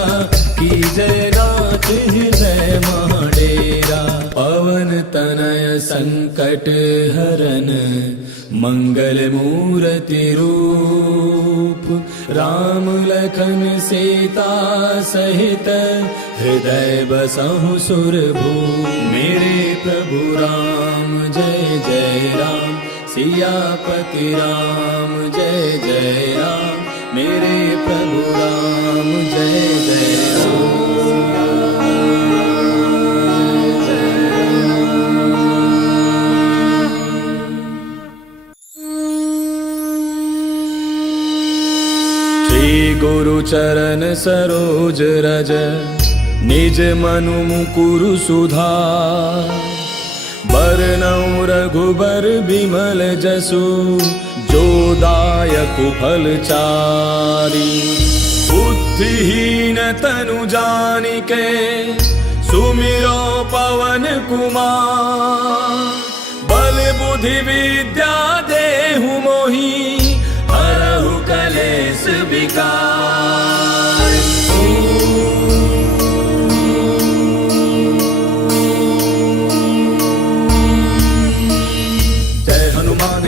की जय नाथ हृदय महाडेरा। पवन तनय संकट हरन, मंगल मूर्ति रूप। राम लखन सीता सहित, हृदय बसहु सुरभूप। मेरे प्रभु राम जय जय राम, सियापति राम जय जय राम। मेरे प्रभु राम जय जय राम। श्री गुरु चरण सरोज रज, निज मनु मुकुरु सुधार। बरनउँ रघुबर बिमल जसु, जो दायक फलचारी। बुद्धिहीन तनु जानिके, सुमिरो पवन कुमार। बल बुद्धि विद्या देहु मोहि, हरहु कलेश विकार।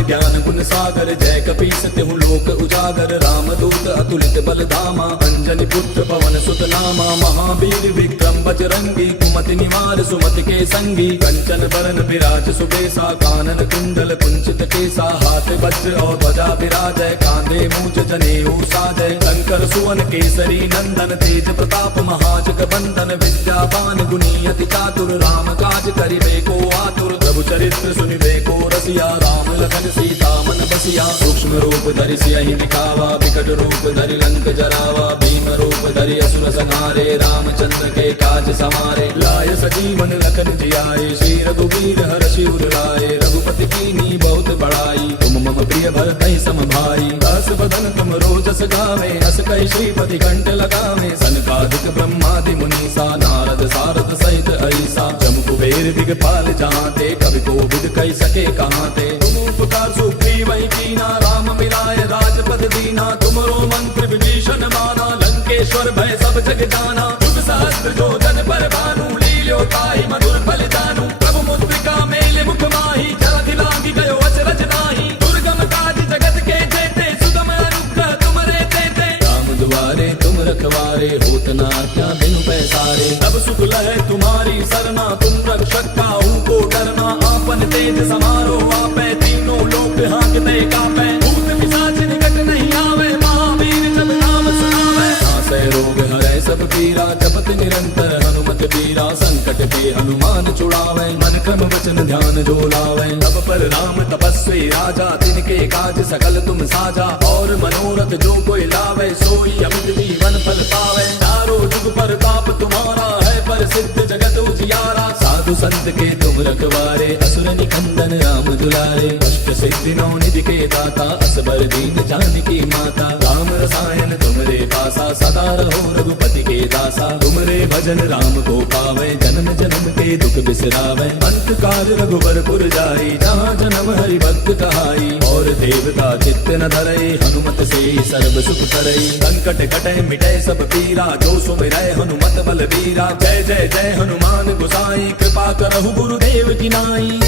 ज्ञान गुण सागर, जय कपीस तिहु लोक उजागर। रामदूत अतुलित बल धामा, अंजनी पुत्र पवन सुत नामा। महावीर विक्रम बजरंगी, कुमति निवार सुमति के संगी। कंचन बरन विराज सुबेसा, कानन कुंडल कुंचित केसा। हाथ वज्र और ध्वजा विराजय, कांधे मूंज जनेऊ साजय। शंकर सुवन केसरी नंदन, तेज प्रताप महाजग बंदन। विद्यावान गुणी अति चातुर, राम काज करिबे को आतुर। प्रभु चरित्र सुनिबे को रसिया, राम लखन सीता मन बसिया। सूक्ष्म रूप धरि सियहि दिखावा, विकट रूप धरि लंक जरावा। भीम रूप धरि असुर संहारे, रामचंद्र के काज समारे। लाय सजीवन लखन जियाए, श्री रघुवीर हर्षि उर लाए। रघुपति कीन्ही बहुत बड़ाई, तुम मम प्रिय भरतहि सम भाई। दास बदन तुम रोजस गावे, अस कहि श्रीपति कंठ लगावे। सनकादिक ब्रह्मादि मुनीसा, नारद सारद सहित ऐसा। जम कुबेर दिगपाल जहांते, कवि कोविद कहि सके कहांते। तुम उपकार सुग्रीव कीना, राम मिलाय राजपद दीना। तुमरो मंत्र विभीषण माना, लंकेश्वर भय सब जग जाना। युग सहस्त्र जो जन पर भानु, लील्यो ताहि मधुर फल जानू। प्रभु मुद्रिका मेले मुख माहि, जलधि लांघि गयो अचरज नाहि। दुर्गम काज जगत के जेते, सुगम अनुग्रह तुमरे तेते। राम दुआरे तुम रखवारे, होत न आज्ञा बिनु पैसारे। तब सुख लहै तुम्हारी सरना, तुम रक्षक काहू को डरना। आपन तेज समारो आपै, तीनों लोक हांकते कांपै। भूत पिशाच निकट नहीं आवे, महावीर जब नाम सुनावे। नासै रोग हरै सब पीरा, जपत निरंतर हनुमत बीरा। संकट के हनुमान छुड़ावे, मन क्रम वचन ध्यान जो लावे। तब पर राम तपस्वी राजा, तिनके काज सकल तुम साजा। और मनोरथ जो कोई लावे, सोई अमित जीवन फल पावे। चारों जुग परताप तुम्हारा है, प्रसिद्ध जगत उजियारा। साधु संत के तुम रखवारे, असुर निकंदन राम दुलारे। अष्ट सिद्धि नौ निधि के दाता, असबर दीन जानकी माता। राम रसायन तुमरे पासा, सदा रहो रघुपति के दासा। तुमरे भजन राम को पावे, जन्म जन्म के दुख बिसरावे। अंत काल रघुबरपुर जाई, जहाँ जन्म हरि भक्त कहाई। और देवता चित्त न धरई, हनुमत से सर्व सुख करई। संकट कटै मिटै सब पीरा, जो सुमिरै हनुमत बल बीरा। जय जय जय हनुमान गोसाई, कृपा करहु गुरुदेव की नाई।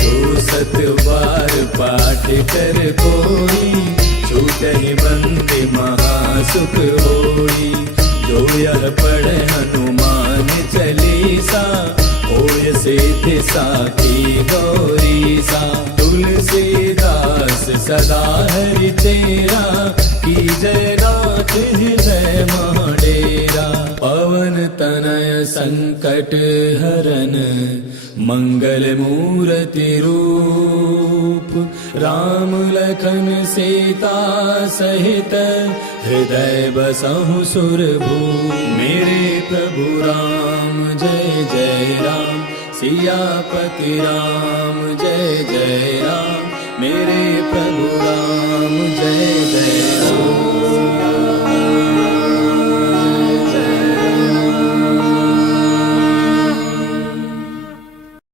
जो सत बार पाठ कर कोई, छूटहि बंदी महासुख होई। जो यह पढ़े हनुमान चालीसा, होय सिद्धि साखी गौरी सा। तुलसीदास सदा हरि तेरा, की जय नाथ हृदय महाडेरा। पवन तनय संकट हरन, मंगल मूर्ति रूप। राम लखन सीता सहित, हृदय बसहु सुरभूप। मेरे प्रभु राम जय जय राम, सियापति राम जय जय राम। मेरे प्रभु राम जय जय राम।